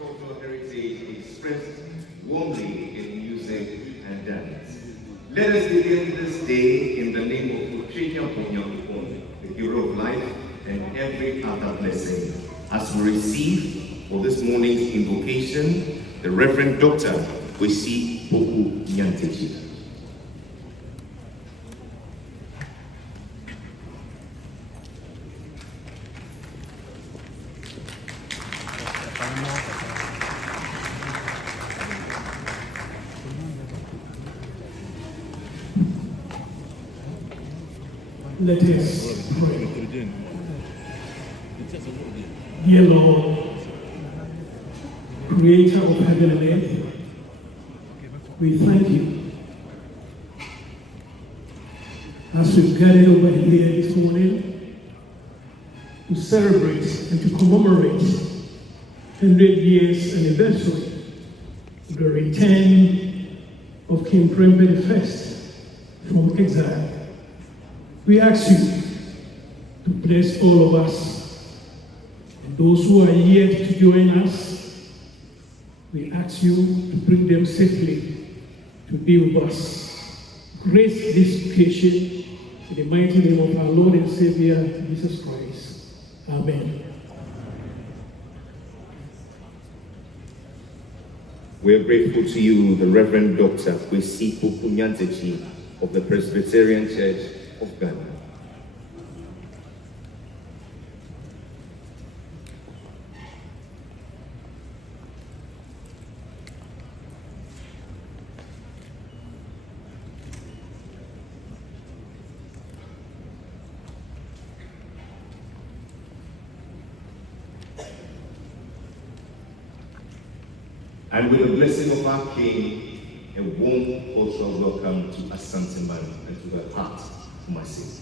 cultural heritage expressed warmly in music and dance. Let us begin this day in the name of Otumfuo, the giver of life and every other blessing, as we receive for this morning's invocation the Reverend Dr. Rejuvenated. Let us pray. Dear Lord, Creator of heaven and earth, we thank you as we've gathered over here this morning to celebrate and to commemorate 100 years anniversary of the return of King Prempeh I from exile. We ask you to bless all of us and those who are yet to join us. We ask you to bring them safely to be with us. Grace this occasion in the mighty name of our Lord and Savior, Jesus Christ. Amen. We are grateful to you, the Reverend Dr. Rejuvenated of the Presbyterian Church of Ghana. And with the blessing of our King, a warm cultural welcome to Asante and to the heart of my sin.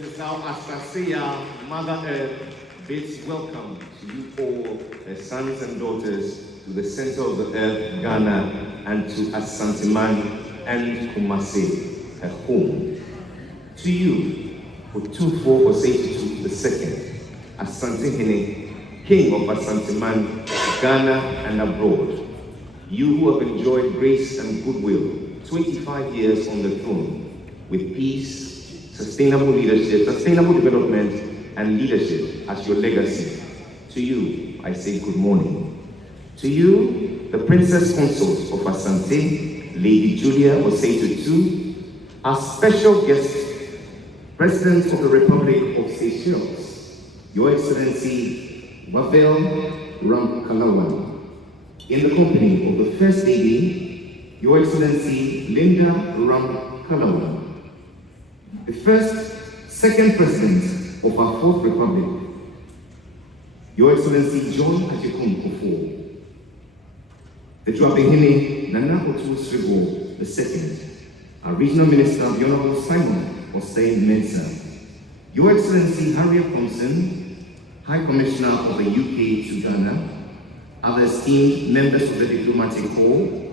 This is how Astasia, Mother Earth, bids welcome to you all, her sons and daughters, to the center of the earth, Ghana, and to Asanteman and Kumasi, her home. To you, Otumfuo II, Asantehene, King of Asanteman, Ghana and abroad. You who have enjoyed grace and goodwill, 25 years on the throne, with peace, sustainable leadership, sustainable development, and leadership as your legacy. To you, I say good morning. To you, the Princess Consorts of Asante, Lady Julia Osei II, our special guest, President of the Republic of Seychelles, Your Excellency Wafel Ramkalawan, in the company of the First Lady, Your Excellency Linda Ramkalawan, the second President of our Fourth Republic, Your Excellency John Otumfuo, the Rejuvenated Nana Otumfuo II, our Regional Minister, the Honorable Simon Hussein Mensah, Your Excellency Harriet Thompson, High Commissioner of the UK to Ghana, other esteemed members of the diplomatic corps,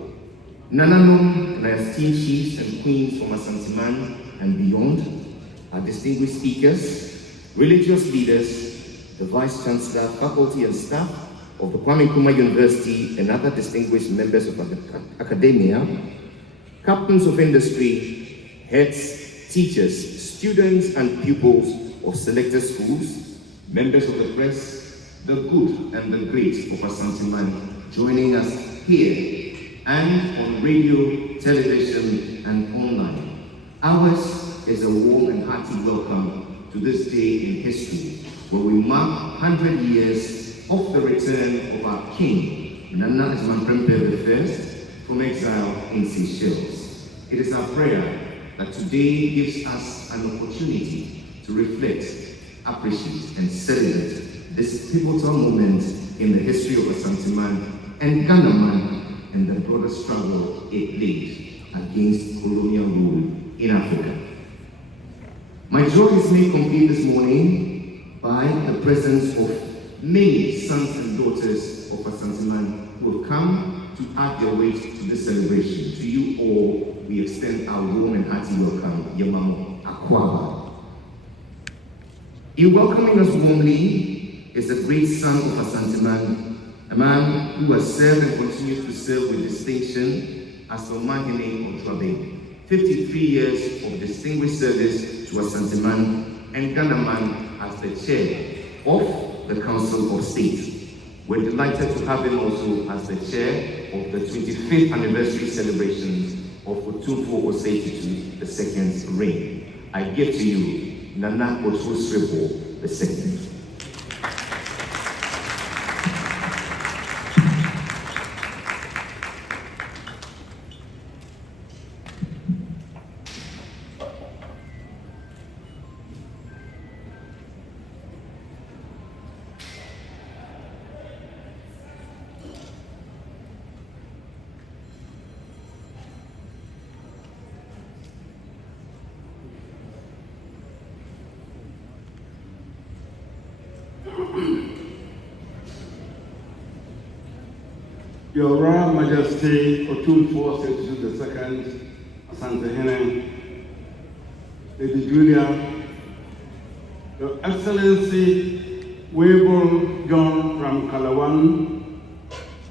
Nananom and our esteemed chiefs and queens from Asanteman and beyond, our distinguished speakers, religious leaders, the Vice Chancellor, faculty and staff of the Kwame Nkrumah University and other distinguished members of academia, captains of industry, heads, teachers, students and pupils of selected schools, members of the press, the good and the great of Asanteman joining us here and on radio, television and online. Ours is a warm and hearty welcome to this day in history, where we mark 100 years of the return of our King, Nana King Prempeh I, from exile in Seychelles. It is our prayer that today gives us an opportunity to reflect, appreciate and celebrate this pivotal moment in the history of Asanteman and Ghanaman and the broader struggle it led against colonial rule in Africa. My joy is made complete this morning by the presence of many sons and daughters of Asanteman who have come to add their weight to this celebration. To you all, we extend our warm and hearty welcome, Yamamo Akwaba. In welcoming us warmly is a great son of Asanteman, a man who has served and continues to serve with distinction as Omahene Otrabe. 53 years of distinguished service to Asanteman and Ghanaman as the chair of the Council of State. We're delighted to have him also as the chair of the 25th anniversary celebrations of Otumfuo II II's reign. I give to you Nana Otumfuo II. Your Royal Majesty Otumfuo II, Asantehene, Lady Julia, Your Excellency Wavell John Ramkalawan,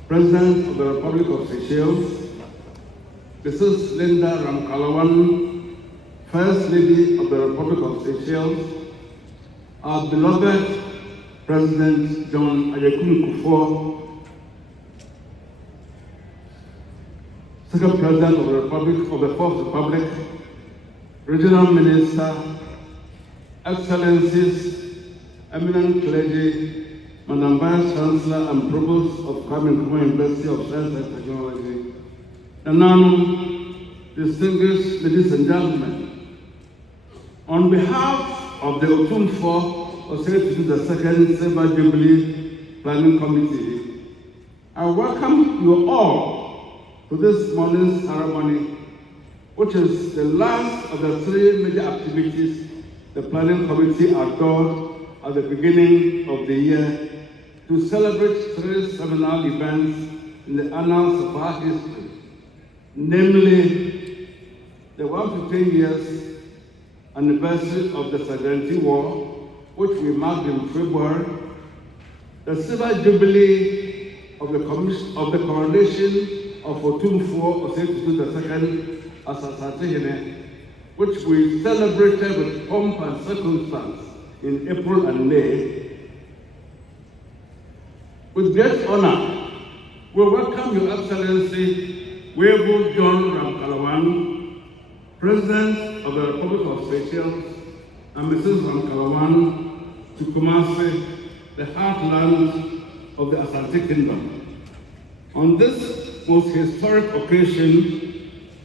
President of the Republic of Seychelles, Mrs. Linda Ramkalawan, First Lady of the Republic of Seychelles, our beloved President John Otumfuo, Second President of the Republic of the Fourth Republic, Regional Minister, Excellencies, eminent clergy, Madam Vice Chancellor and Provost of Kwame Nkrumah University of Science and Technology, and distinguished ladies and gentlemen, on behalf of the Otumfuo II Silver Jubilee Planning Committee, I welcome you all to this morning's ceremony, which is the last of the three major activities the planning committee adored at the beginning of the year to celebrate 3 seminal events in the annals of our history, namely the 115 years anniversary of the Descendants War, which we marked in February, the Silver Jubilee of the coronation of Otumfuo II as Asante, which we celebrated with pomp and circumstance in April and May. With great honor, we welcome Your Excellency Webu John Ramkalawan, President of the Republic of Seychelles, and Mrs. Ramkalawan to Kumasi, the heartland of the Asante Kingdom. On this most historic occasion,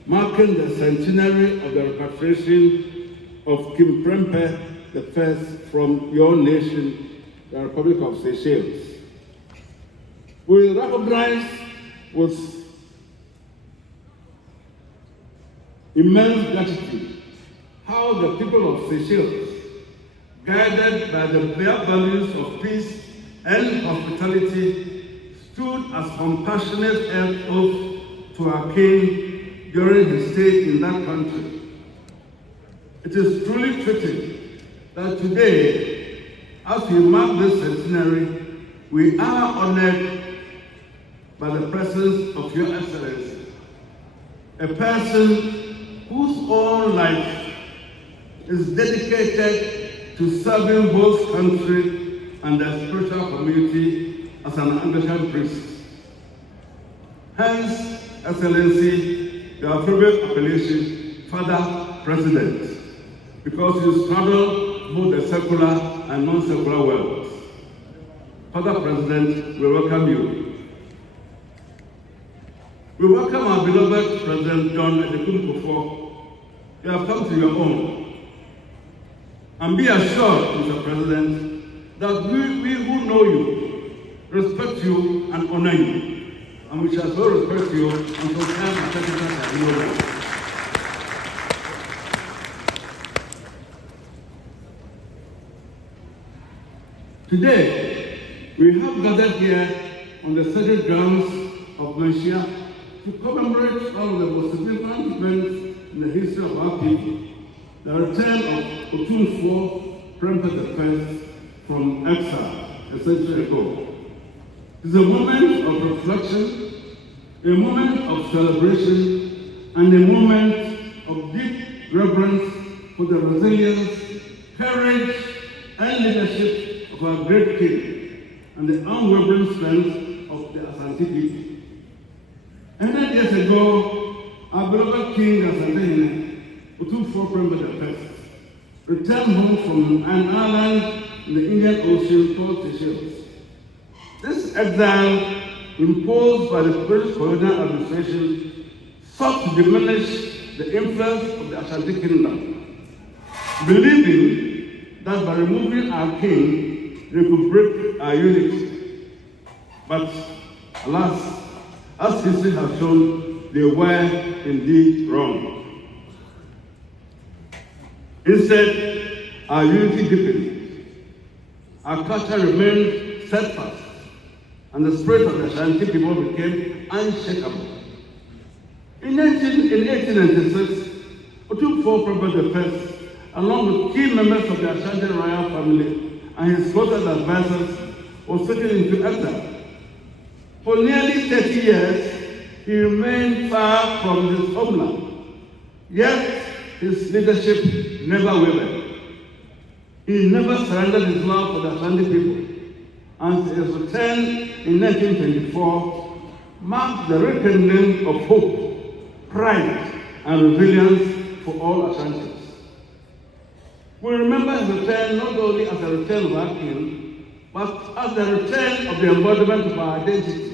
marking the centenary of the repatriation of King Prempeh I from your nation, the Republic of Seychelles, we recognize with immense gratitude how the people of Seychelles, guided by the bare values of peace and hospitality, stood as compassionate helpers to our king during his stay in that country. It is truly fitting that today, as we mark this centenary, we are honored by the presence of Your Excellency, a person whose own life is dedicated to serving both country and the spiritual community as an Anglican priest. Hence, Excellency, your favorite appellation, Father President, because you straddle both the secular and non-secular worlds. Father President, we welcome you. We welcome our beloved President John Otumfuo. You have come to your own. And be assured, Mr. President, that we who know you, respect you and honor you. And we shall so respect you until time and circumstance are over. Today, we have gathered here on the sacred grounds of Malaysia to commemorate one of the most significant events in the history of our people, the return of Otumfuo Prempeh I from exile a century ago. It is a moment of reflection, a moment of celebration, and a moment of deep reverence for the resilience, courage, and leadership of our great king, and the unwavering strength of the Asante people. 100 years ago, our beloved King Asante Otumfuo Prempeh I returned home from an island in the Indian Ocean called Seychelles. This exile, imposed by the British colonial administration, sought to diminish the influence of the Ashanti Kingdom, believing that by removing our king, they could break our unity. But alas, as history has shown, they were indeed wrong. Instead, our unity deepened, our culture remained steadfast, and the spirit of the Ashanti people became unshakable. In 1896, Otumfuo Prempeh I, along with key members of the Ashanti royal family and his closest advisors, was taken into exile. For nearly 30 years, he remained far from his homeland, yet his leadership never wavered. He never surrendered his love for the Ashanti people, and his return in 1924 marked the rekindling of hope, pride, and resilience for all Ashantis. We remember his return not only as a return of our king, but as the return of the embodiment of our identity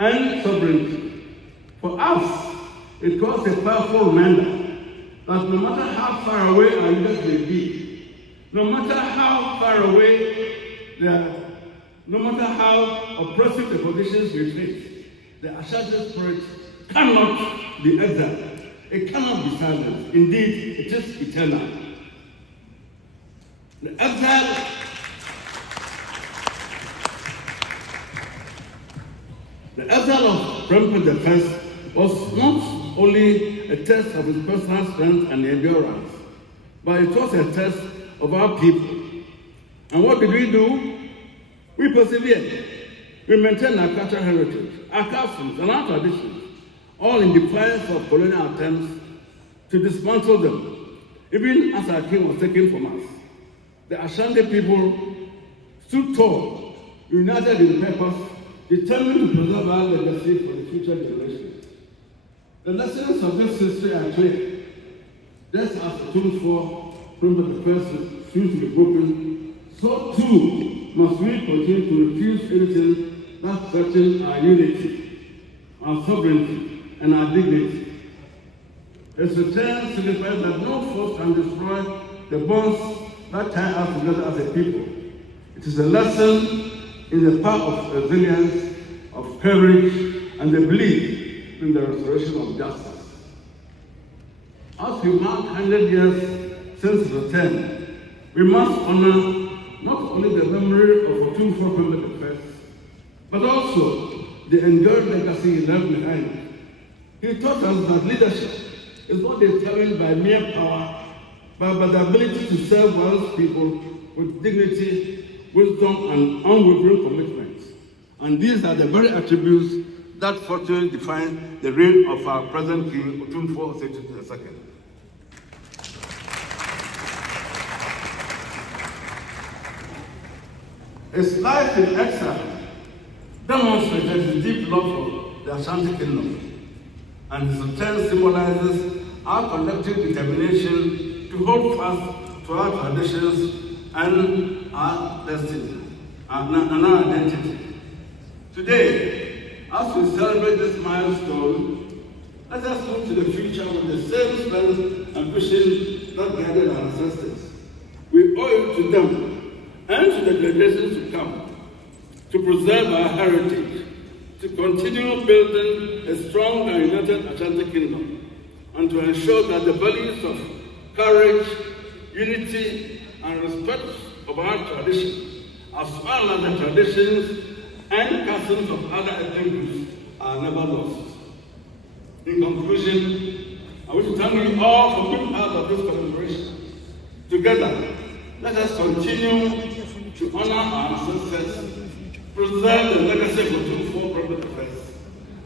and sovereignty. For us, it was a powerful reminder that no matter how far away our leaders may be, no matter how far away no matter how oppressive the conditions we face, the Ashanti spirit cannot be exiled. It cannot be silenced. Indeed, it is eternal. The exile of Prempeh I was not only a test of his personal strength and endurance, but it was a test of our people. And what did we do? We persevered. We maintained our cultural heritage, our customs, and our traditions, all in defiance of colonial attempts to dismantle them, even as our king was taken from us. The Ashanti people stood tall, united in purpose, determined to preserve our legacy for the future generations. The lessons of this history are clear. Just as Otumfuo Prempeh I refused to be broken, so too must we continue to refuse anything that threatens our unity, our sovereignty, and our dignity. Its return signifies that no force can destroy the bonds that tie us together as a people. It is a lesson in the power of resilience, of courage, and the belief in the restoration of justice. As we mark 100 years since its return, we must honor not only the memory of Otumfuo Prempeh I, but also the enduring legacy he left behind. He taught us that leadership is not determined by mere power, but by the ability to serve one's people with dignity, wisdom, and unwavering commitment. And these are the very attributes that fortunately define the reign of our present king, Otumfuo II. His life in exile demonstrated his deep love for the Ashanti Kingdom, and his return symbolizes our collective determination to hold fast to our traditions and our destiny and our identity. Today, as we celebrate this milestone, let us look to the future with the same strength and vision that guided our ancestors. We owe it to them and to the generations to come to preserve our heritage, to continue building a strong and united Ashanti Kingdom, and to ensure that the values of courage, unity, and respect of our tradition, as well as the traditions and customs of other ethnic groups, are never lost. In conclusion, I wish to thank you all for being part of this collaboration. Together, let us continue to honor our ancestors, preserve the legacy of Otumfuo Prempeh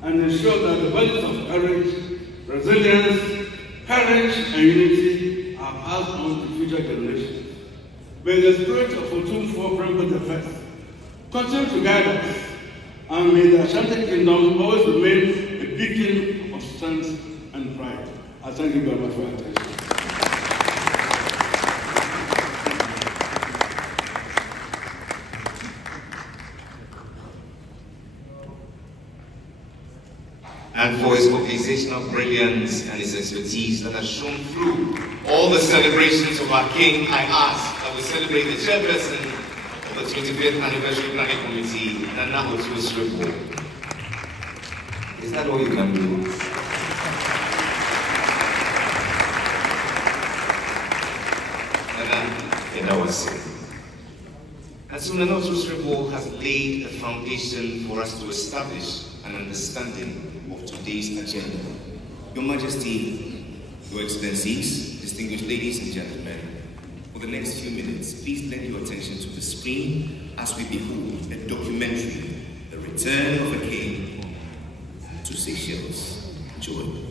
I, and ensure that the values of courage, resilience, courage, and unity are passed on to future generations. May the spirit of Otumfuo Prempeh I continue to guide us, and may the Ashanti Kingdom always remain a beacon of strength and pride. I thank you very much for your attention. And for his organizational brilliance and his expertise that has shown through all the celebrations of our King, I ask that we celebrate the chairperson of the 25th Anniversary Planning Committee, Nana Otumfuo. Is that all you can do? That was it. And so Nana Otumfuo has laid a foundation for us to establish an understanding of today's agenda. Your Majesty, Your Excellencies, distinguished ladies and gentlemen, for the next few minutes, please lend your attention to the screen as we behold a documentary, The Return of a King to Seychelles. Joy.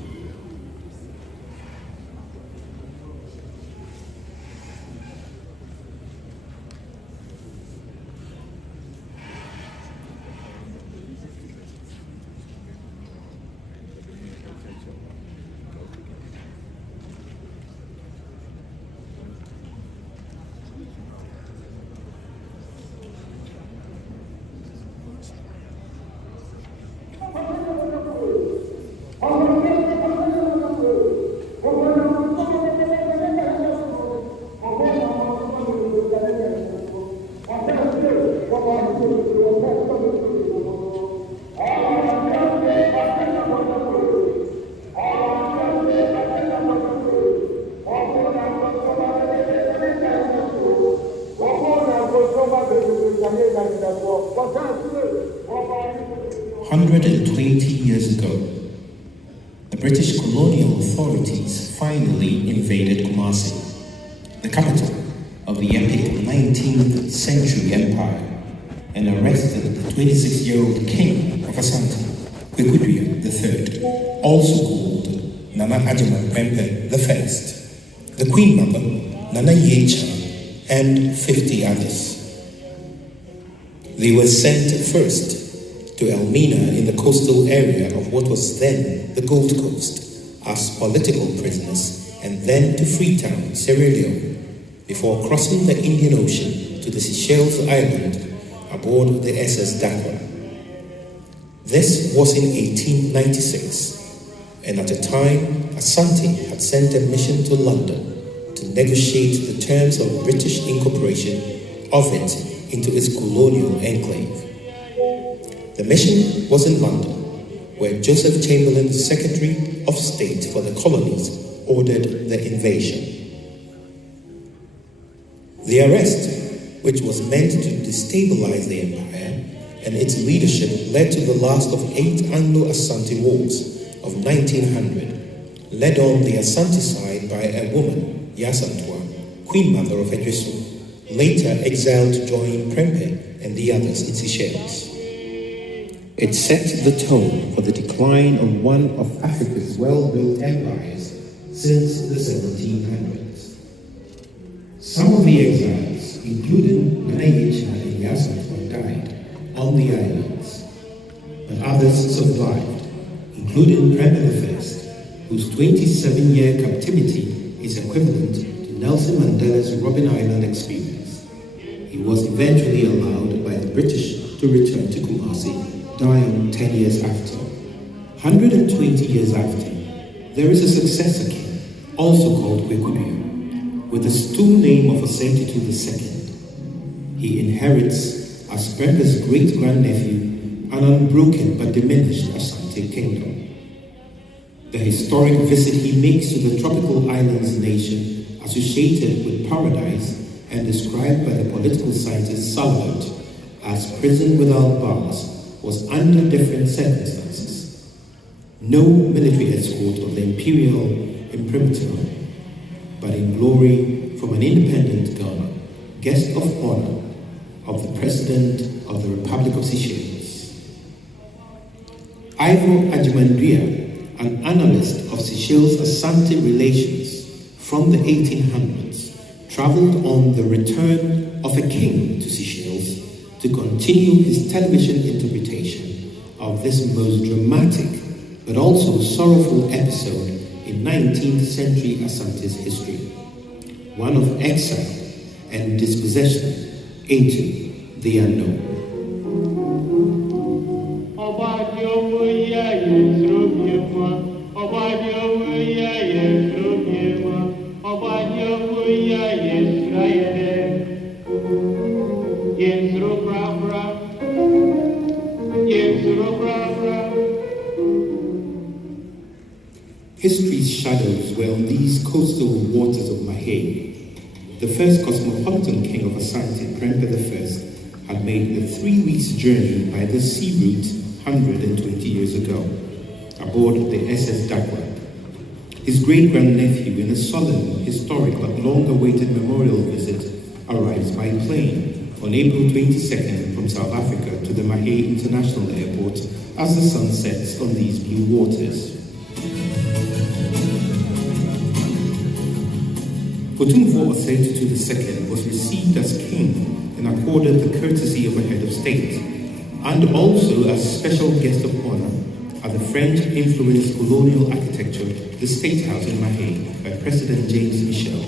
On 120 years ago, the British colonial authorities finally invaded Kumasi, the capital of the epic 19th century empire, and arrested the 26-year-old king of Asante, Kwekwe III, also called Nana Agyemang Prempeh I, the Queen Mother, Nana Yecha, and 50 others. They were sent first to Elmina in the coastal area of what was then the Gold Coast as political prisoners, and then to Freetown, Sierra Leone, before crossing the Indian Ocean to the Seychelles island aboard the SS Dakwa. This was in 1896, and at the time, Asante had sent a mission to London to negotiate the terms of British incorporation of it into its colonial enclave. The mission was in London, where Joseph Chamberlain, Secretary of State for the Colonies, ordered the invasion. The arrest, which was meant to destabilize the empire, and its leadership led to the last of 8 Anglo-Asante wars of 1900, led on the Asante side by a woman, Yasantua, Queen Mother of Edrissu, later exiled to join Prempeh and the others in Seychelles. It set the tone for the decline of one of Africa's well-built empires since the 1700s. Some of the exiles, including Nana Yecha and Yasantua, died on the islands, but others survived, including Prempeh I, whose 27-year captivity is equivalent to Nelson Mandela's Robben Island experience. He was eventually allowed by the British to return to Kumasi, dying 10 years after. 120 years after, there is a successor king, also called Kwekwe, with the stool name of Asante II. He inherits, as Prempeh's great-grandnephew, an unbroken but diminished Asante kingdom. The historic visit he makes to the tropical islands nation, associated with paradise and described by the political scientist Salvat as prison without bars, was under different circumstances. No military escort of the imperial imprimatur, but in glory from an independent Ghana, guest of honor of the President of the Republic of Seychelles. Ivor Adjumandria, an analyst of Seychelles Asante relations from the 1800s, traveled on the return of a king to Seychelles to continue his television interpretation of this most dramatic but also sorrowful episode in 19th century Asante's history, one of exile and dispossession into the unknown. History's shadows were on these coastal waters of Mahé. The first cosmopolitan king of Asante, Prempeh I, had made the 3 weeks journey by the sea route 120 years ago, aboard the SS Dakwa. His great-grandnephew, in a solemn, historic but long-awaited memorial visit, arrives by plane on April 22nd from South Africa to the Mahé International Airport as the sun sets on these blue waters. Otumfuo II was received as king and accorded the courtesy of a head of state, and also as special guest of honor at the French-influenced colonial architecture, the State House in Mahé, by President James Michel.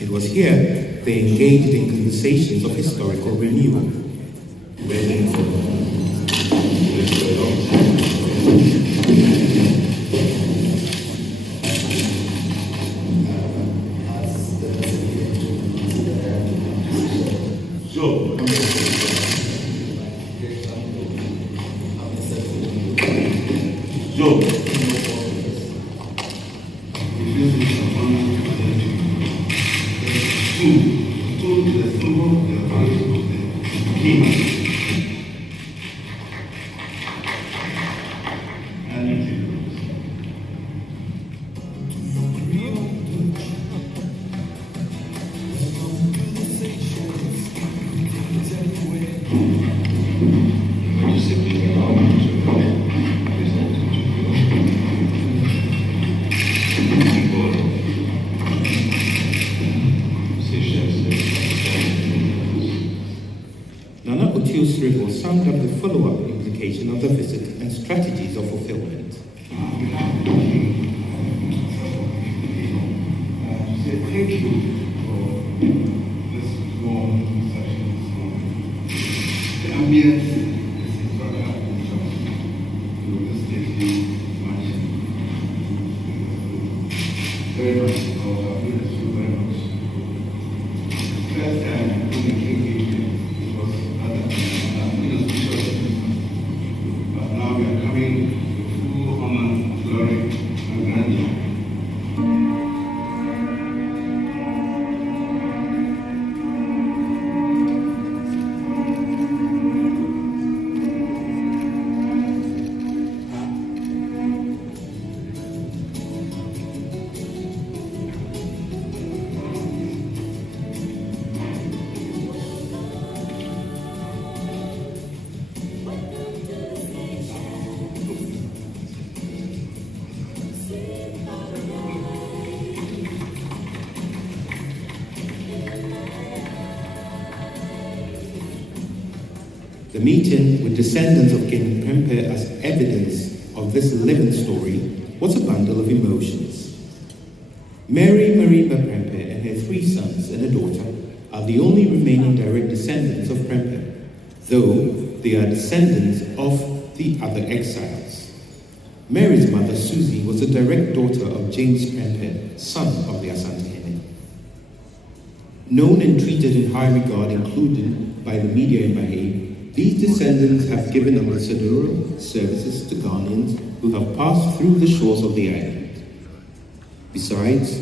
It was here they engaged in conversations of historical renewal. His report summed up the follow-up implication of the visit and strategies of fulfillment. Thank you for this warm session this morning. The ambience is incredible to this stately mansion. Very much, very much. First time in the King it was rather but now we are coming with full honor, glory, and grandeur. The meeting with descendants of King Prempeh as evidence of this living story was a bundle of emotions. Mary Mariba Prempeh and her 3 sons and a daughter are the only remaining direct descendants of Prempeh, though they are descendants of the other exiles. Mary's mother, Susie, was a direct daughter of James Prempeh, son of the Asantehene. Known and treated in high regard, including by the media in Bahrain, these descendants have given ambassadorial services to Ghanaians who have passed through the shores of the island. Besides,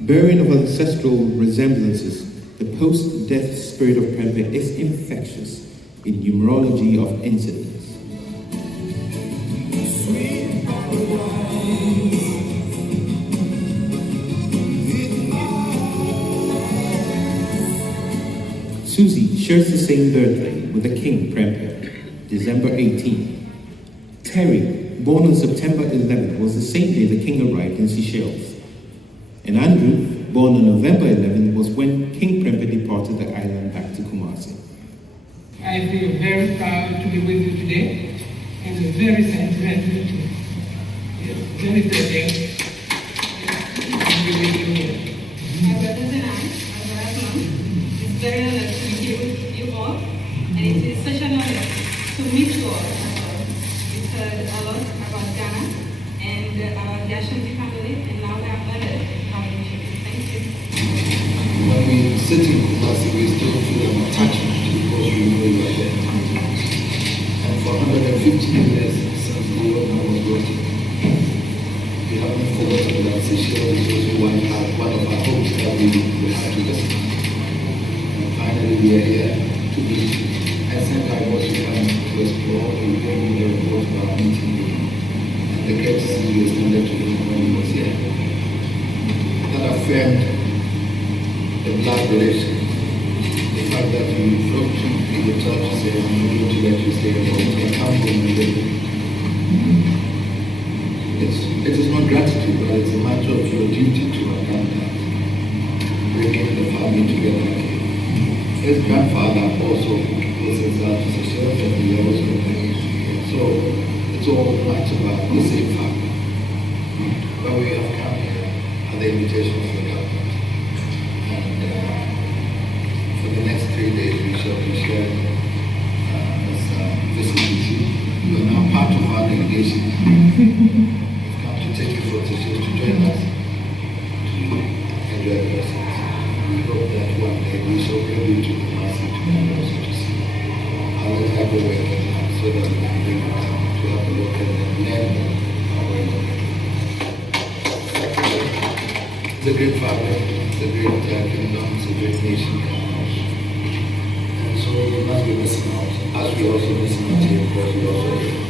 bearing of ancestral resemblances, the post-death spirit of Prempeh is infectious in numerology of incidents. Susie shares the same birthday with the King Prempeh, December 18. Terry, born on September 11, was the same day the king arrived in Seychelles. And Andrew, born on November 11, was when King Prempeh departed the island back to Kumasi. I feel very proud to be with you today and very sentimental too. Yes, very thrilling to be with you here. My brothers and I, it's very honor to be here with you all, and it is such an honor to meet you all. We've heard a lot about Ghana and about the Ashanti family, and now we are honored having you. Thank you. When we sit in Kumasi, we still feel an attachment because we know you are there. And for 150 years since the world was built, we haven't forgotten that Seychelles is also one of our hopes that we have to listen. And finally, we are here to meet you. And sometimes also come to explore, we gave you the report about meeting you and the courtesy you extended to him when he was here. That affirmed the blood relation. The fact that you float to in the church to say, I'm willing to let you stay at home, I come from the living. It is not gratitude, but it's a matter of your duty to have done that. Bringing the family together again. His grandfather also was exiled to Seychelles and he also came. So it's all much about the same family. But we have come here at the invitation of the government. And for the next 3 days we shall be sharing this visit with you. You are now part of our delegation. We've come to take you for Seychelles to join us to enjoy the lessons. We hope that one day we shall be able to Kumasi to also to see how the type of work so that we can bring it to have a look and learn our way. It's a great family, it's a great kingdom, it's a great nation. And so we must be missing out, as we also listen out here, because we also here.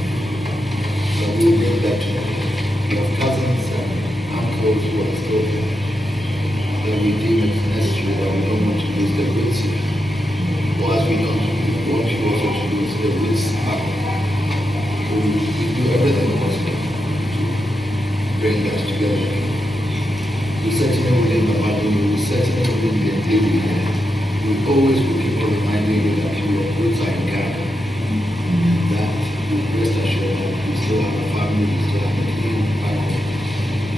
So we will bring that to them. We have cousins and uncles who are still here. That we deem it necessary that we don't want to lose the roots here. Or as we don't want you also to lose the roots back. We do everything possible to bring us together again. We certainly within the Bible, we certainly within the daily life. We always will keep on reminding you that your roots are in Ghana. And that, rest assured that you still have a family, you still have a king back home,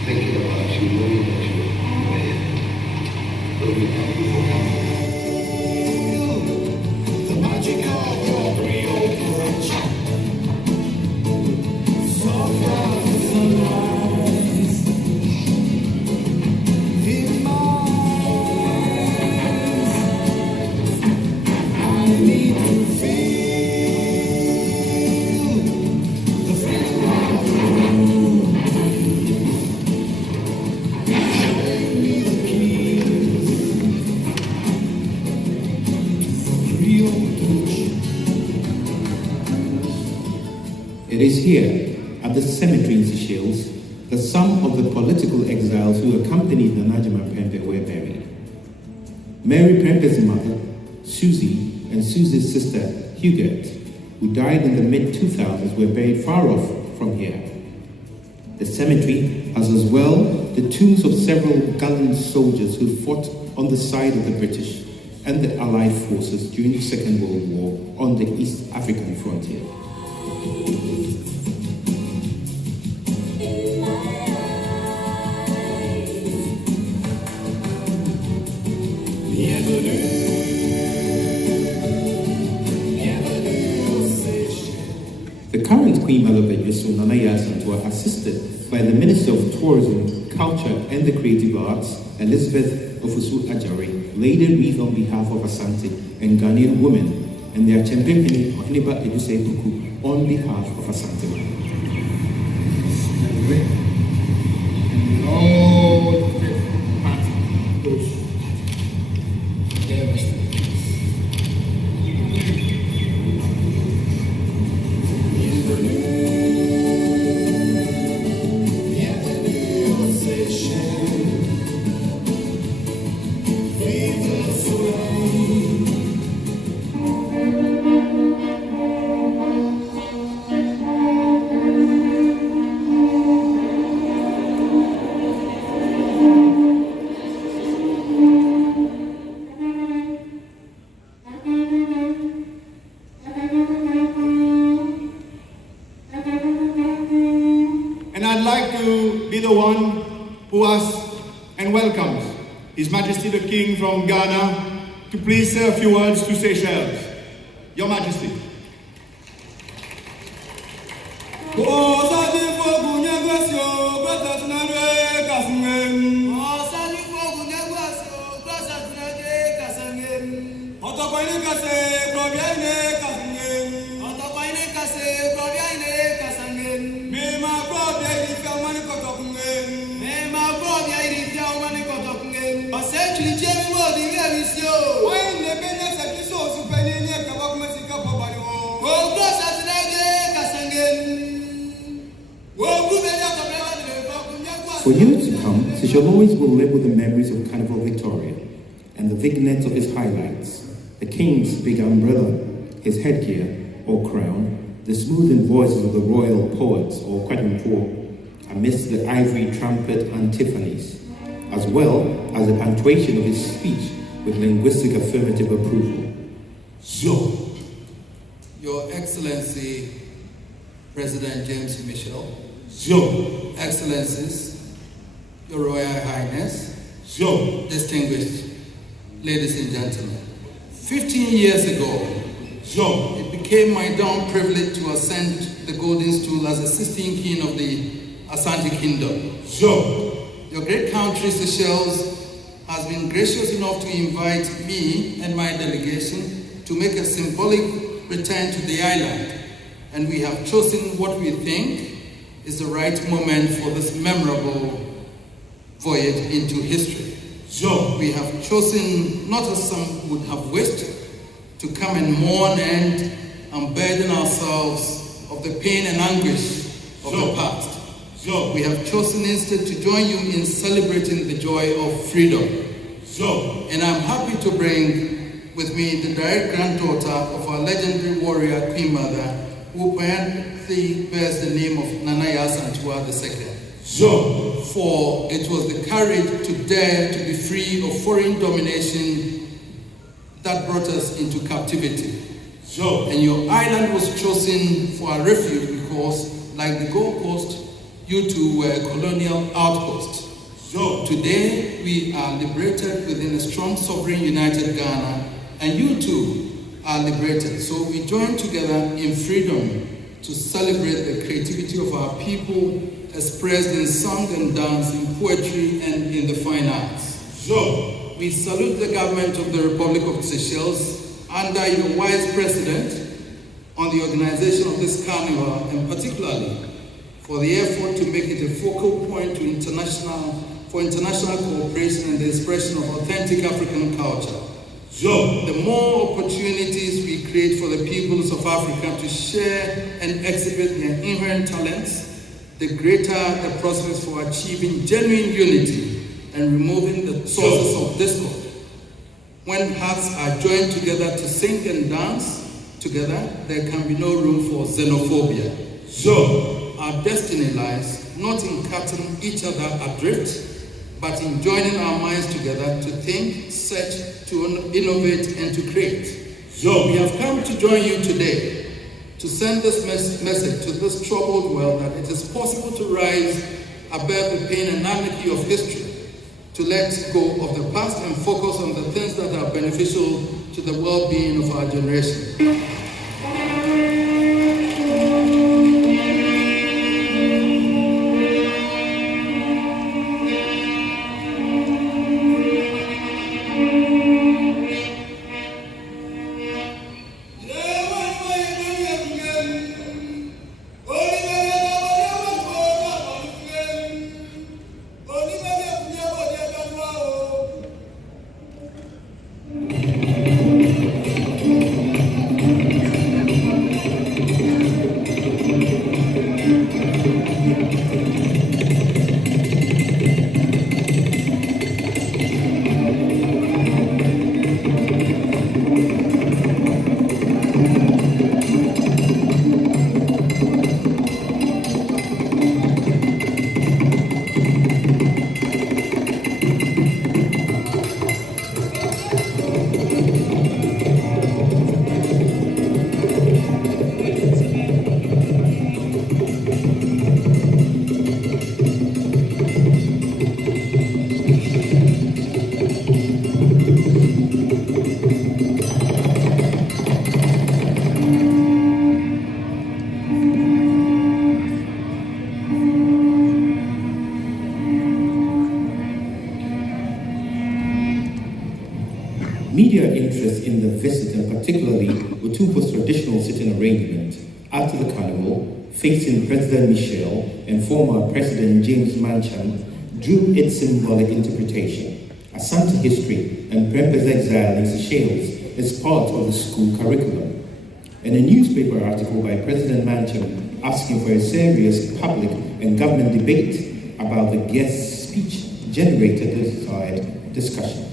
thinking about you, knowing that you are here. So we thank you for coming. The magic of your real touch. Soft as the sunrise in my eyes. I need to feel the freedom of the room. Showing me the keys to the real touch. It is here, at the cemetery in Seychelles, that some of the political exiles who accompanied Nana Prempeh were buried. Mary Prempeh's mother, Susie, and Susie's sister, Huguette, who died in the mid-2000s, were buried far off from here. The cemetery has as well the tombs of several gallant soldiers who fought on the side of the British and the Allied forces during the Second World War on the East African frontier. The current Queen Mother of Ejusu, Nana Yasantua, assisted by the Minister of Tourism, Culture and the Creative Arts, Elizabeth Ofusu Ajari, laid a wreath on behalf of Asante and Ghanaian women and their champion Hiniba Eduse Puku on behalf of Asante. All the party, those devastated. And I'd like to be the one who asks and welcomes His Majesty the King from Ghana to please say a few words to Seychelles. Your Majesty. For years to come, Seychelles will live with the memories of Carnival Victoria and the vignettes of its highlights, the king's big umbrella, his headgear or crown, the smoothing voices of the royal poets or Otumfuo amidst the ivory trumpet antiphonies, as well as the punctuation of his speech with linguistic affirmative approval. So, Your Excellency, President James Michel, So, Excellencies, Your Royal Highness, so, distinguished ladies and gentlemen. 15 years ago, so, it became my dawn privilege to ascend the golden stool as the 16th king of the Asante Kingdom. so, Your great country, Seychelles, has been gracious enough to invite me and my delegation to make a symbolic return to the island. And we have chosen what we think is the right moment for this memorable voyage into history. so, We have chosen, not as some would have wished, to come and mourn and unburden ourselves of the pain and anguish of the past. so, We have chosen instead to join you in celebrating the joy of freedom. so, And I'm happy to bring with me the direct granddaughter of our legendary warrior Queen Mother, who apparently bears the name of Nana Yasantua II. so, For it was the courage to dare to be free of foreign domination that brought us into captivity. And your island was chosen for a refuge because, like the Gold Coast, you two were a colonial outpost. Today, we are liberated within a strong, sovereign, united Ghana, and you too are liberated. So we join together in freedom to celebrate the creativity of our people expressed in song and dance, in poetry, and in the fine arts. We salute the government of the Republic of Seychelles under your wise president on the organization of this carnival, and particularly for the effort to make it a focal point to international cooperation and the expression of authentic African culture. The more opportunities we create for the peoples of Africa to share and exhibit their inherent talents, the greater the prospects for achieving genuine unity and removing the sources of discord. When hearts are joined together to sing and dance together, there can be no room for xenophobia. Our destiny lies not in cutting each other adrift, but in joining our minds together to think, search, to innovate, and to create. We have come to join you today to send this message to this troubled world that it is possible to rise above the pain and anarchy of history, to let go of the past and focus on the things that are beneficial to the well-being of our generation. Media interest in the visit, and particularly Otumfuo's traditional sitting arrangement after the carnival, facing President Michel and former President James Mancham, drew its symbolic interpretation. Asante history and Prempeh's exile in Seychelles is part of the school curriculum. And a newspaper article by President Mancham asking for a serious public and government debate about the guest's speech generated the desired discussion.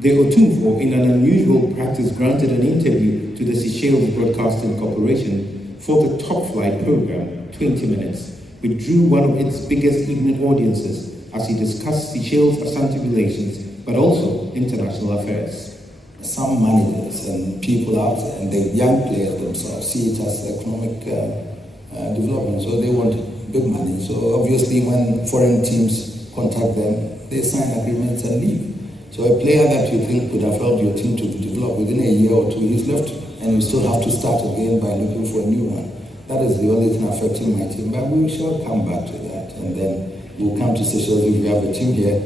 The Otumfuo, in an unusual practice, granted an interview to the Seychelles Broadcasting Corporation for the Top Flight program, 20 Minutes, which drew one of its biggest evening audiences as he discussed Seychelles-Asante relations, but also international affairs. Some managers and people out there, and the young players themselves, see it as economic development, so they want big money. So obviously when foreign teams contact them, they sign agreements and leave. So a player that you think would have helped your team to develop within a year or two, he's left, and you still have to start again by looking for a new one. That is the only thing affecting my team, but we shall come back to that, and then we'll come to Seychelles. If we have a team here,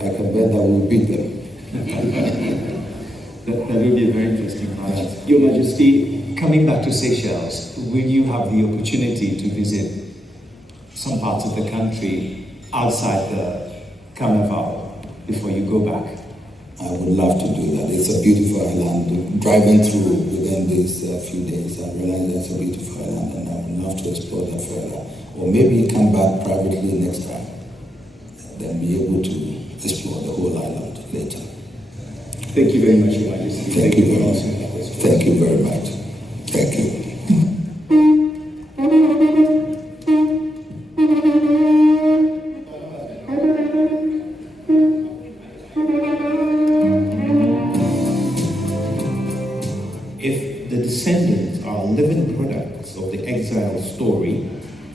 I can bet that we'll beat them. That will be a very interesting match. Your Majesty, coming back to Seychelles, will you have the opportunity to visit some parts of the country outside the Carnival before you go back? I would love to do that. It's a beautiful island. Driving through within these few days, I realized it's a beautiful island, and I would love to explore that further. Or maybe come back privately next time, then be able to explore the whole island later. Thank you very much, Your Majesty. Thank you very much. Thank you very much. Thank you. If the Descendants are living products of the Exile story,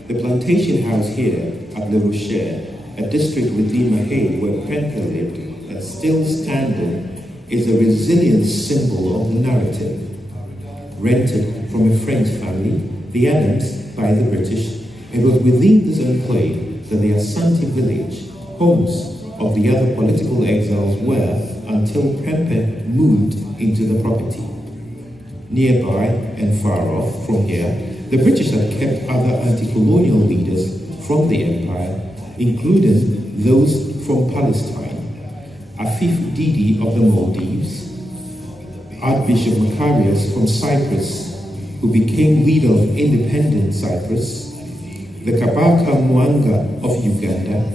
the plantation house here at Le Rocher, a district within Mahé where Prempeh lived, and still standing, is a resilient symbol of the narrative. Rented from a French family, the Adams by the British, it was within this enclave that the Asante village, homes of the other political exiles, were until Prempeh moved into the property. Nearby and far off from here, the British had kept other anti-colonial leaders from the empire, including those from Palestine. Afif Didi of the Maldives, Archbishop Macarius from Cyprus, who became leader of independent Cyprus, the Kabaka Mwanga of Uganda,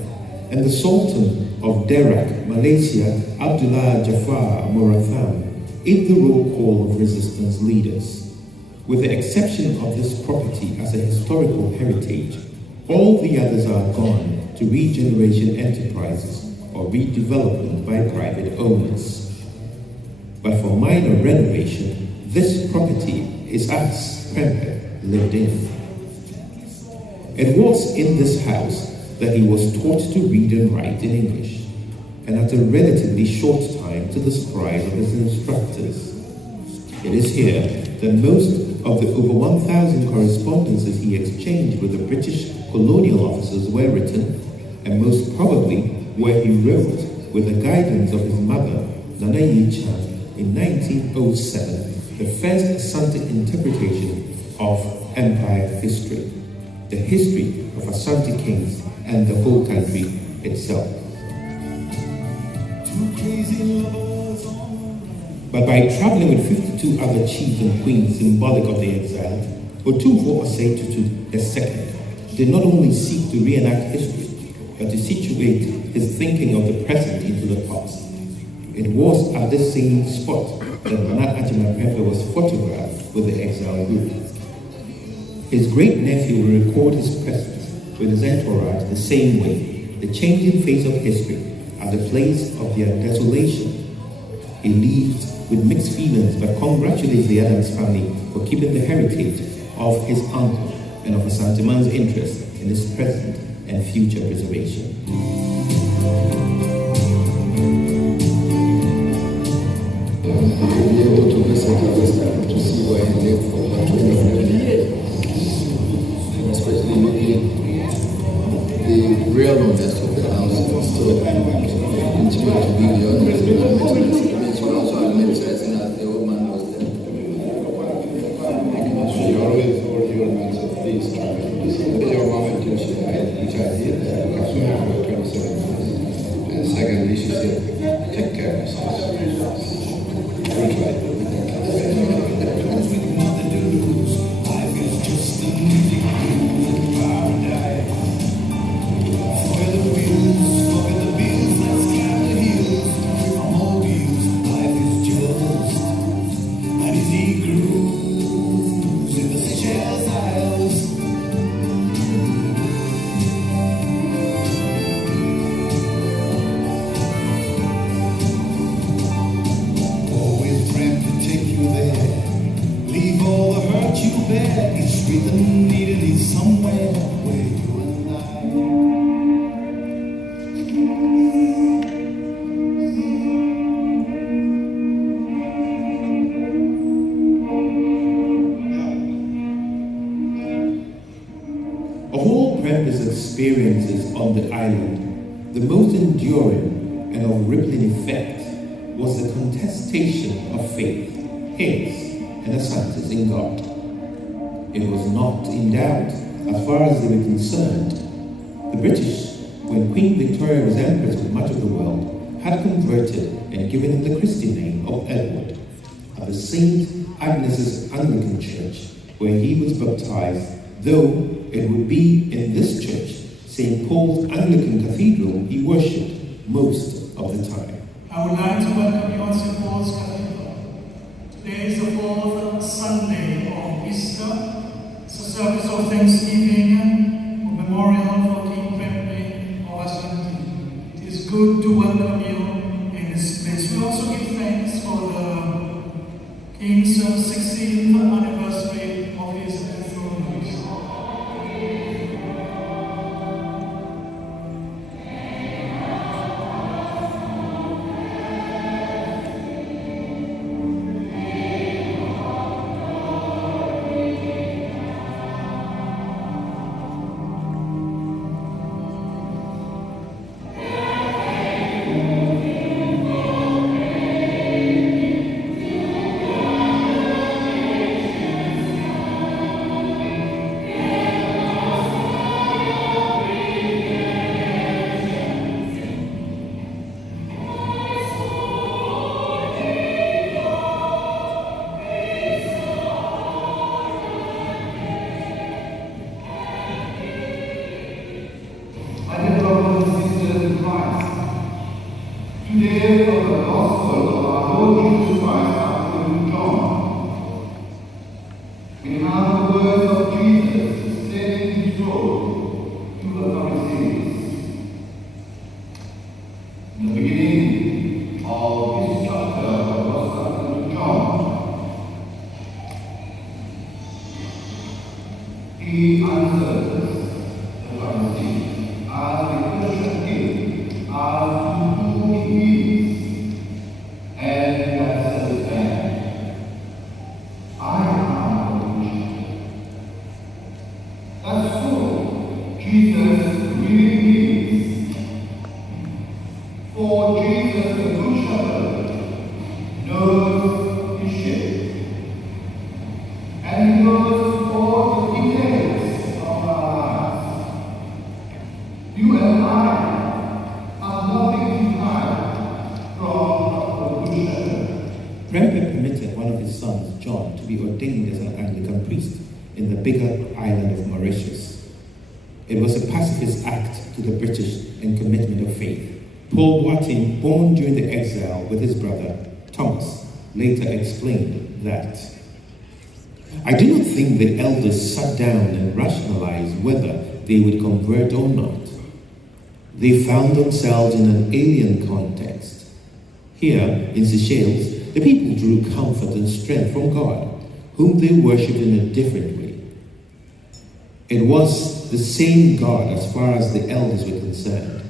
and the Sultan of Derak, Malaysia, Abdullah Jafar Moratham, in the roll call of resistance leaders. With the exception of this property as a historical heritage, all the others are gone to regeneration enterprises or redevelopment by private owners. But for minor renovation, this property is as Prempeh lived in. It was in this house that he was taught to read and write in English, and at a relatively short time to the surprise of his instructors. It is here that most of the over 1,000 correspondences he exchanged with the British colonial officers were written, and most probably where he wrote with the guidance of his mother, Nana Yi-chan, in 1907, the first Asante interpretation of empire history, the history of Asante kings and the whole country itself. But by traveling with 52 other chiefs and queens symbolic of the exile, Otumfuo Osei II did not only seek to reenact history, but to situate his thinking of the present into the past. It was at this same spot that Nana Ajima Prempeh was photographed with the exile group. His great-nephew will record his presence with his entourage the same way, the changing face of history at the place of their desolation. He leaves with mixed feelings but congratulates the Adams family for keeping the heritage of his uncle and of Asante Man's interest in his present and future preservation. To be able to visit Palestine, to see where he lived for about 20 years, especially the real owners of the house still continue to be the owners. It also admits that the old man was there. So you always hold your hands of these tribes. Your mama did, which I did, as soon as 27 months. And secondly, she said, take care of yourself. Prempeh. experiences on the island, the most enduring and of rippling effect was the contestation of faith, his and Asante's in God. It was not in doubt as far as they were concerned. The British, when Queen Victoria was Empress of much of the world, had converted and given him the Christian name of Edward at the St. Agnes's Anglican Church, where he was baptized, though it would be in this church, St. Paul's Anglican Cathedral, he worshipped most of the time. I would like to welcome you on St. Paul's Cathedral. Today is the fourth Sunday of Easter. It's a service of thanksgiving, of memorial for King Prempeh of Ashanti. It is good to welcome you in this place. We also give thanks for the King's 16th anniversary of his enthronement. Today, from the Gospel of our Lord Jesus Christ according to John, we have the words of Jesus saying his role to the Pharisees. In the beginning of this chapter of the Gospel according to John, he answers the Pharisees as they question him as to who he is, and he answers them, I am the Christian. That's true. Jesus really is. For Jesus, the good shepherd, knows his sheep, and he knows all the details of our lives. You and I have nothing to hide from the good shepherd. Prempeh permitted one of his sons, John, to be ordained as an Anglican priest in the bigger island of Mauritius. It was a pacifist act to the British and commitment of faith. Paul Boatin, born during the exile with his brother, Thomas, later explained that, I do not think the elders sat down and rationalized whether they would convert or not. They found themselves in an alien context. Here, in Seychelles, the people drew comfort and strength from God, whom they worshipped in a different way. It was the same God as far as the elders were concerned.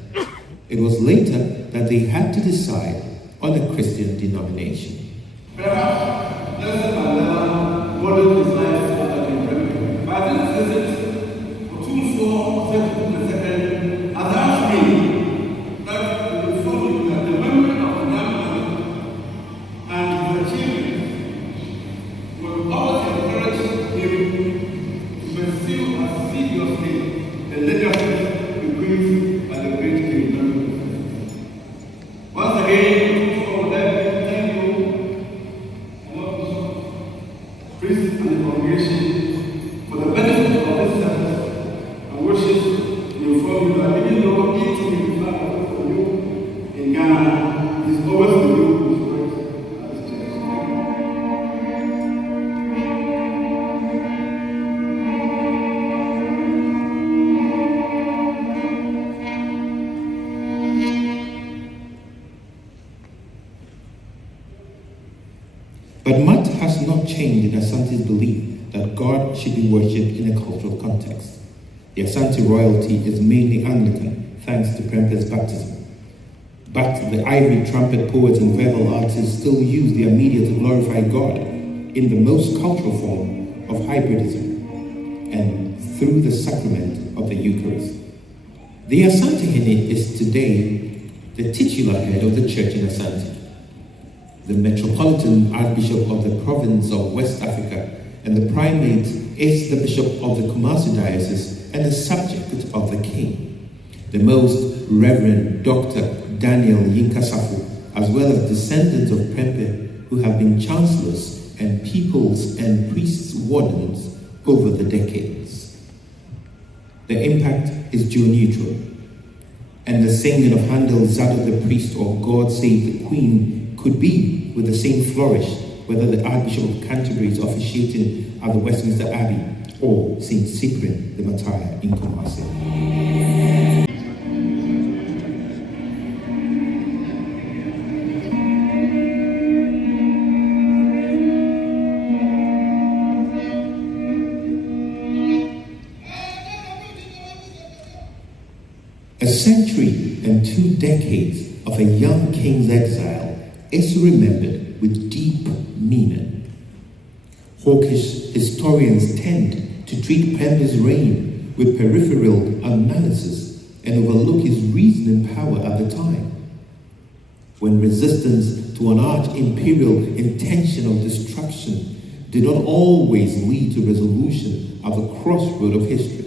It was later that they had to decide on a Christian denomination. Perhaps Nelson Mandela modeled his life after King Prempeh. By this visit, Otumfuo II has asked me that the following that the memory of the young man and his achievements will always encourage him to pursue assiduously the legacy bequeathed by the great King Prempeh. Once again, I would like to thank you, priests and the congregation, for the benefit of this service and worship. We inform you that even though each of you is not for you in Ghana, is always for you who's works at this church. But much has not changed in Asante's belief that God should be worshipped in a cultural context. The Asante royalty is mainly Anglican, thanks to Prempeh's baptism. But the ivory trumpet poets and verbal artists still use their media to glorify God in the most cultural form of hybridism and through the sacrament of the Eucharist. The Asantehene is today the titular head of the church in Asante, the Metropolitan Archbishop of the province of West Africa, and the primate is the Bishop of the Kumasi Diocese and the subject of the King, the Most Reverend Dr. Daniel Yinkasafu, as well as descendants of Prempeh who have been chancellors and peoples and priests wardens over the decades. The impact is geo-neutral, and the singing of Handel's Zadok the Priest or God Save the Queen could be with the same flourish whether the Archbishop of Canterbury is officiating at the Westminster Abbey or St. Cyprian the Martyr in Kumasi. A century and 2 decades of a young king's exile is remembered with deep meaning. Hawkish historians tend to treat Prempeh's reign with peripheral analysis and overlook his reasoning power at the time. When resistance to an arch-imperial intentional destruction did not always lead to resolution at the crossroad of history.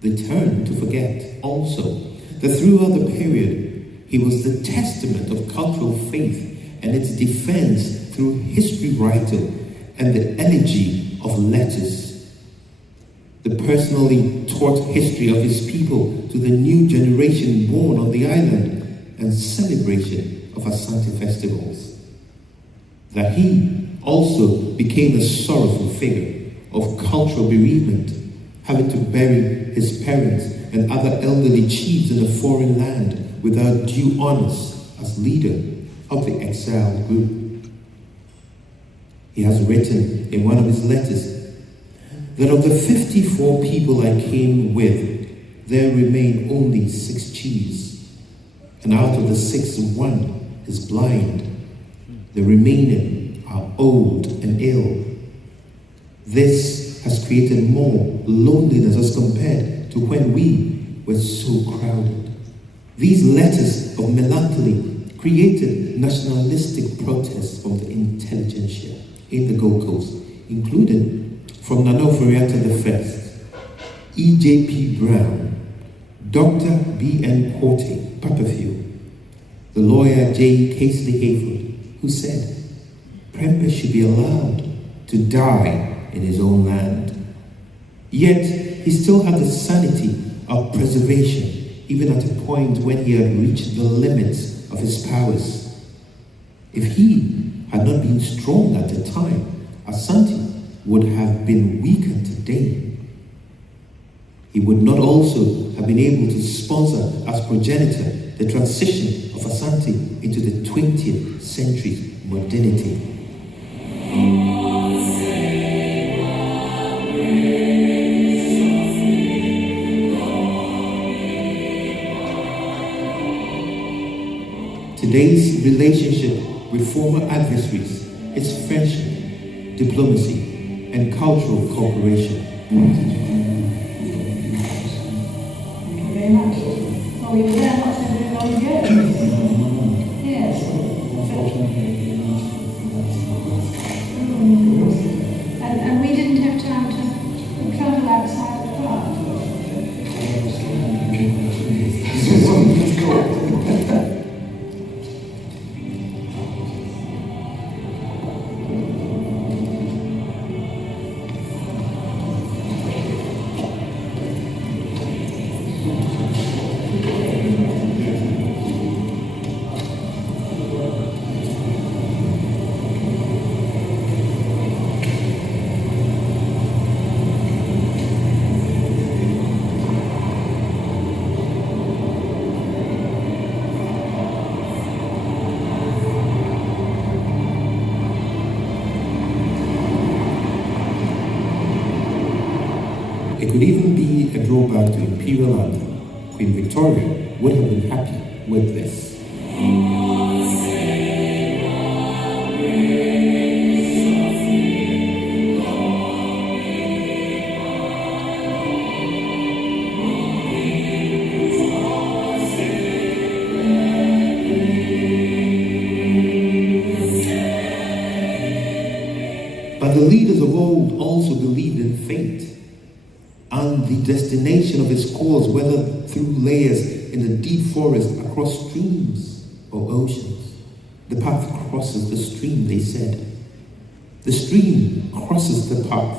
They turned to forget also that throughout the period, he was the testament of cultural faith and its defense through history writing and the elegy of letters. The personally taught history of his people to the new generation born on the island and celebration of Asante festivals. That he also became a sorrowful figure of cultural bereavement, having to bury his parents and other elderly chiefs in a foreign land without due honors as leader of the Exile group. He has written in one of his letters that of the 54 people I came with, there remain only 6 chiefs, and out of the 6, 1 is blind. The remaining are old and ill. This has created more loneliness as compared to when we were so crowded. These letters of melancholy created nationalistic protests from the intelligentsia in the Gold Coast, including from Nana Oforiatta I, E.J.P. Brown, Dr. B.N. Porte, Papafield, the lawyer J. Casely Hayford, who said Prempeh should be allowed to die in his own land. Yet he still had the sanity of preservation, even at a point when he had reached the limits of his powers. If he had not been strong at the time, Asante would have been weaker today. He would not also have been able to sponsor as progenitor the transition of Asante into the 20th century's modernity. Today's relationship with former adversaries is friendship, diplomacy, and cultural cooperation. Thank you very much. Well, we were there not so very long ago. Yes. And we didn't have time to travel outside of Prague. It could even be a drawback to imperial London. Queen Victoria would have been happy with this. But the leaders of old also believed in fate and the destination of its course, whether through layers in the deep forest, across streams or oceans. The path crosses the stream, they said. The stream crosses the path.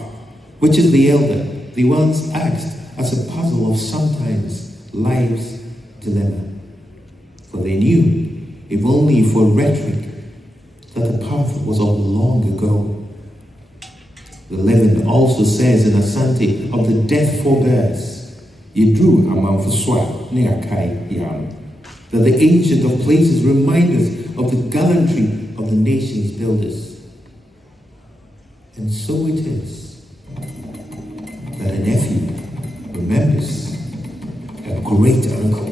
Which is the elder? They once asked as a puzzle of sometimes life's dilemma. For they knew, if only for rhetoric, that the path was of long ago. The legend also says in Asante of the death forbears, Yedru Amanfuswa Neakai Yam, that the ancient of places remind us of the gallantry of the nation's builders. And so it is that a nephew remembers a great uncle.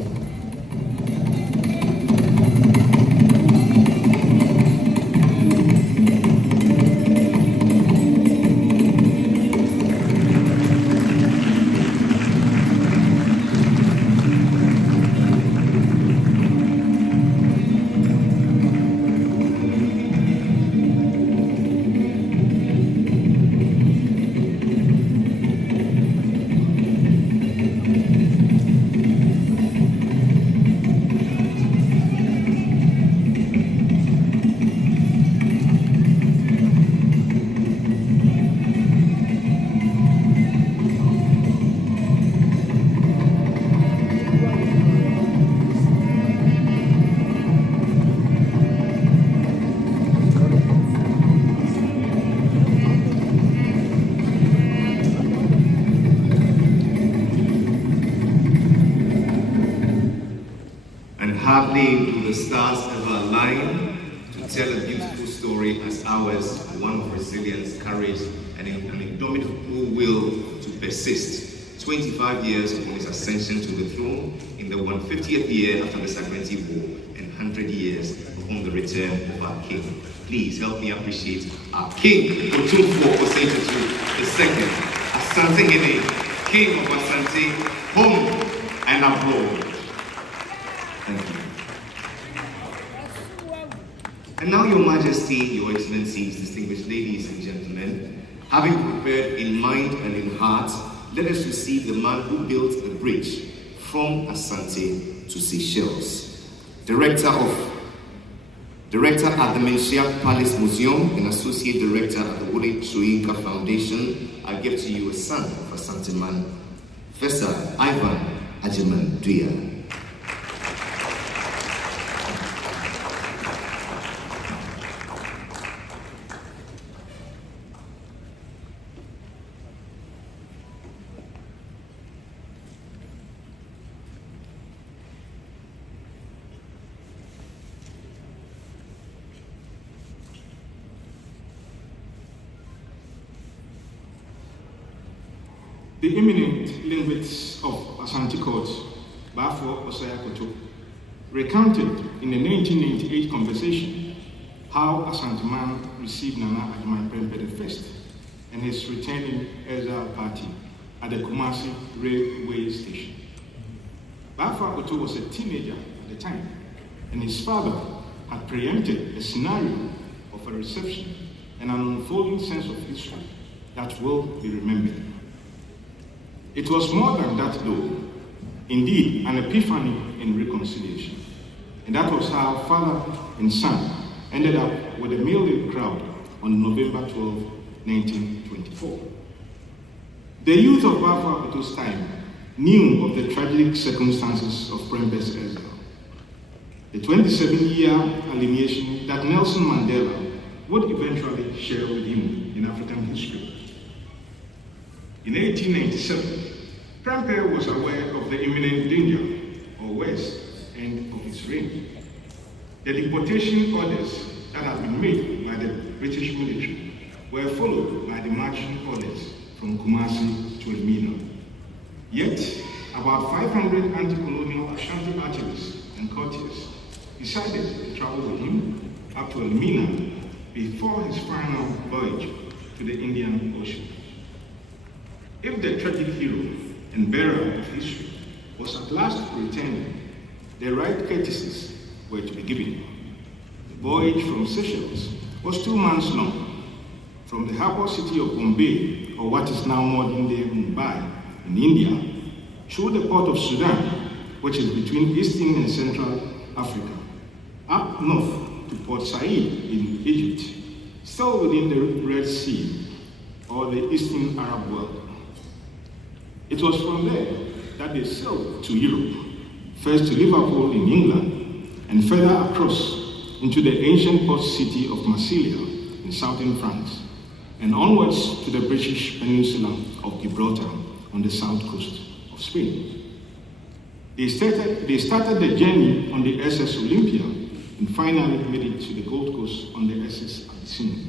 Hardly do the stars ever align to tell a beautiful story as ours, one of resilience, courage, and an indomitable will to persist. 25 years upon his ascension to the throne, in the 150th year after the Sacramenti War, and 100 years upon the return of our King. Please help me appreciate our King, Otumfuo II, Asante Gene, King of Asante, home and abroad. Thank you. And now, Your Majesty, Your Excellencies, distinguished ladies and gentlemen, having prepared in mind and in heart, let us receive the man who built the bridge from Asante to Seychelles. Director at the Menchia Palace Museum and Associate Director at the Wole Soyinka Foundation, I give to you a son of Asante man, Professor Ivan Ajiman Duya. The eminent linguist of Asante Court, Bafo Osayakoto, recounted in a 1998 conversation how Asante man received Nana King Prempeh I and his returning Exile party at the Kumasi railway station. Bafo Akoto was a teenager at the time, and his father had preempted a scenario of a reception and an unfolding sense of history that will be remembered. It was more than that though, indeed an epiphany in reconciliation. And that was how father and son ended up with a million crowd on November 12, 1924. The youth of Bafo Akoto's time knew of the tragic circumstances of Prempeh's exile. The 27-year alienation that Nelson Mandela would eventually share with him in African history. In 1897, Prempeh was aware of the imminent danger, or worse, end of his reign. The deportation orders that had been made by the British military were followed by the marching orders from Kumasi to Elmina. Yet, about 500 anti-colonial Ashanti archers and courtiers decided to travel with him up to Elmina before his final voyage to the Indian Ocean. If the tragic hero and bearer of history was at last returning, the right courtesies were to be given. The voyage from Seychelles was 2 months long, from the harbor city of Bombay, or what is now modern-day Mumbai, in India, through the port of Sudan, which is between Eastern and Central Africa, up north to Port Said in Egypt, still within the Red Sea, or the Eastern Arab world. It was from there that they sailed to Europe, first to Liverpool in England, and further across into the ancient port city of Marseille in southern France, and onwards to the British peninsula of Gibraltar on the south coast of Spain. They started the journey on the SS Olympia and finally made it to the Gold Coast on the SS Abyssinia.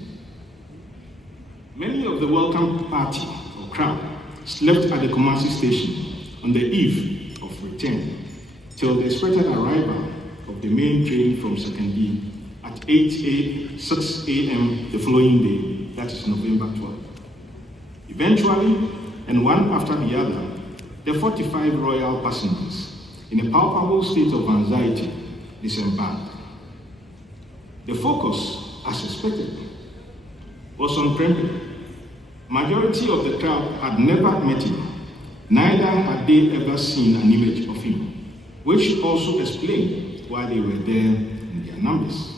Many of the welcome party or crowd slept at the Kumasi station on the eve of return till the expected arrival of the main train from Sekandi at 6 a.m. the following day, that is November 12. Eventually, and one after the other, the 45 royal passengers, in a palpable state of anxiety, disembarked. The focus, as expected, was on Prempeh. Majority of the crowd had never met him, neither had they ever seen an image of him, which also explained why they were there in their numbers.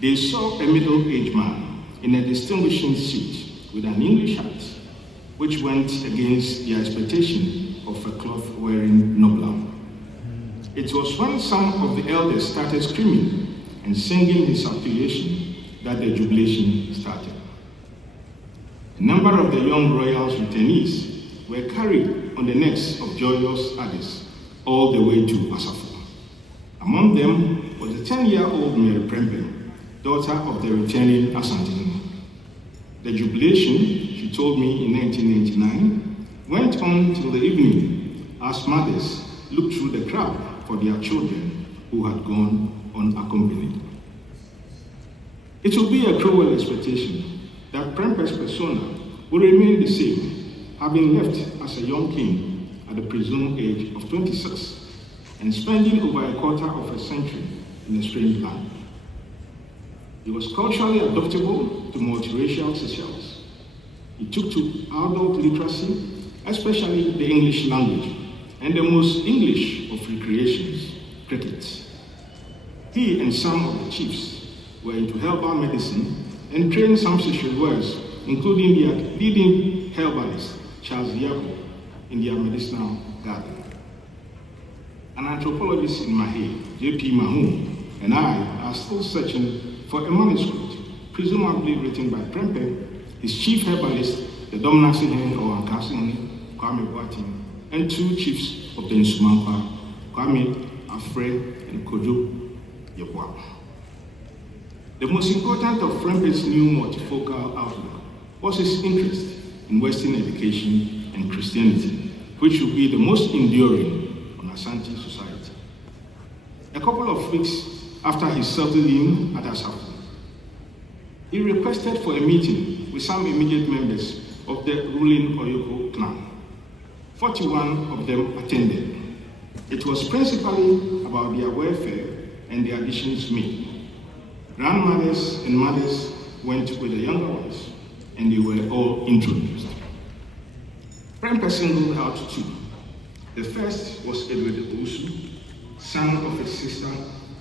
They saw a middle-aged man in a distinguishing suit with an English hat, which went against their expectation of a cloth-wearing nobler. It was when some of the elders started screaming and singing his salutation that the jubilation started. A number of the young royals' returnees were carried on the necks of joyous others all the way to Asafo. Among them was the 10-year-old Mary Prempeh, daughter of the returning Asantini. The jubilation, she told me in 1999, went on till the evening as mothers looked through the crowd for their children who had gone unaccompanied. It will be a cruel expectation that Prempeh's persona will remain the same, having left as a young king at the presumed age of 26 and spending over a quarter of a century in a strange land. He was culturally adaptable to multiracial Seychelles. He took to adult literacy, especially the English language, and the most English of recreations, cricket. He and some of the chiefs were into herbal medicine and trained some Seychelles, including their leading herbalist, Charles Diaco, in their medicinal garden. An anthropologist in Mahé, J.P. Mahou, and I are still searching for a manuscript, presumably written by Prempeh, his chief herbalist, the Domnasi Hen or Ankasi Kwame Boateng, and two chiefs of the Nsumankwa, Kwame Afre and Kojo Yeboah. The most important of Prempeh's new multifocal outlook was his interest in Western education and Christianity, which would be the most enduring on Asante society. A couple of weeks after his settling at Asafo, he requested for a meeting with some immediate members of the ruling Oyoko clan. 41 of them attended. It was principally about their welfare and the additions made. Grandmothers and mothers went with the younger ones, and they were all introduced. Prempeh singled out two. The first was Edward Owusu, son of his sister,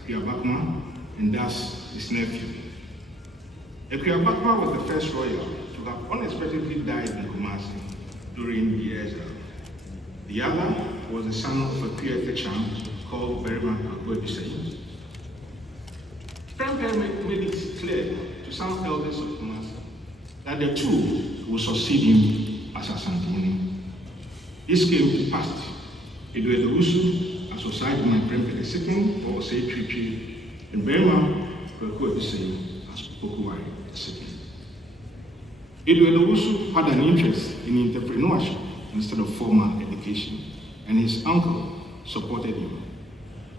Kriabakma, and thus his nephew. Kriabakma was the first royal to have unexpectedly died in Kumasi during the Exile. The other was the son of a Kriabakma called Berima Akwedusei. Prempeh made it clear to some elders of Kumasi that the two would succeed him as Asantini. This came to pass. Edward Owusu as Osagyina Prempeh II, or Osei Trichi, and Berima Akwedusei as Pokuwari II. Edward Owusu had an interest in entrepreneurship instead of formal education, and his uncle supported him.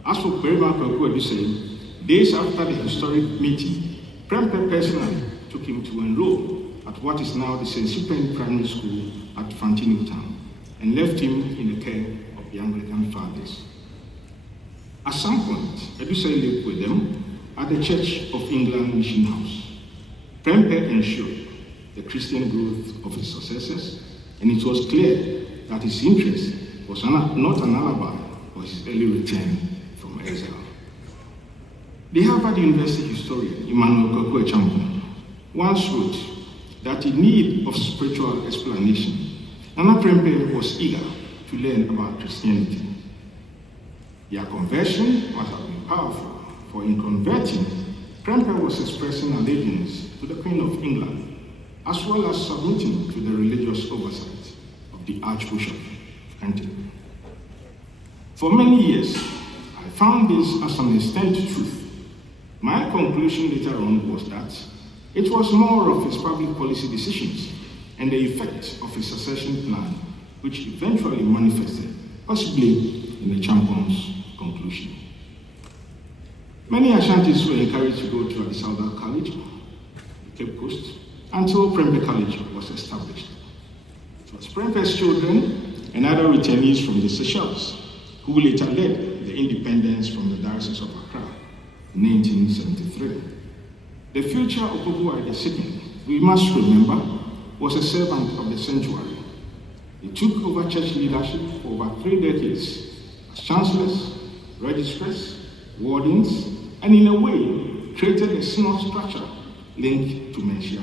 As for Berima Akwedusei, days after the historic meeting, Prempeh personally took him to enroll at what is now the St. Cyprian Primary School at Fantino Town, and left him in the care of the Anglican fathers. At some point, Edusei lived with them at the Church of England Mission House. Prempeh ensured the Christian growth of his successors, and it was clear that his interest was not an alibi for his early return from exile. The Harvard University historian Emmanuel Otumfuo once wrote that in need of spiritual explanation, Nana Prempeh was eager to learn about Christianity. Their conversion must have been powerful, for in converting, Prempeh was expressing allegiance to the Queen of England, as well as submitting to the religious oversight of the Archbishop of Canterbury. For many years, I found this as an extant truth. My conclusion later on was that it was more of his public policy decisions and the effect of his succession plan which eventually manifested, possibly in the champion's conclusion. Many Ashantis were encouraged to go to Exile College, the Cape Coast, until Prempeh College was established. It was Prempeh's children and other returnees from the Seychelles who later led the independence from the Diocese of Accra in 1973. The future Otumfuo II, we must remember, was a servant of the sanctuary. He took over church leadership for over 3 decades as chancellors, registrars, wardens, and in a way created a synod structure linked to Menchia.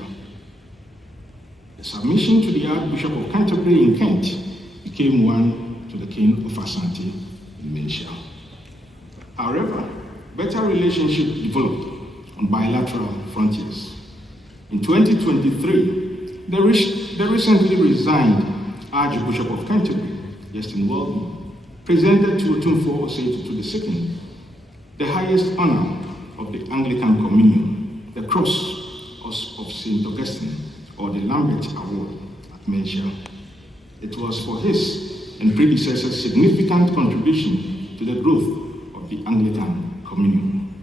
The submission to the Archbishop of Canterbury in Kent became one to the King of Asante in Menchia. However, better relationships developed on bilateral frontiers. In 2023, the recently resigned Archbishop of Canterbury, Justin Welby, presented to Otumfuo II, the highest honor of the Anglican Communion, the Cross of St. Augustine, or the Lambert Award at Menchia. It was for his and predecessors' significant contribution to the growth of the Anglican Communion.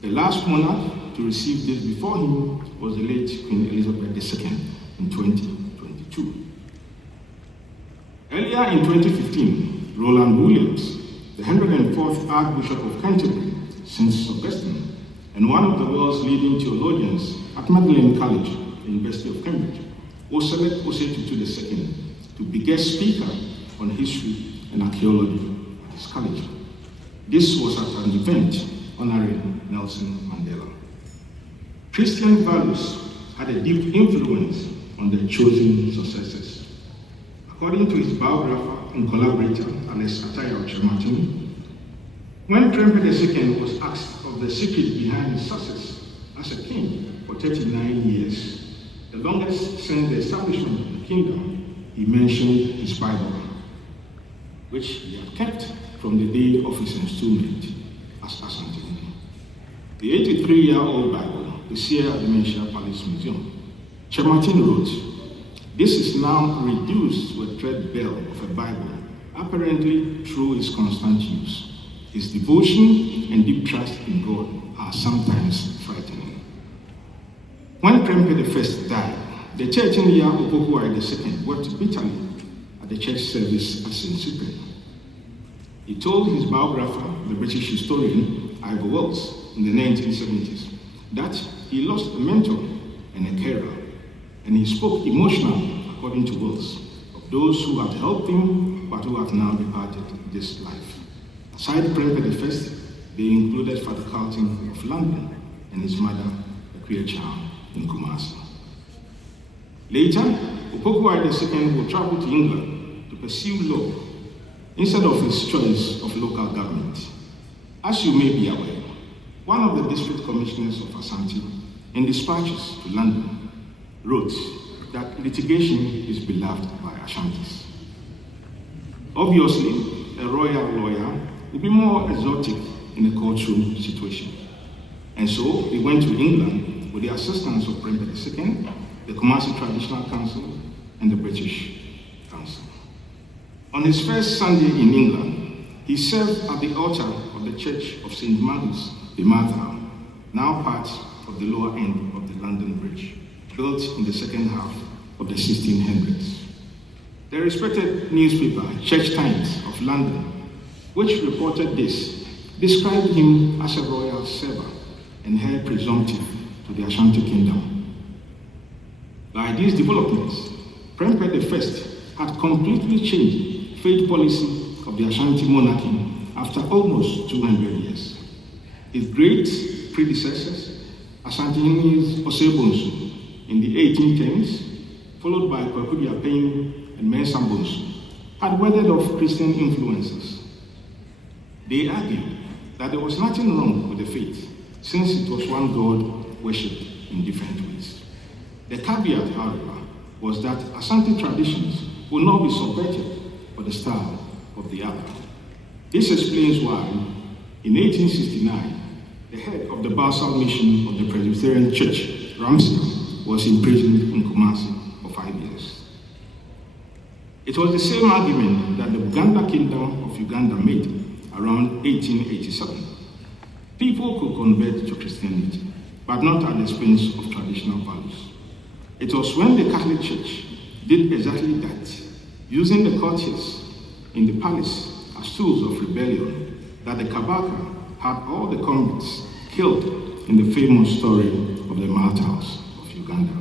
The last monarch to receive this before him was the late Queen Elizabeth II in 2022. Earlier in 2015, Roland Williams, the 104th Archbishop of Canterbury since Augustine, and one of the world's leading theologians at Magdalen College, University of Cambridge, was selected II to be guest speaker on history and archaeology at his college. This was at an event honoring Nelson Mandela. Christian values had a deep influence on their chosen successors. According to his biographer and collaborator, Alex Atayao, when Prempeh II was asked of the secret behind his success as a king for 39 years, the longest since the establishment of the kingdom, he mentioned his Bible, which he had kept from the day of his installment as Asante. The 83-year-old Bible is here at the Menchia Palace Museum. Chemartin wrote, "This is now reduced to a threadbare of a Bible, apparently through its constant use. His devotion and deep trust in God are sometimes frightening." When Prempeh I died, the 13-year Otumfuo II wept bitterly at the church service at St. Cyprian. He told his biographer, the British historian Ivor Wells, in the 1970s, that he lost a mentor and a carer, and he spoke emotionally, according to Wells, of those who had helped him but who have now departed this life. Aside Prempeh I, they included Father Carlton of London and his mother, the queer child in Kumasi. Later, Otumfuo II will travel to England to pursue law instead of his choice of local government. As you may be aware, one of the district commissioners of Asante, in dispatches to London, wrote that litigation is beloved by Ashantis. Obviously, a royal lawyer would be more exotic in a courtroom situation. And so he went to England with the assistance of Prempeh II, the Kumasi Traditional Council, and the British Council. On his first Sunday in England, he served at the altar of the Church of St. Magnus the Martyr, now part of the lower end of the London Bridge, built in the second half of the 1600s. The respected newspaper, Church Times of London, which reported this, described him as a royal servant and heir presumptive to the Ashanti Kingdom. By these developments, Prempeh I had completely changed faith policy of the Ashanti monarchy after almost 200 years. His great predecessors, Asantehene Osei-Bonsu in the 1810s, followed by Kwaku Apain and Mensah Bonsu, had weathered off Christian influences. They argued that there was nothing wrong with the faith, since it was one God worshipped in different ways. The caveat, however, was that Asante traditions would not be subverted for the style of the other. This explains why, in 1869, the head of the Basel mission of the Presbyterian Church, Ramsey, was imprisoned in Kumasi for 5 years. It was the same argument that the Buganda Kingdom of Uganda made around 1887. People could convert to Christianity, but not at the expense of traditional values. It was when the Catholic Church did exactly that, using the courtiers in the palace as tools of rebellion, that the Kabaka had all the convicts killed in the famous story of the martyrs of Uganda.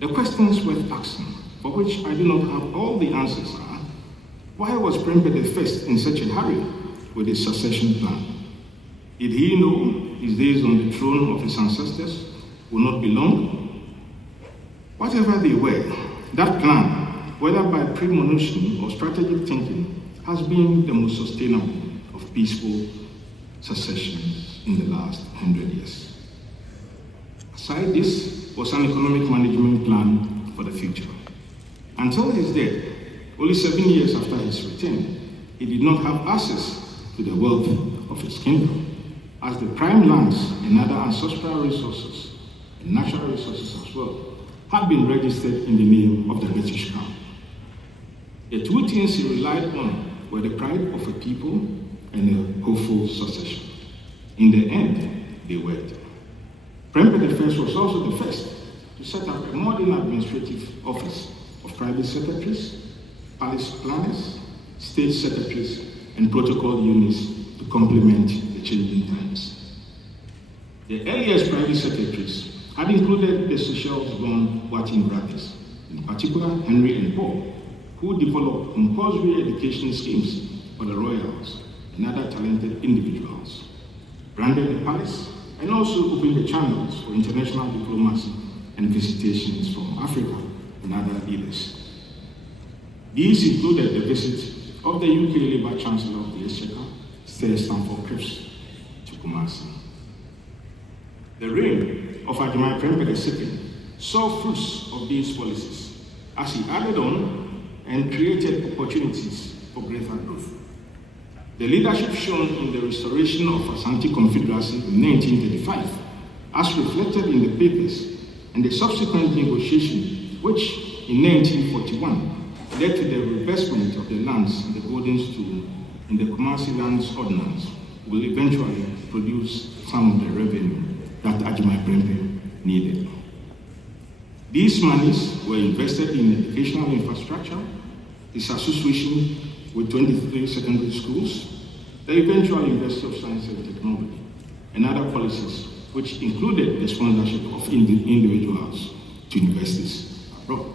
The questions worth asking, for which I do not have all the answers, are: why was Prempeh I in such a hurry with his succession plan? Did he know his days on the throne of his ancestors would not be long? Whatever they were, that plan, whether by premonition or strategic thinking, has been the most sustainable of peaceful successions in the last 100 years. Aside this was an economic management plan for the future. Until his death, only 7 years after his return, he did not have access to the wealth of his kingdom, as the prime lands and other ancestral resources, and natural resources as well, had been registered in the name of the British Crown. The two things he relied on were the pride of a people and a hopeful succession. In the end, they worked. Prempeh I was also the first to set up a modern administrative office of private secretaries, palace planners, state secretaries, and protocol units to complement the changing times. The earliest private secretaries had included the Seychelles-born Watting brothers, in particular Henry and Paul, who developed compulsory education schemes for the royals and other talented individuals, branded the palace, and also opened the channels for international diplomacy and visitations from Africa and other leaders. These included the visit of the UK Labour Chancellor of the Exchequer, Sir Stamford Cripps, to Kumasi. The reign of Ajimai Prempeh II saw fruits of these policies as he added on and created opportunities for greater growth. The leadership shown in the restoration of Asante Confederacy in 1935, as reflected in the papers, and the subsequent negotiation, which in 1941 led to the revestment of the lands in the Golden Stool in the Kumasi Lands Ordinance, will eventually produce some of the revenue that Ajimai Prempeh needed. These monies were invested in educational infrastructure, his association with 23 secondary schools, the eventual University of Science and Technology, and other policies which included the sponsorship of individuals to universities abroad.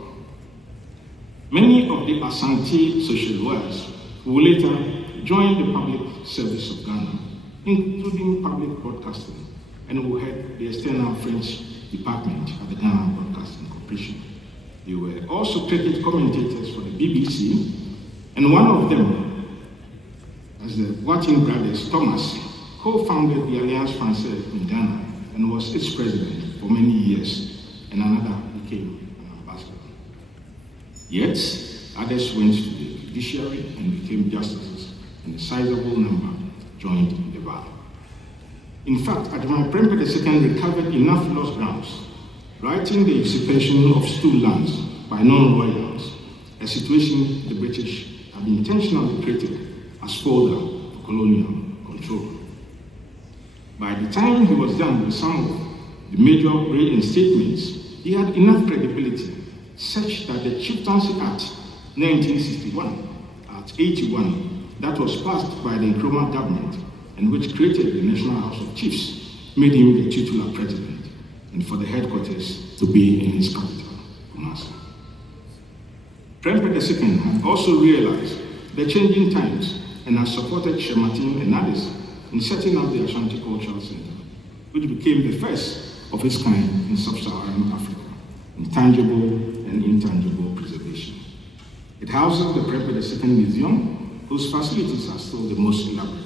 Many of the Asante social workers who later joined the public service of Ghana, including public broadcasting, and who had the external French department at the Ghana Broadcasting Corporation. They were also cricket commentators for the BBC, and one of them, as the Watting brothers, Thomas, co-founded the Alliance Française in Ghana and was its president for many years, and another became an ambassador. Yet, others went to the judiciary and became justices, and a sizable number joined the bar. In fact, Ajimai Prempeh II recovered enough lost grounds, writing the usurpation of stool lands by non-royals, a situation the British had intentionally created as fodder for colonial control. By the time he was done with some of the major reinstatements, he had enough credibility such that the Chieftaincy Act 1961, Act 81, that was passed by the Nkrumah government and which created the National House of Chiefs, made him the titular president, and for the headquarters to be in his capital, Kumasi. Prempeh II had also realized the changing times and has supported Shematin and others in setting up the Ashanti Cultural Center, which became the first of its kind in sub-Saharan Africa, in tangible and intangible preservation. It houses the Prempeh II Museum, whose facilities are still the most elaborate.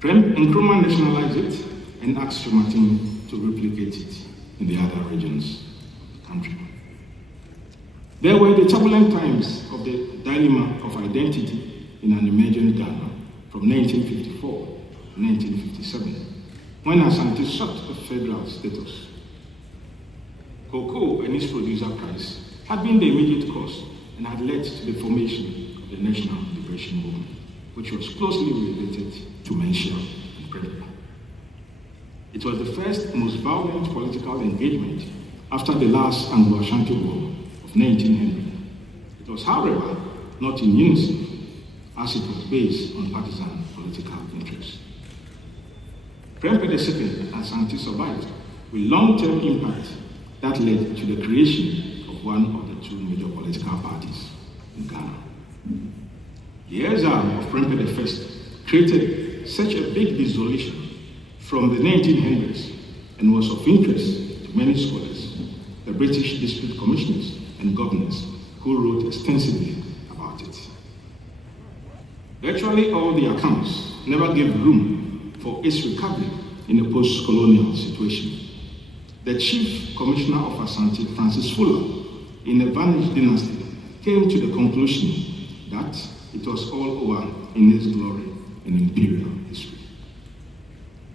Nkrumah nationalized it and asked Shematin to replicate it in the other regions of the country. There were the turbulent times of the dilemma of identity in an emergent Ghana from 1954 to 1957, when Asante sought a federal status. Cocoa and its producer price had been the immediate cause and had led to the formation of the National Liberation Movement, which was closely related to Menchia and Prempeh. It was the first most violent political engagement after the last Anglo-Ashanti War of 1900. It was, however, not in unison, as it was based on partisan political interests. Prempeh II and Asante survived with long-term impact that led to the creation of one of the two major political parties in Ghana. The Exile of Prempeh I created such a big desolation from the 1900s and was of interest to many scholars, the British district commissioners and governors who wrote extensively about it. Virtually all the accounts never gave room for its recovery in a post-colonial situation. The chief commissioner of Asante, Francis Fuller, in a vanished dynasty, came to the conclusion that it was all over in its glory in imperial history.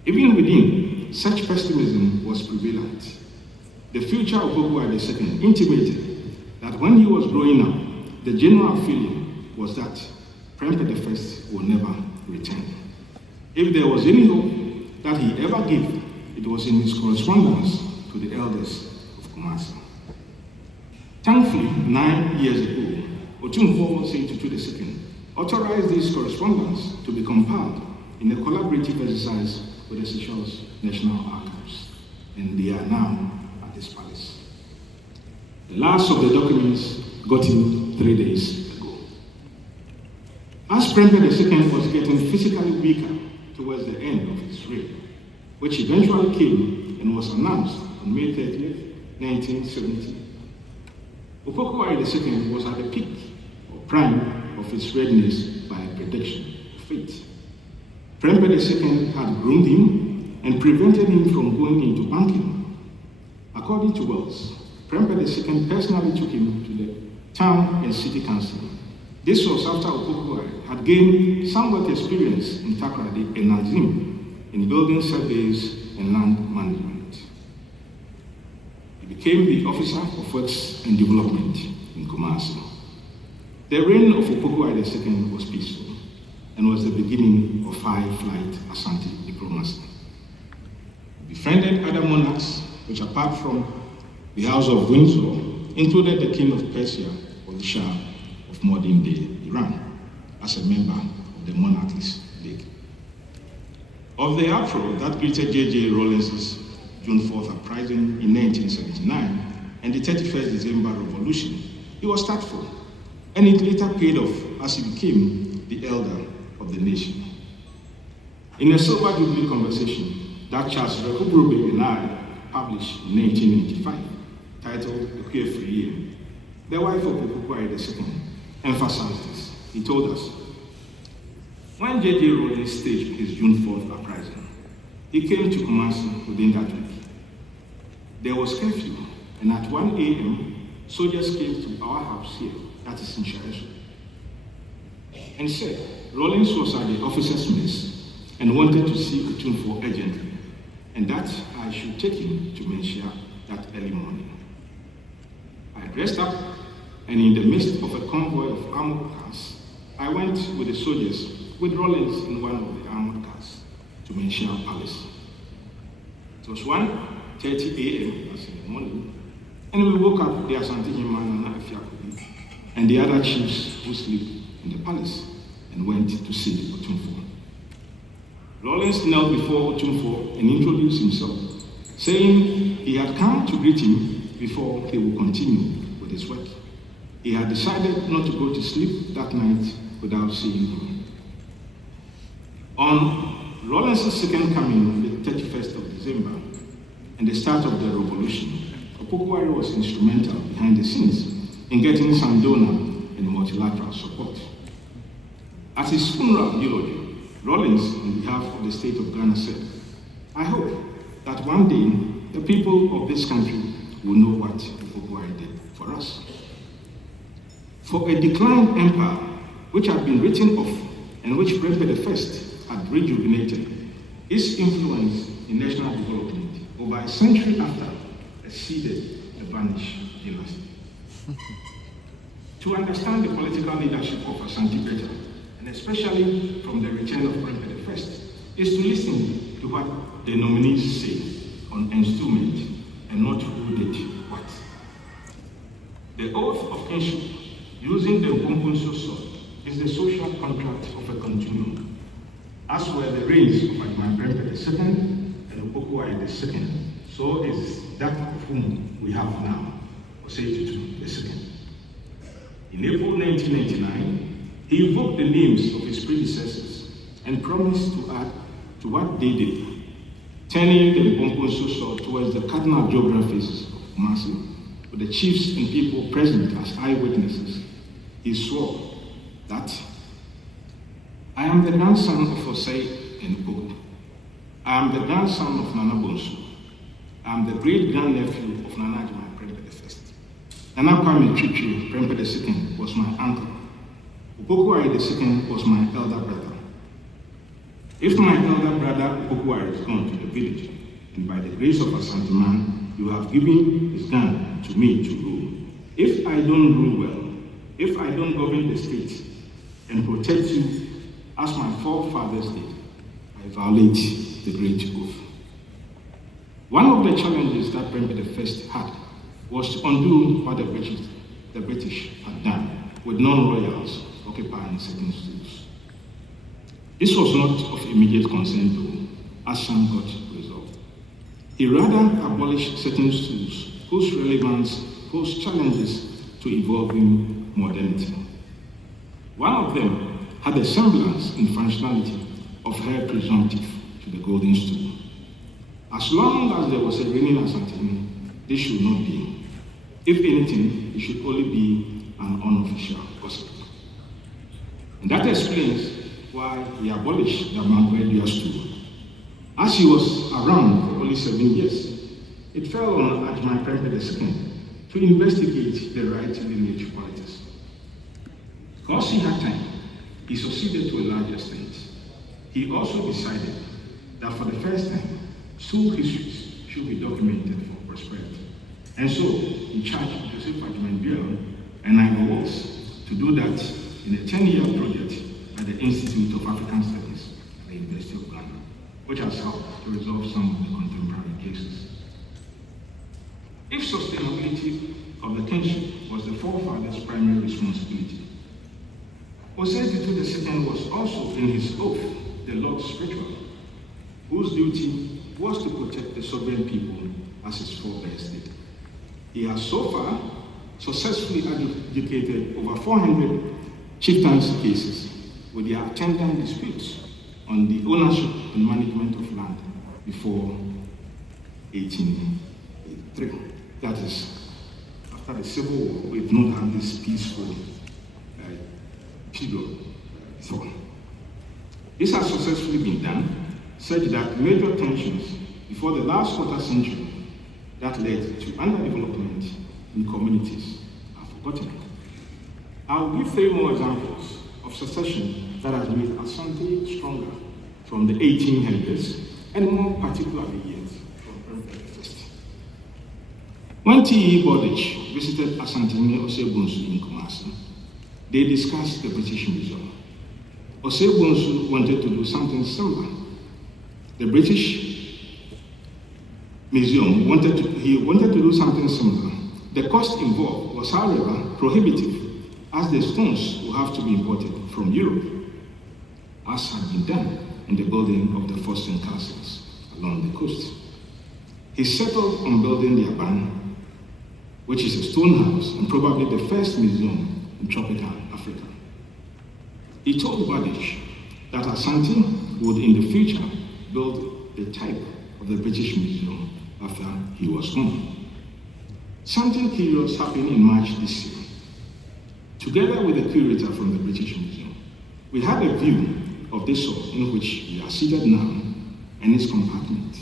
Even within, such pessimism was prevalent. The future of Otumfuo II intimated that when he was growing up, the general feeling was that Prempeh I will never return. If there was any hope that he ever gave, it was in his correspondence to the elders of Kumasi. Thankfully, 9 years ago, Otumfuo II authorized this correspondence to be compiled in a collaborative exercise with the Seychelles National Archives, and they are now at this palace. The last of the documents got in 3 days ago. As Prempeh II was getting physically weaker towards the end of his reign, which eventually came and was announced on May 30th, 1970, Otumfuo II was at the peak or prime of his readiness by a prediction of fate. Prempeh II had groomed him and prevented him from going into banking. According to Wells, Prempeh II personally took him to the town and city council. This was after Otumfuo had gained some work experience in Takoradi and Nazim in building surveys and land management. He became the officer of works and development in Kumasi. The reign of Otumfuo II was peaceful and was the beginning of high-flight Asante diplomacy. He befriended other monarchs, which apart from the House of Windsor, included the King of Persia or the Shah of modern-day Iran as a member of the Monarchist League. Of the uproar that greeted J.J. Rawlins's June 4th uprising in 1979 and the 31st December Revolution, he was tactful, and it later paid off as he became the elder of the nation. In a Silver Jubilee conversation that Charles Rehoboam and I published in 1995, titled A Queer Free Year, the wife of Otumfuo II emphasized this. He told us, when J.J. Rawlins staged his June 4th uprising, he came to Kumasi within that week. There was curfew, and at 1 a.m., soldiers came to our house here, that is in Seychelles, and said Rawlins was at the officers' mess and wanted to see Otumfuo urgently, and that I should take him to Menchia that early morning. I dressed up, and in the midst of a convoy of armored cars, I went with the soldiers with Rawlins in one of the armored cars to Menchia Palace. It was 1:30 a.m. as in the morning, and we woke up the Asante Hima Nana Afiakobi and the other chiefs who sleep in the palace and went to see Otumfuo. Rawlins knelt before Otumfuo and introduced himself, saying he had come to greet him before he would continue with his work. He had decided not to go to sleep that night without seeing him. On Rawlins' second coming, the 31st of December, and the start of the revolution, Opokuwari was instrumental behind the scenes in getting some donor and multilateral support. At his funeral eulogy, Rawlins, on behalf of the state of Ghana, said, "I hope that one day the people of this country will know what Opokuwari did for us." For a declined empire, which had been written off and which Prempeh I had rejuvenated, its influence in national development over a century after exceeded the vanished dynasty. To understand the political leadership of Asante better, and especially from the return of Prempeh I, is to listen to what the nominees say on instrument and not who did what. The oath of kinship using the Mournful sword is the social contract of a continuum, as were the reigns of King Prempeh II and Opokuwari II. So is that of whom we have now, Osei II. In April 1999, he invoked the names of his predecessors and promised to add to what they did, turning the Mournful sword towards the cardinal geographies of Kumasi, with the chiefs and people present as eyewitnesses. He swore that I am the grandson of Osei and Opoku. I am the grandson of Nana Bonsu. I am the great-grandnephew of Nana Adjumani Prempeh I. Nana Kwame Twitwi Prempeh II was my uncle. Opokuwari II was my elder brother. If my elder brother Opokuwari is gone to the village, and by the grace of Asante man, you have given his gun to me to rule. If I don't rule well, if I don't govern the state and protect you as my forefathers did, I violate the great oath. One of the challenges that Prempeh I had was to undo what the British had done with non-royals occupying certain stools. This was not of immediate concern though, as some got resolved. He rather abolished certain stools whose relevance posed challenges to evolving modernity. One of them had a semblance in functionality of heir presumptive to the golden stool. As long as there was a reigning Asante, this should not be. If anything, it should only be an unofficial gossip. And that explains why he abolished the Manguedia stool. As he was around for only 7 years, it fell on Adjumani Prempeh II to investigate the right lineage politics. Because he had time, he succeeded to a large extent. He also decided that for the first time, stool histories should be documented for prosperity. And so he charged Joseph Adjumani and Ivor Walls to do that in a 10-year project at the Institute of African Studies at the University of Ghana, which has helped to resolve some of the contemporary cases. If sustainability of the kinship was the forefathers' primary responsibility, Osei II was also in his oath the Lord Spiritual, whose duty was to protect the sovereign people as his forebears did. He has so far successfully adjudicated over 400 chieftaincy cases with their attendant disputes on the ownership and management of land before 1883. That is, after the Civil War, we've not had this peaceful period before. This has successfully been done, such that major tensions before the last quarter century that led to underdevelopment in communities are forgotten. I'll give 3 more examples of secession that has made Asante stronger from the 1800s, and more particularly yet from Prempeh I. When T.E. Bordage visited Asantehene Osei Bonsu in Kumasi, they discussed the British Museum. Osei Bonsu wanted to do something similar. The British Museum wanted to do something similar. The cost involved was, however, prohibitive, as the stones will have to be imported from Europe, as had been done in the building of the Forts and castles along the coast. He settled on building the Aban, which is a stone house and probably the first museum in tropical Africa. He told Badish that Asante would in the future build the type of the British Museum after he was gone. Something curious happened in March this year. Together with the curator from the British Museum, we had a view of this hall in which we are seated now and its compartment.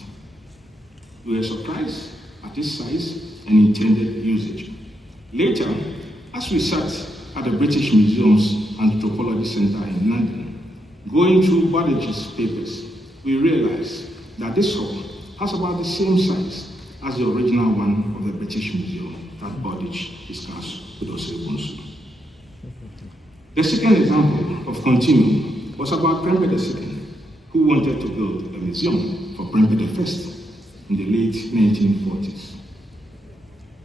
We were surprised at its size and intended usage. Later, as we sat at the British Museum's Anthropology Center in London, going through Badich's papers, we realized that this hall has about the same size as the original one of the British Museum that Badich discussed with Osei. The second example of continuum was about Prempeh II, who wanted to build a museum for Prempeh I in the late 1940s.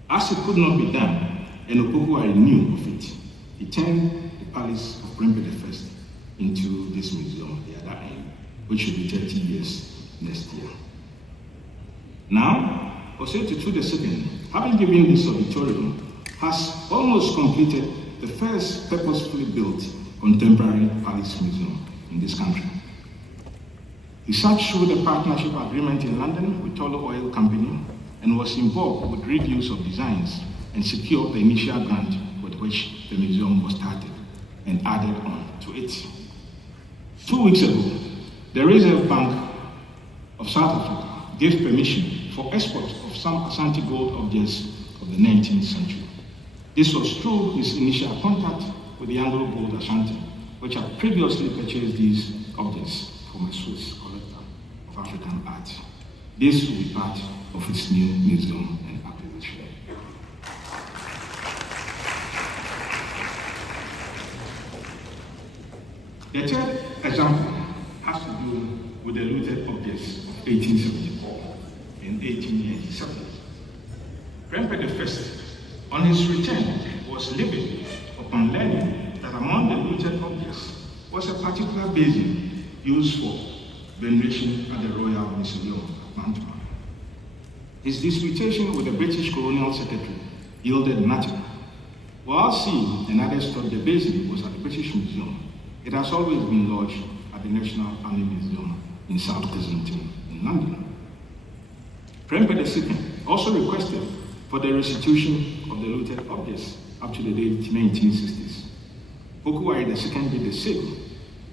As it could not be done, and Opokuwari knew of it, he turned the palace of Prempeh I into this museum, the other end, which will be 30 years next year. Now, Osei II, having given this auditorium, has almost completed the first purposefully built contemporary palace museum in this country. He sat through the partnership agreement in London with Tullow Oil Company and was involved with reviews of designs and secured the initial grant with which the museum was started and added on to it. 2 weeks ago, the Reserve Bank of South Africa gave permission for export of some Asante gold objects of the 19th century. This was through his initial contact with the Anglo Gold Ashanti, which had previously purchased these objects from a Swiss collector of African art. This will be part of its new museum and acquisition. The third example has to do with the looted objects of 1874 and 1887. Prempeh I, on his return, was livid upon learning that among the looted objects was a particular basin used for veneration at the Royal Mausoleum at Mantua. His disputation with the British Colonial Secretary yielded nothing. While he and others thought the basin was at the British Museum, it has always been lodged at the National Army Museum in South Kensington in London. Prempeh II also requested for the restitution of the looted objects up to the late 1960s. Opokuwari II did the same.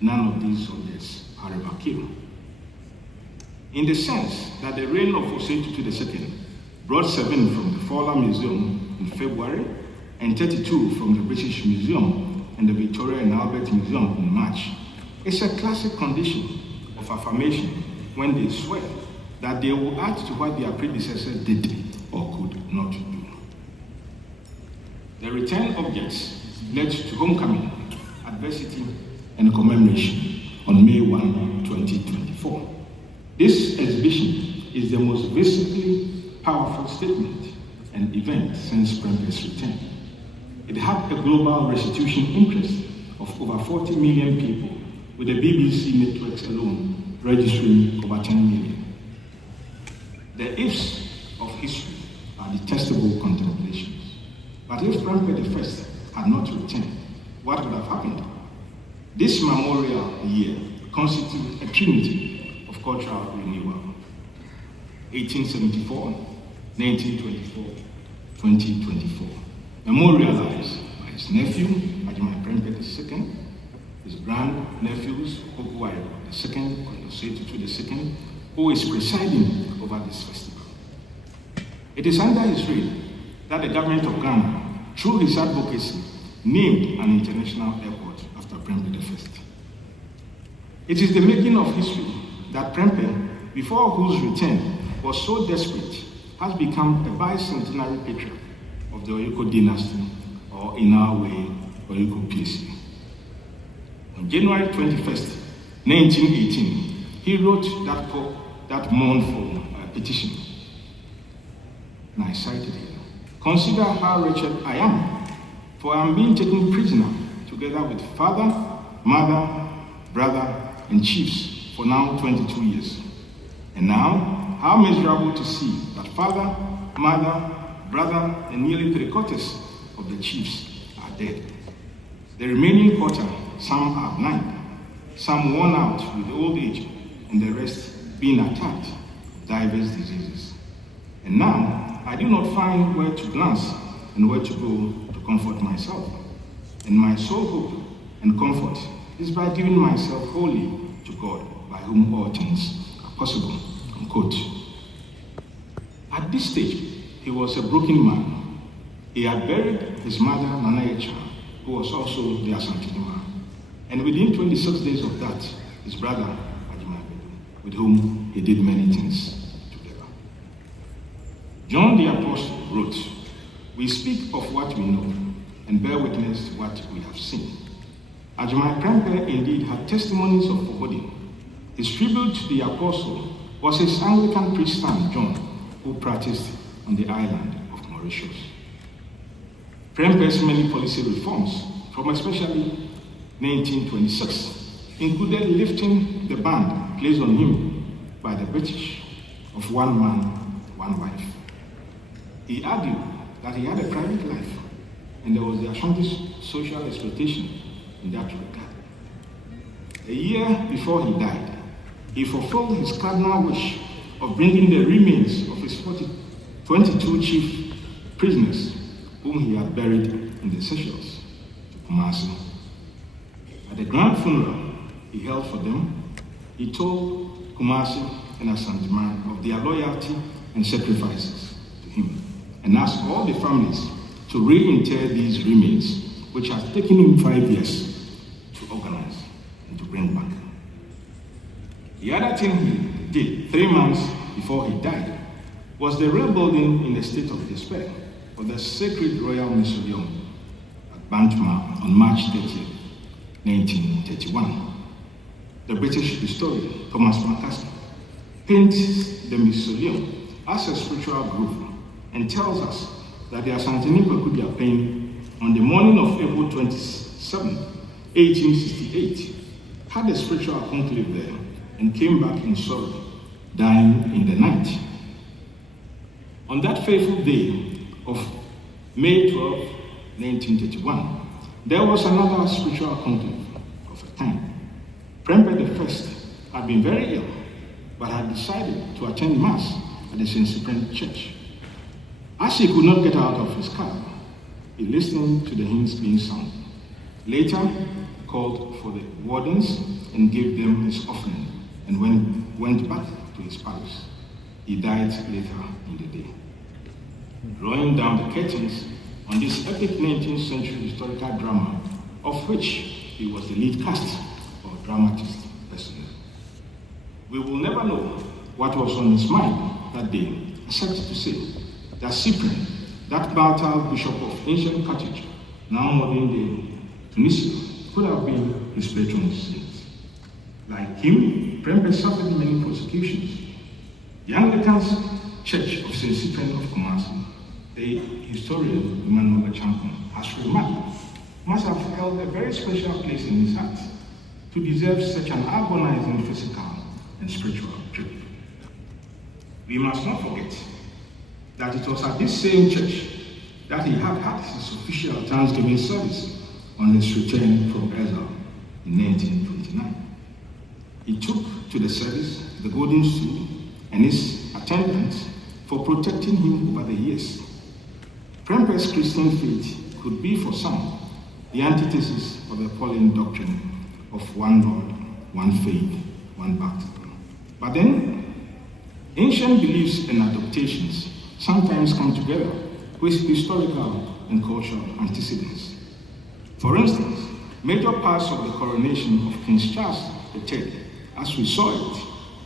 None of these objects are ever killed. In the sense that the reign of Osei II brought 7 from the Fowler Museum in February and 32 from the British Museum and the Victoria and Albert Museum in March, it's a classic condition of affirmation when they swear that they will add to what their predecessors did or could not do. The returned objects led to homecoming, adversity, and commemoration on May 1, 2024. This exhibition is the most visibly powerful statement and event since Prempeh's return. It had a global restitution interest of over 40 million people, with the BBC networks alone registering over 10 million. The ifs of history are detestable contemplations. But if Prempeh I had not returned, what would have happened? This memorial year constitutes a trinity of cultural renewal. 1874, 1924, 2024. Memorialized by his nephew, Ajimai Prempeh II, his grand-nephews, Opokuwari II and Osei II, who is presiding over this festival. It is under his reign that the government of Ghana, through his advocacy, named an international airport after Prempeh I. It is the making of history that Prempeh, before whose return was so desperate, has become a bicentenary patriarch of the Oyuko dynasty, or in our way, Oyuko PSC. On January 21st, 1918, he wrote that mournful petition. And I cited here. Consider how wretched I am, for I am being taken prisoner together with father, mother, brother, and chiefs for now 22 years. And now, how miserable to see that father, mother, brother, and nearly 3/4 of the chiefs are dead. The remaining quarter, some are blind, some worn out with old age, and the rest being attacked with diverse diseases. And now, I do not find where to glance and where to go to comfort myself. And my sole hope and comfort is by giving myself wholly to God, by whom all things are possible." Unquote. At this stage, he was a broken man. He had buried his mother, Nana Echa, who was also the Asantehene. And within 26 days of that, his brother, with whom he did many things together. John the Apostle wrote, "We speak of what we know and bear witness to what we have seen." King Prempeh indeed had testimonies of foreboding. His tribute to the apostle was his Anglican priest son, John, who practiced on the island of Mauritius. Prempeh's many policy reforms, from especially 1926, included lifting the ban placed on him by the British of one man, one wife. He argued that he had a private life and there was the Ashanti's social exploitation in that regard. A year before he died, he fulfilled his cardinal wish of bringing the remains of his 22 chief prisoners whom he had buried in the Seychelles to Kumasi. At the grand funeral he held for them, he told Kumasi and Asantehene of their loyalty and sacrifices to him, and asked all the families to reinter these remains, which had taken him 5 years to organize and to bring back. The other thing he did 3 months before he died was the rebuilding in a state of despair of the sacred royal mausoleum at Bantama on March 30, 1931. The British historian Thomas Macassar paints the mausoleum as a spiritual grove and tells us that the Asantehene Kwekudia Pain on the morning of April 27, 1868 had a spiritual conclave there and came back in sorrow, dying in the night. On that fateful day of May 12, 1931, there was another spiritual conclave of a time. Prempeh I had been very ill, but had decided to attend Mass at the St. Cyprian Church. As he could not get out of his car, he listened to the hymns being sung. Later, called for the wardens and gave them his offering, and went back to his palace. He died later in the day. Drawing down the curtains on this epic 19th century historical drama, of which he was the lead cast or dramatist person. We will never know what was on his mind that day, except to say that Cyprian, that Baltal bishop of ancient Carthage, now modern day Tunisia, could have been his patron saint. Like him, Prempeh suffered many persecutions. The Anglican Church of St. Cyprian of Kumasi, the historian Emmanuel Champon, has remarked, must have held a very special place in his heart to deserve such an agonizing physical and spiritual trip. We must not forget that it was at this same church that he had his official Thanksgiving service on his return from Exile in 1929. He took to the service the golden stool and his attendants for protecting him over the years. Prempeh's Christian faith could be for some the antithesis of the Pauline doctrine of one Lord, one faith, one baptism. But then, ancient beliefs and adaptations sometimes come together with historical and cultural antecedents. For instance, major parts of the coronation of King Charles III, as we saw it,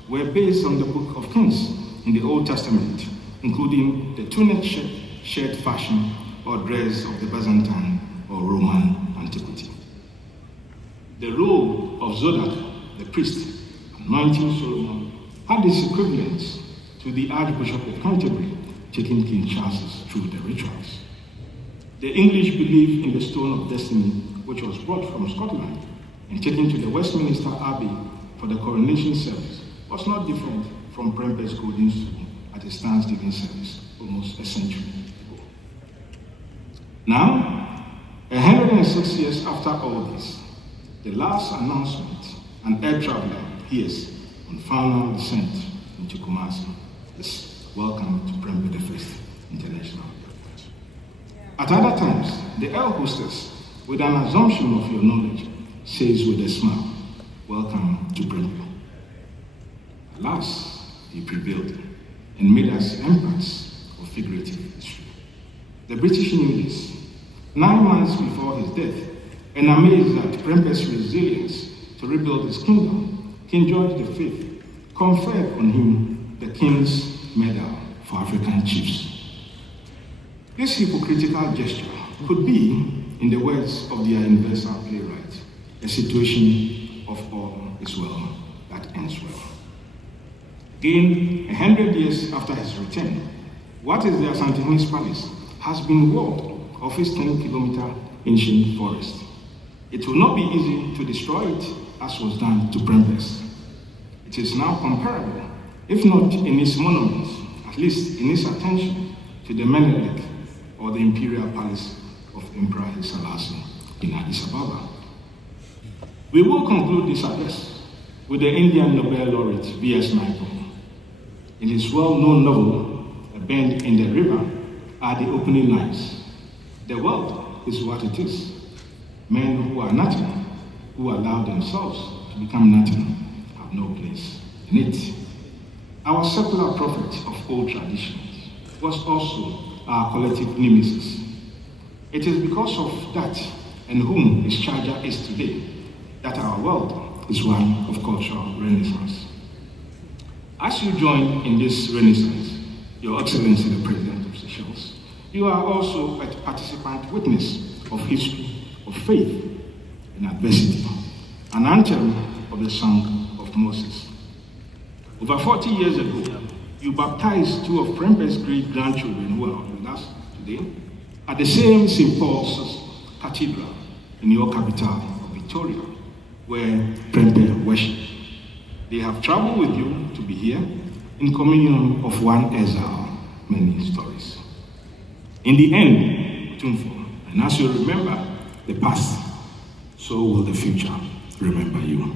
were based on the Book of Kings in the Old Testament, including the tunic shirt fashion or dress of the Byzantine or Roman antiquity. The role of Zodok, the priest, anointing Solomon, had its equivalents to the Archbishop of Canterbury taking King Charles through the rituals. The English believed in the Stone of Destiny, which was brought from Scotland and taken to the Westminster Abbey for the coronation service, was not different from Prempeh's golden stool at his Thanksgiving service almost a century ago. Now, 106 years after all this, the last announcement an air traveler hears on final descent into Kumasi is welcome to Prempeh the First International Airport. At other times, the air hostess, with an assumption of your knowledge, says with a smile, welcome to Prempeh. Alas, he prevailed and made us empaths of figurative history. The British knew this 9 months before his death, and amazed at Prempeh's resilience to rebuild his kingdom, King George V conferred on him the King's Medal for African Chiefs. This hypocritical gesture could be, in the words of the universal playwright, a situation of all is well that ends well. Again, 100 years after his return, what is the Asante Palace has been walled of its 10-kilometer ancient forest. It will not be easy to destroy it as was done to Prempeh's. It is now comparable, if not in its monuments, at least in its attention to the Menelik or the imperial palace of Emperor Haile Selassie in Addis Ababa. We will conclude this address with the Indian Nobel laureate V.S. Naipaul. In his well-known novel, A Bend in the River, are the opening lines. The world is what it is. Men who are nothing, who allow themselves to become nothing, have no place in it. Our secular prophet of old traditions was also our collective nemesis. It is because of that, and whom his charger is today, that our world is one of cultural renaissance. As you join in this renaissance, Your Excellency the President of Seychelles, you are also a participant witness of history, of faith, and adversity, an anthem of the Song of Moses. Over 40 years ago, you baptized 2 of Prempeh's great-grandchildren who are with us today at the same St. Paul's Cathedral in your capital of Victoria, where Prempeh worshipped. They have traveled with you to be here in communion of one exile, many stories. In the end, Otumfuo, and as you remember the past, so will the future remember you.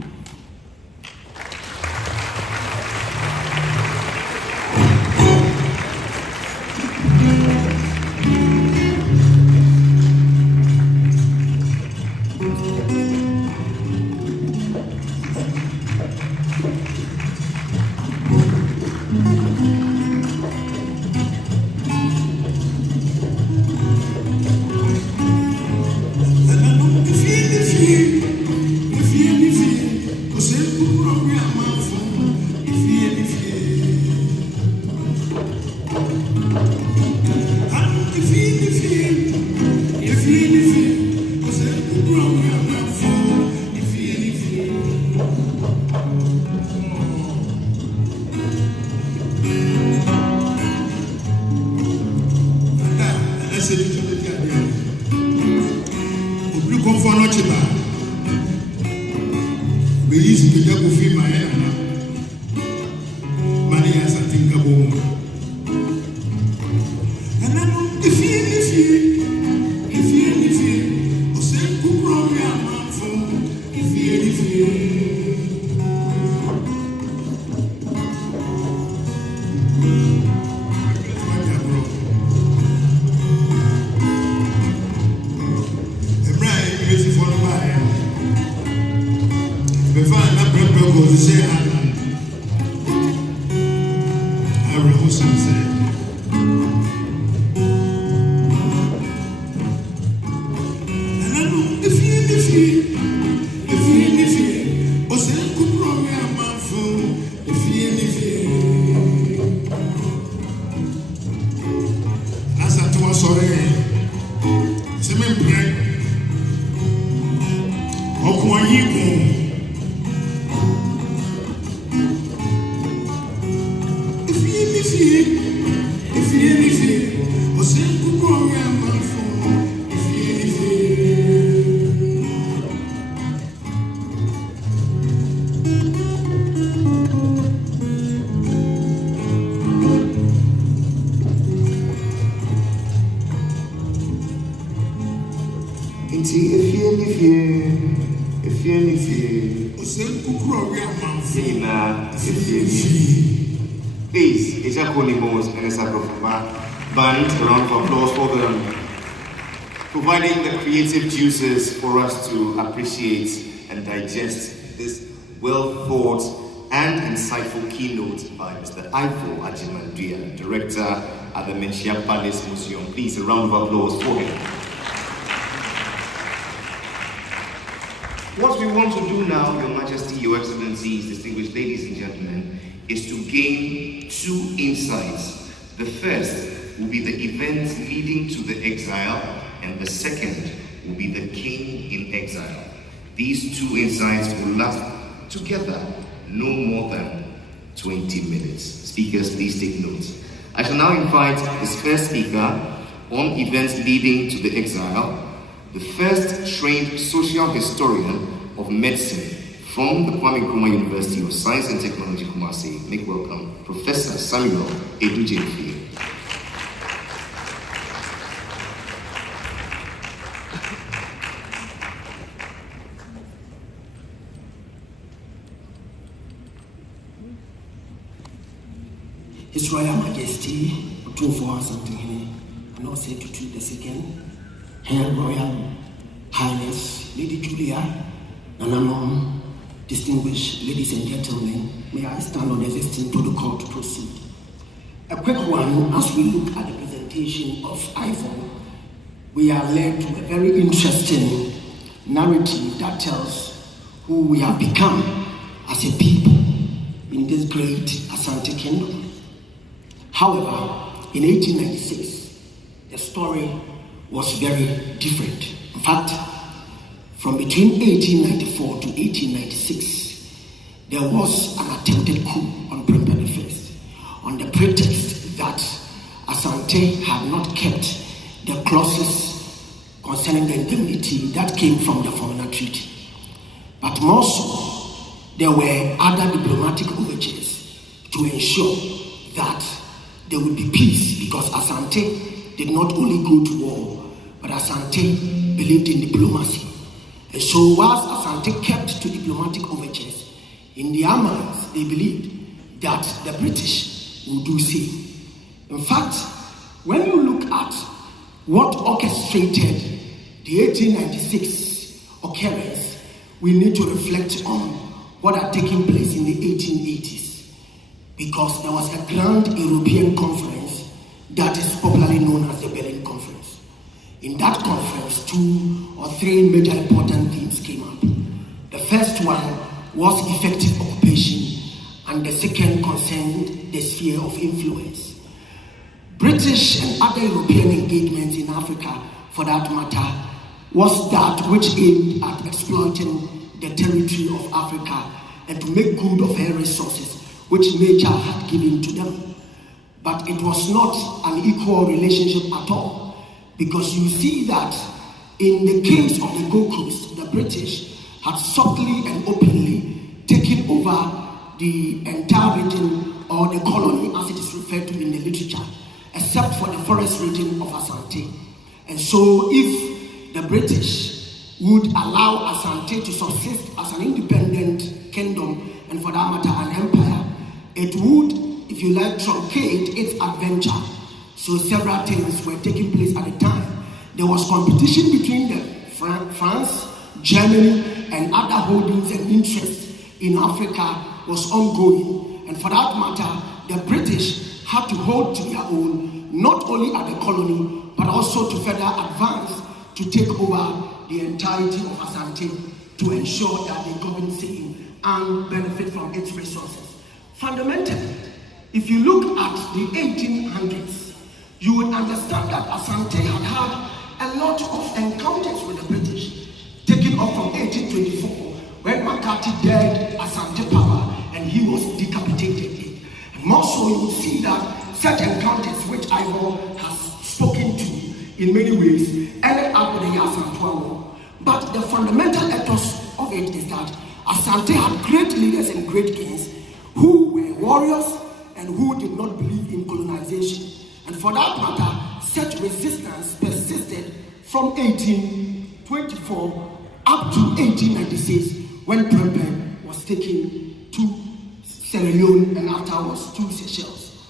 Please, Ejakonimos and Esakofuba band, a round of applause for them, providing the creative juices for us to appreciate and digest this well thought and insightful keynote by Mr. Ivo Ajimandia, director at the Menchia Palace Museum. Please, a round of applause for him. What we want to do now, Your Majesty, Your Excellencies, distinguished ladies and gentlemen, is to gain two insights. The first will be the events leading to the exile, and the second will be the king in exile. These two insights will last together no more than 20 minutes. Speakers, please take note. I shall now invite this first speaker on events leading to the exile, the first trained social historian of medicine from the Kwame Nkrumah University of Science and Technology, Kumasi. Make welcome Professor Samuel Edujemfi. His Royal Majesty Otumfuo and also to the second, Her Royal Highness Lady Julia Nananom, distinguished ladies and gentlemen, may I stand on the existing protocol to proceed. A quick one, as we look at the presentation of Ivo, we are led to a very interesting narrative that tells who we have become as a people in this great Asante Kingdom. However, in 1896, the story was very different. In fact, from between 1894 to 1896, there was an attempted coup on Prempeh I on the pretext that Asante had not kept the clauses concerning the indemnity that came from the Formula Treaty. But more so, there were other diplomatic overtures to ensure that there would be peace, because Asante did not only go to war, but Asante believed in diplomacy. And so whilst Asante kept to diplomatic overtures, in their minds they believed that the British would do same. In fact, when you look at what orchestrated the 1896 occurrence, we need to reflect on what had taken place in the 1880s. Because there was a grand European conference that is popularly known as the Berlin Conference. In that conference, 2 or 3 major important themes came up. The first one was effective occupation, and the second concerned the sphere of influence. British and other European engagements in Africa, for that matter, was that which aimed at exploiting the territory of Africa and to make good of her resources, which nature had given to them. But it was not an equal relationship at all, because you see that in the case of the Gold Coast, the British had subtly and openly taken over the entire region, or the colony as it is referred to in the literature, except for the forest region of Asante. And so if the British would allow Asante to subsist as an independent kingdom, and for that matter an empire, it would, if you like, truncate its adventure. So several things were taking place at the time. There was competition between them. France, Germany, and other holdings and interests in Africa was ongoing. And for that matter, the British had to hold to their own, not only at the colony, but also to further advance to take over the entirety of Asante to ensure that they govern same and benefit from its resources. Fundamentally, if you look at the 1800s, you would understand that Asante had had a lot of encounters with the British, taking off from 1824, when McCarthy dared Asante power and he was decapitated. And more so, you would see that such encounters, which Ivo has spoken to in many ways, ended up with the Asante War. But the fundamental ethos of it is that Asante had great leaders and great kings who were warriors and who did not believe in colonization. And for that matter, such resistance persisted from 1824 1824 up to 1896 when Prempeh was taken to Sierra Leone and afterwards to Seychelles.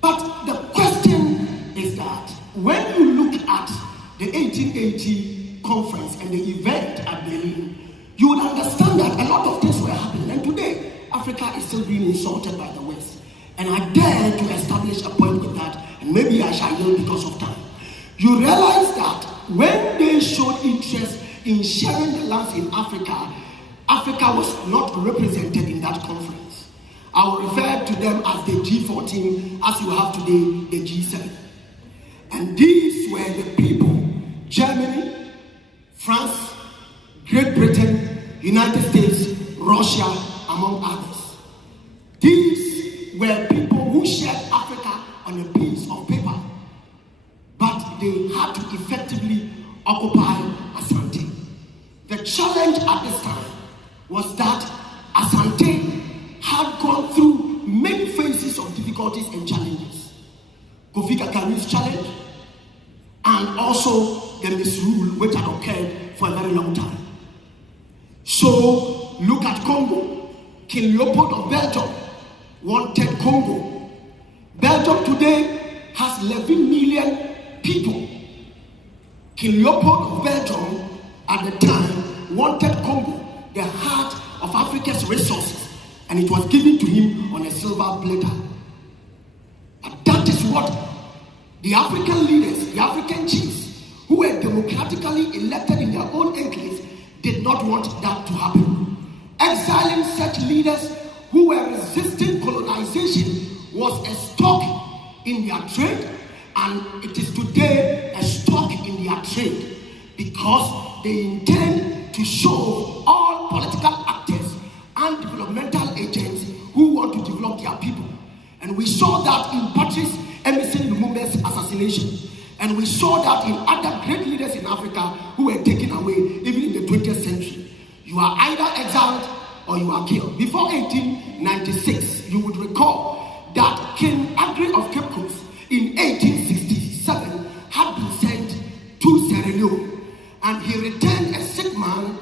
But the question is that when you look at the 1880 conference and the event at Berlin, you would understand that a lot of things were happening. And today, Africa is still being insulted by the West. And I dare to establish a point with that, and maybe I shall yield because of time. You realize that when they showed interest in sharing the lands in Africa, Africa was not represented in that conference. I will refer to them as the G14, as you have today, the G7. And these were the people, Germany, France, Great Britain, United States, Russia, among others. These were people who shared Africa on a piece of paper, but they had to effectively occupy Asante. The challenge at this time was that Asante had gone through many phases of difficulties and challenges. Kofi Kakari's challenge, and also the misrule which had occurred for a very long time. So look at Congo. King Leopold of Belgium wanted Congo. Belgium today has 11 million people. King Leopold of Belgium at the time wanted Congo, the heart of Africa's resources, and it was given to him on a silver platter. And that is what the African leaders, the African chiefs, who were democratically elected in their own enclaves, did not want that to happen. Exiling such leaders who were resisting colonization was a stock in their trade, and it is today a stock in their trade, because they intend to show all political actors and developmental agents who want to develop their people. And we saw that in Patrice Emerson Lumumba's assassination. And we saw that in other great leaders in Africa who were taken away, even in the 20th century. You are either exiled or you are killed. Before 1896, you would recall that King Agri of Cape Coast in 1867 had been sent to Sierra Leone. And he returned a sick man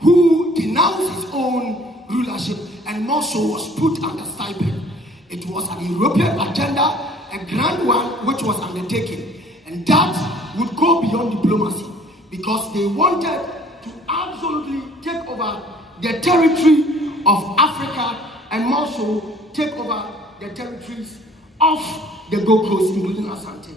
who denounced his own rulership and more so was put under stipend. It was an European agenda, a grand one which was undertaken. And that would go beyond diplomacy, because they wanted to absolutely take over the territory of Africa and more so take over the territories of the Gold Coast, including Asante.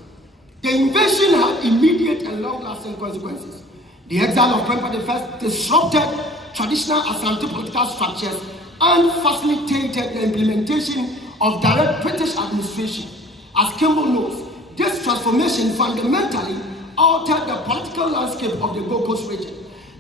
The invasion had immediate and long-lasting consequences. The exile of Prempeh I disrupted traditional Asante political structures and facilitated the implementation of direct British administration. As Kimball knows, this transformation fundamentally altered the political landscape of the Gold Coast region.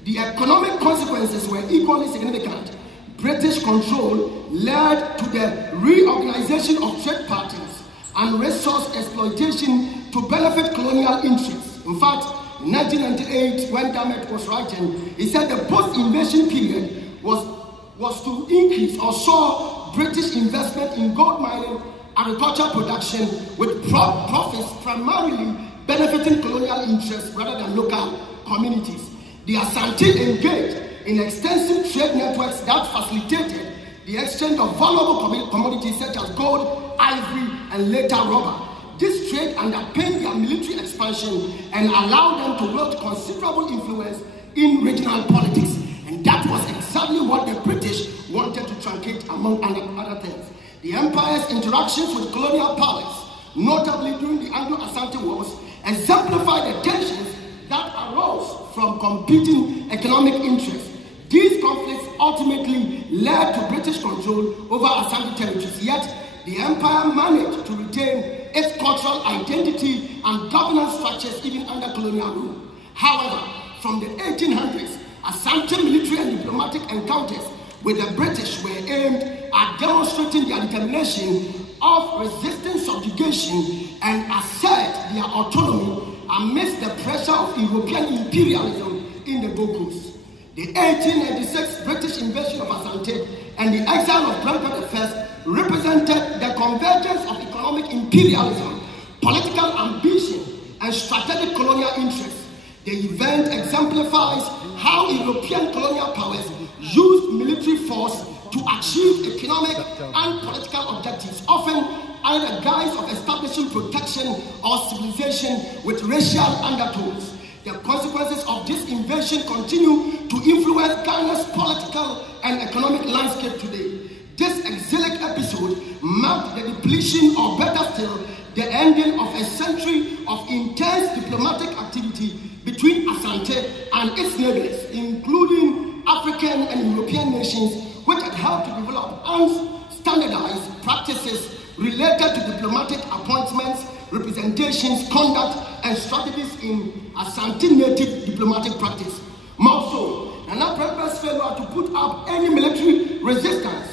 The economic consequences were equally significant. British control led to the reorganization of trade patterns and resource exploitation to benefit colonial interests. In fact, in 1998, when Dammit was writing, he said the post-invasion period was to increase or saw British investment in gold mining, agricultural production, with profits primarily benefiting colonial interests rather than local communities. The Asante engaged in extensive trade networks that facilitated the exchange of valuable commodities such as gold, ivory, and later rubber. This trade underpinned their military expansion and allowed them to wield considerable influence in regional politics. And that was exactly what the British wanted to truncate, among other things. The empire's interactions with colonial powers, notably during the Anglo-Asante Wars, exemplified the tensions that arose from competing economic interests. These conflicts ultimately led to British control over Asante territories, yet the empire managed to retain its cultural identity and governance structures even under colonial rule. However, from the 1800s, Asante military and diplomatic encounters with the British were aimed at demonstrating their determination of resisting subjugation and assert their autonomy amidst the pressure of European imperialism in the Gold Coast. The 1886 British invasion of Asante and the exile of Prempeh I represented the convergence of economic imperialism, political ambition, and strategic colonial interests. The event exemplifies how European colonial powers used military force to achieve economic and political objectives, often under the guise of establishing protection or civilization with racial undertones. The consequences of this invasion continue to influence Ghana's political and economic landscape today. This exilic episode marked the depletion, or better still, the ending of a century of intense diplomatic activity between Asante and its neighbors, including African and European nations, which had helped to develop and standardize practices related to diplomatic appointments, representations, conduct, and strategies in Asante native diplomatic practice. More so, Nana Prempeh's failure to put up any military resistance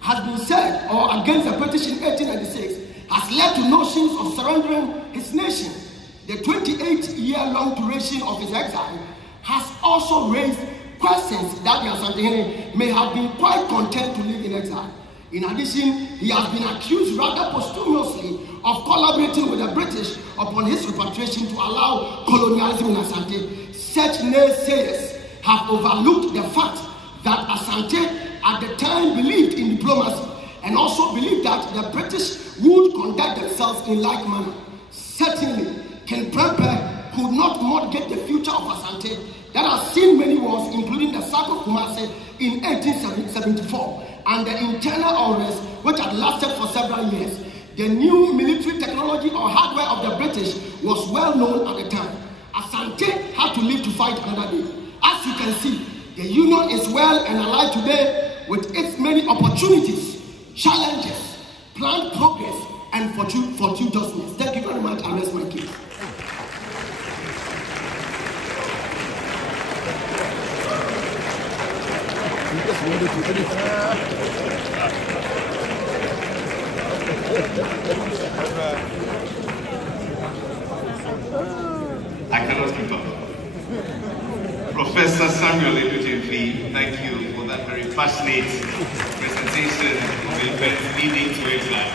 has been said, or against the British in 1896, has led to notions of surrendering his nation. The 28-year-long duration of his exile has also raised questions that the Asantehene may have been quite content to live in exile. In addition, he has been accused rather posthumously of collaborating with the British upon his repatriation to allow colonialism in Asante. Such naysayers have overlooked the fact that Asante at the time believed in diplomacy and also believed that the British would conduct themselves in like manner. Certainly, King Prempeh could not mortgage the future of Asante that has seen many wars, including the sack of Kumasi in 1874 and the internal unrest which had lasted for several years. The new military technology or hardware of the British was well known at the time. Asante had to live to fight another day. As you can see, the Union is well and alive today with its many opportunities, challenges, planned progress, and fortuitousness. Thank you very much. I rest my case. I cannot keep up. Professor Samuel Edujemfi, thank you for that very passionate presentation of the events leading to exile.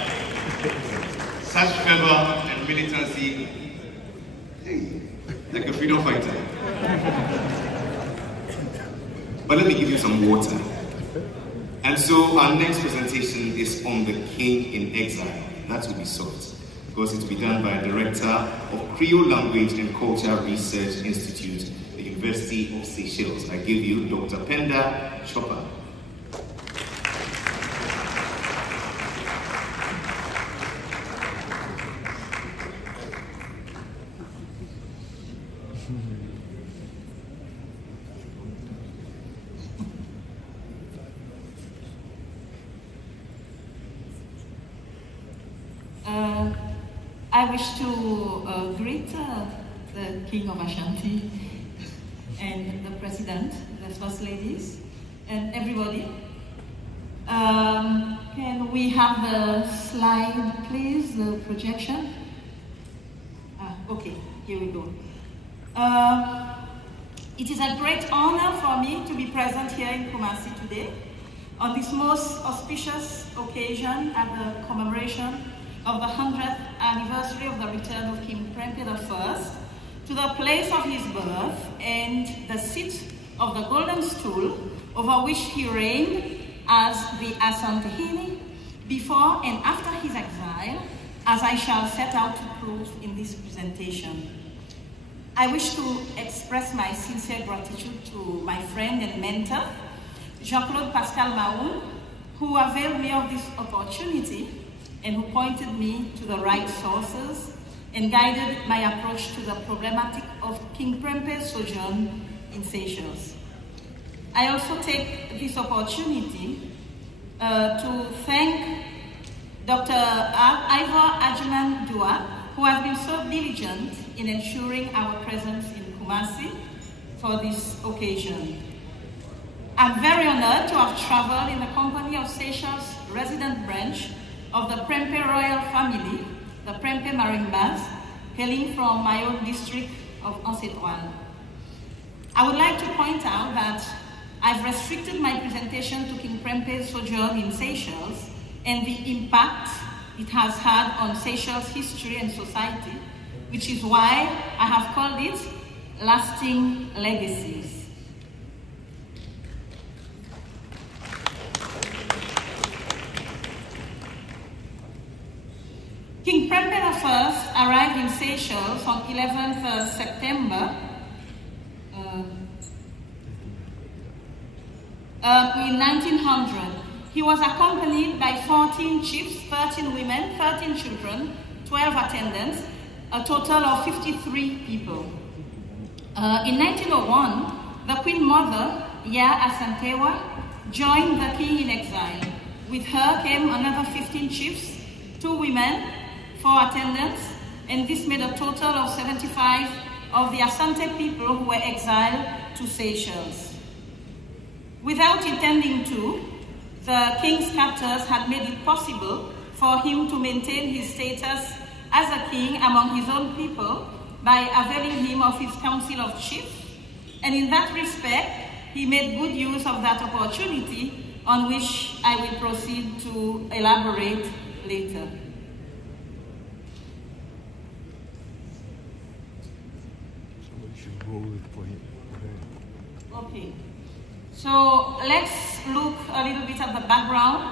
Such fervor and militancy, like a freedom fighter. But let me give you some water. And so our next presentation is on the King in Exile. That will be short, because it will be done by a director of Creole Language and Culture Research Institute, the University of Seychelles. I give you Dr. Penda Chopper. I wish to greet the King of Ashanti and the President, the First Ladies, and everybody. Can we have the slide, please, the projection? Okay, here we go. It is a great honor for me to be present here in Kumasi today on this most auspicious occasion at the commemoration of the 100th anniversary of the return of King Prempeh I to the place of his birth and the seat of the golden stool over which he reigned as the Asantehene before and after his exile, as I shall set out to prove in this presentation. I wish to express my sincere gratitude to my friend and mentor, Jean-Claude Pascal Mahoun, who availed me of this opportunity and who pointed me to the right sources and guided my approach to the problematic of King Prempeh's sojourn in Seychelles. I also take this opportunity to thank Dr. Ivor Ajiman Dua, who has been so diligent in ensuring our presence in Kumasi for this occasion. I'm very honored to have traveled in the company of Seychelles resident branch of the Prempeh royal family, the Prempeh Marimbas, hailing from my own district of Anse-Étoile. I would like to point out that I've restricted my presentation to King Prempeh's sojourn in Seychelles and the impact it has had on Seychelles history and society, which is why I have called it lasting legacies. King Prempeh I arrived in Seychelles on 11th September in 1900. He was accompanied by 14 chiefs, 13 women, 13 children, 12 attendants, a total of 53 people. In 1901, the Queen Mother, Ya Asantewa, joined the king in exile. With her came another 15 chiefs, 2 women, 4 attendants, and this made a total of 75 of the Asante people who were exiled to Seychelles. Without intending to, the king's captors had made it possible for him to maintain his status as a king among his own people by availing him of his council of chiefs, and in that respect, he made good use of that opportunity, on which I will proceed to elaborate later. Okay, so let's look a little bit at the background,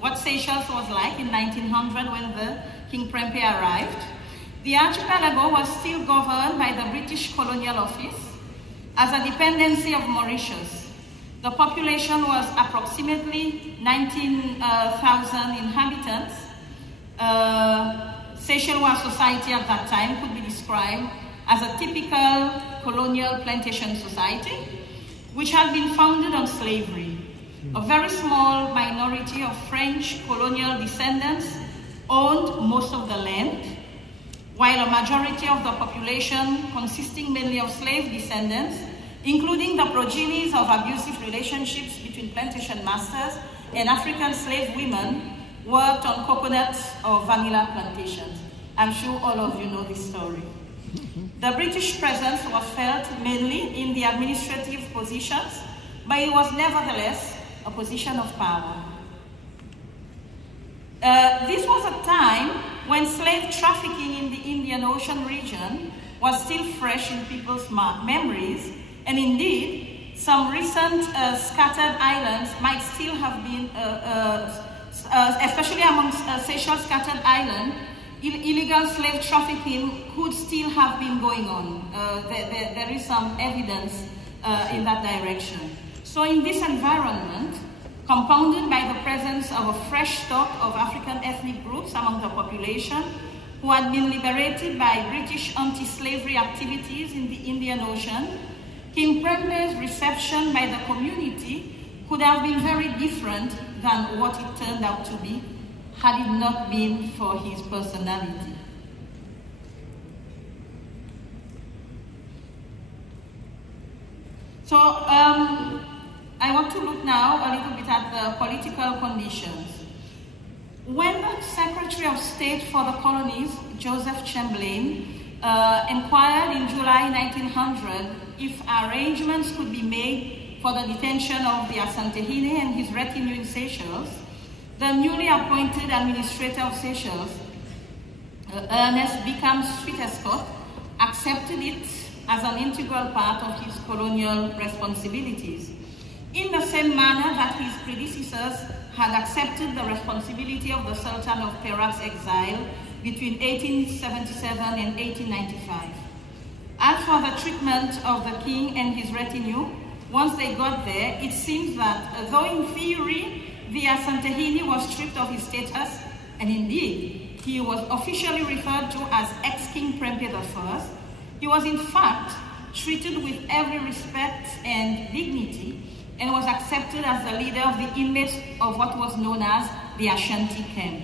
what Seychelles was like in 1900 when the King Prempeh arrived. The archipelago was still governed by the British Colonial Office as a dependency of Mauritius. The population was approximately 19,000 inhabitants. Seychelles society at that time could be described as a typical colonial plantation society, which had been founded on slavery. A very small minority of French colonial descendants owned most of the land, while a majority of the population, consisting mainly of slave descendants, including the progenies of abusive relationships between plantation masters and African slave women, worked on coconut or vanilla plantations. I'm sure all of you know this story. The British presence was felt mainly in the administrative positions, but it was nevertheless a position of power. This was a time when slave trafficking in the Indian Ocean region was still fresh in people's memories, and indeed, some recent scattered islands might still have been, especially amongst Seychelles scattered island, illegal slave trafficking could still have been going on. There is some evidence in that direction. So in this environment, compounded by the presence of a fresh stock of African ethnic groups among the population who had been liberated by British anti-slavery activities in the Indian Ocean, King Prempeh's reception by the community could have been very different than what it turned out to be, had it not been for his personality. So I want to look now a little bit at the political conditions. When the Secretary of State for the Colonies, Joseph Chamberlain, inquired in July 1900 if arrangements could be made for the detention of the Asantehene and his retinue in Seychelles, the newly appointed administrator of Seychelles, Ernest Beacom-Sweetescott, accepted it as an integral part of his colonial responsibilities, in the same manner that his predecessors had accepted the responsibility of the Sultan of Perak's exile between 1877 and 1895. As for the treatment of the king and his retinue, once they got there, it seems that though in theory the Asantehene was stripped of his status, and indeed he was officially referred to as ex-King Prempeh I, he was in fact treated with every respect and dignity, and was accepted as the leader of the inmates of what was known as the Ashanti camp.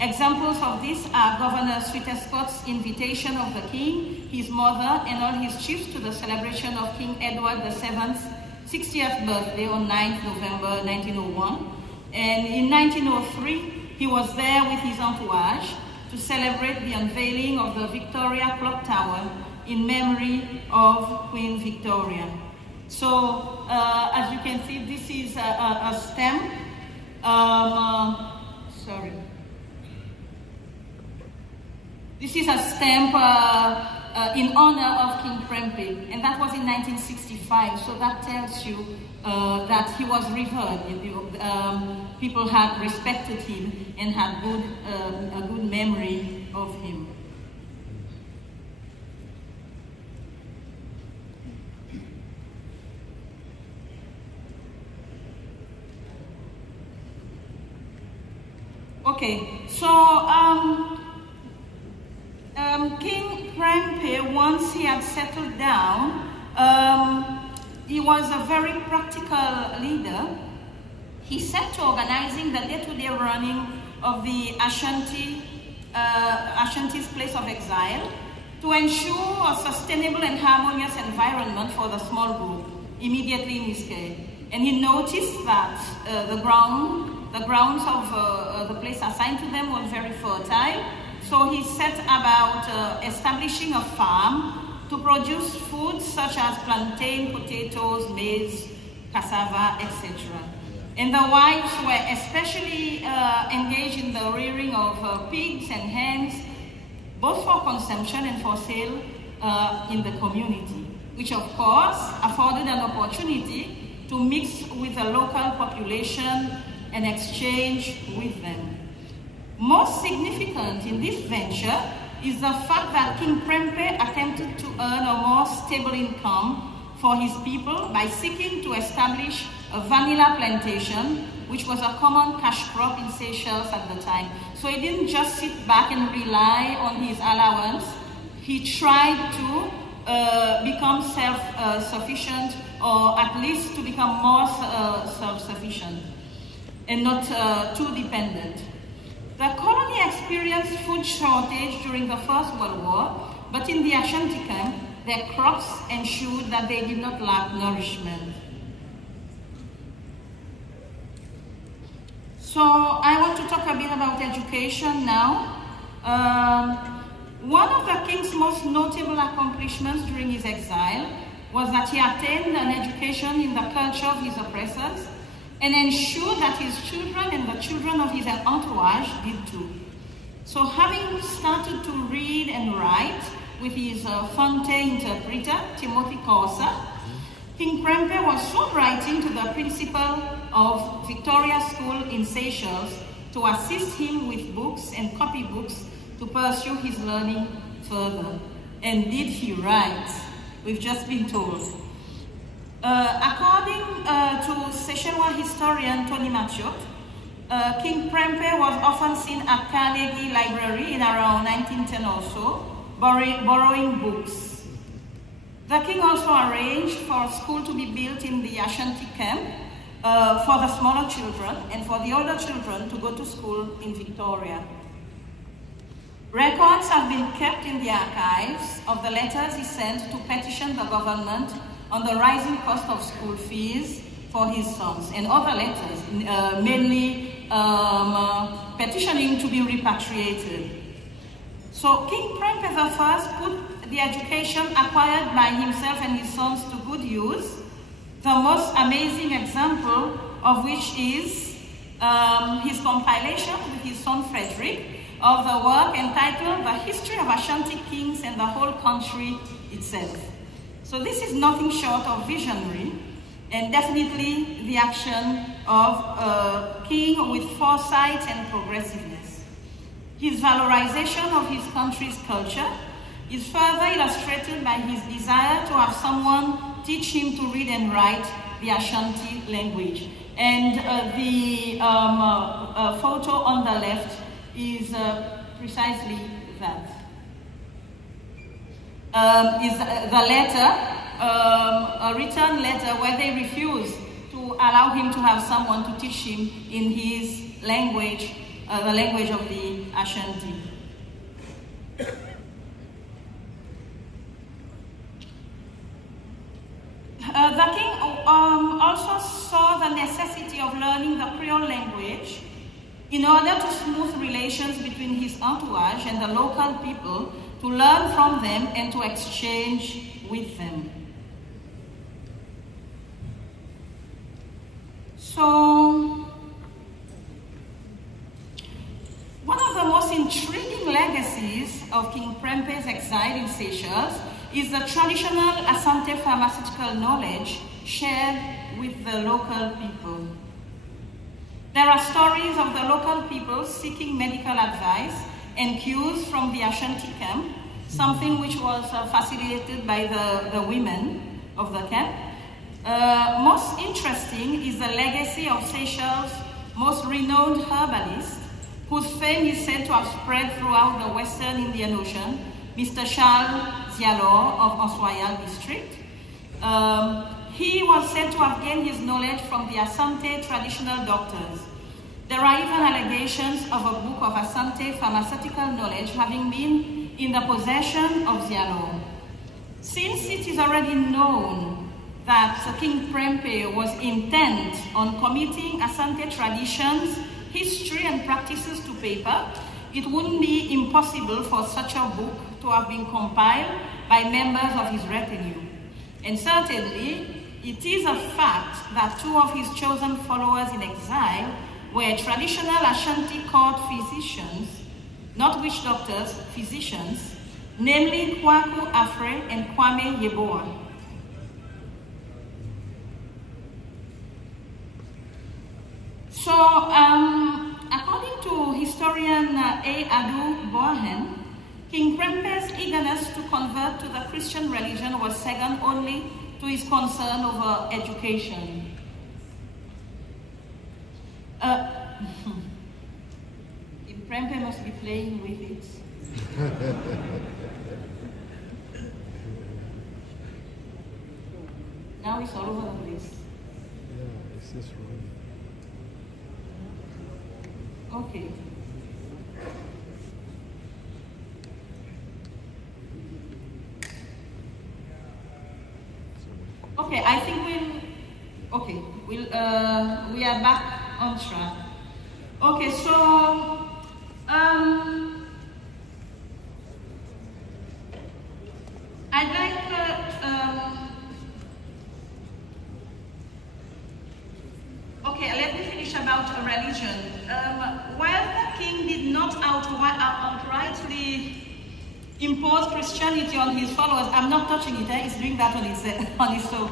Examples of this are Governor Sweetescott's invitation of the king, his mother, and all his chiefs to the celebration of King Edward VII's 60th birthday on 9th November 1901. And in 1903, he was there with his entourage to celebrate the unveiling of the Victoria Clock Tower in memory of Queen Victoria. So, as you can see, this is a stamp. This is a stamp in honor of King Prempeh, and that was in 1965. So that tells you that he was revered. People had respected him and had a good memory of him. Okay, so King Prempeh, once he had settled down, he was a very practical leader. He set to organizing the day-to-day running of the Ashanti's place of exile to ensure a sustainable and harmonious environment for the small group immediately in his care. And he noticed that the grounds of the place assigned to them was very fertile. So he set about establishing a farm to produce foods such as plantain, potatoes, maize, cassava, etc. And the wives were especially engaged in the rearing of pigs and hens, both for consumption and for sale in the community, which of course afforded an opportunity to mix with the local population and exchange with them. Most significant in this venture is the fact that King Prempeh attempted to earn a more stable income for his people by seeking to establish a vanilla plantation, which was a common cash crop in Seychelles at the time. So he didn't just sit back and rely on his allowance. He tried to become self-sufficient, or at least to become more self-sufficient and not too dependent. The colony experienced food shortage during the First World War, but in the Ashanti camp, their crops ensured that they did not lack nourishment. So I want to talk a bit about education now. One of the king's most notable accomplishments during his exile was that he attained an education in the culture of his oppressors and ensured that his children and the children of his entourage did too. So having started to read and write with his Fonte interpreter, Timothy Corsa, King Prempeh was soon writing to the principal of Victoria School in Seychelles to assist him with books and copybooks to pursue his learning further. And did he write? We've just been told. According to Seychellois historian Tony Machiot, King Prempeh was often seen at Carnegie Library in around 1910 or so, borrowing books. The king also arranged for a school to be built in the Ashanti camp for the smaller children and for the older children to go to school in Victoria. Records have been kept in the archives of the letters he sent to petition the government on the rising cost of school fees for his sons, and other letters, mainly petitioning to be repatriated. So King Prempeh I put the education acquired by himself and his sons to good use, the most amazing example of which is his compilation with his son Frederick of the work entitled The History of Ashanti Kings and the Whole Country Itself. So this is nothing short of visionary, and definitely the action of a king with foresight and progressiveness. His valorization of his country's culture is further illustrated by his desire to have someone teach him to read and write the Ashanti language. And the photo on the left is precisely that. Is the letter, a written letter where they refuse to allow him to have someone to teach him in his language, the language of the Ashanti. The king also saw the necessity of learning the Creole language in order to smooth relations between his entourage and the local people, to learn from them and to exchange with them. So, one of the most intriguing legacies of King Prempeh's exile in Seychelles is the traditional Asante pharmaceutical knowledge shared with the local people. There are stories of the local people seeking medical advice and cues from the Ashanti camp, something which was facilitated by the women of the camp. Most interesting is the legacy of Seychelles' most renowned herbalist, whose fame is said to have spread throughout the Western Indian Ocean, Mr. Charles Zialo of Oswayal district. He was said to have gained his knowledge from the Asante traditional doctors. There are even allegations of a book of Asante pharmaceutical knowledge having been in the possession of Zialo. Since it is already known that King Prempeh was intent on committing Asante traditions, history, and practices to paper, it wouldn't be impossible for such a book to have been compiled by members of his retinue. And certainly, it is a fact that two of his chosen followers in exile were traditional Ashanti court physicians, not witch doctors, physicians, namely Kwaku Afre and Kwame Yeboah. So, according to historian A. Adu Boahen, King Prempeh's eagerness to convert to the Christian religion was second only to his concern over education. King Prempeh must be playing with it. Now it's all over the place. Yeah, it's just wrong. Okay. Okay, I think we are back on track. Okay, so I'd like okay, let me finish about religion. While the king did not outrightly impose Christianity on his followers, I'm not touching it, he's doing that on his own.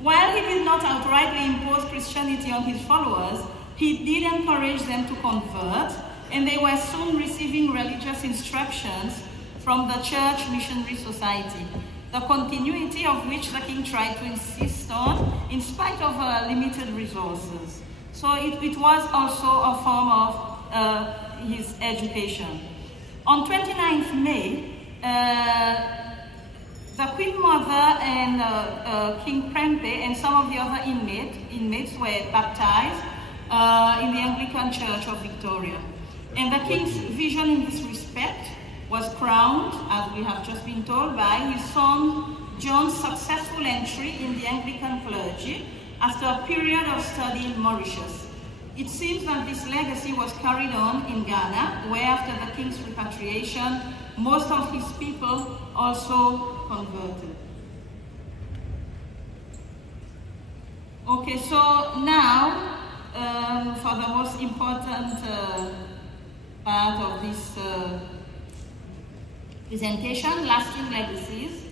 While he did not outrightly impose Christianity on his followers, he did encourage them to convert, and they were soon receiving religious instructions from the Church Missionary Society, the continuity of which the king tried to insist on in spite of limited resources. So it was also a form of his education. On 29th May, the Queen Mother and King Prempeh and some of the other inmates were baptized in the Anglican Church of Victoria. And the king's vision in this respect was crowned, as we have just been told, by his son John's successful entry in the Anglican clergy after a period of study in Mauritius. It seems that this legacy was carried on in Ghana, where after the king's repatriation, most of his people also converted. Okay, so now, for the most important part of this presentation, lasting legacies.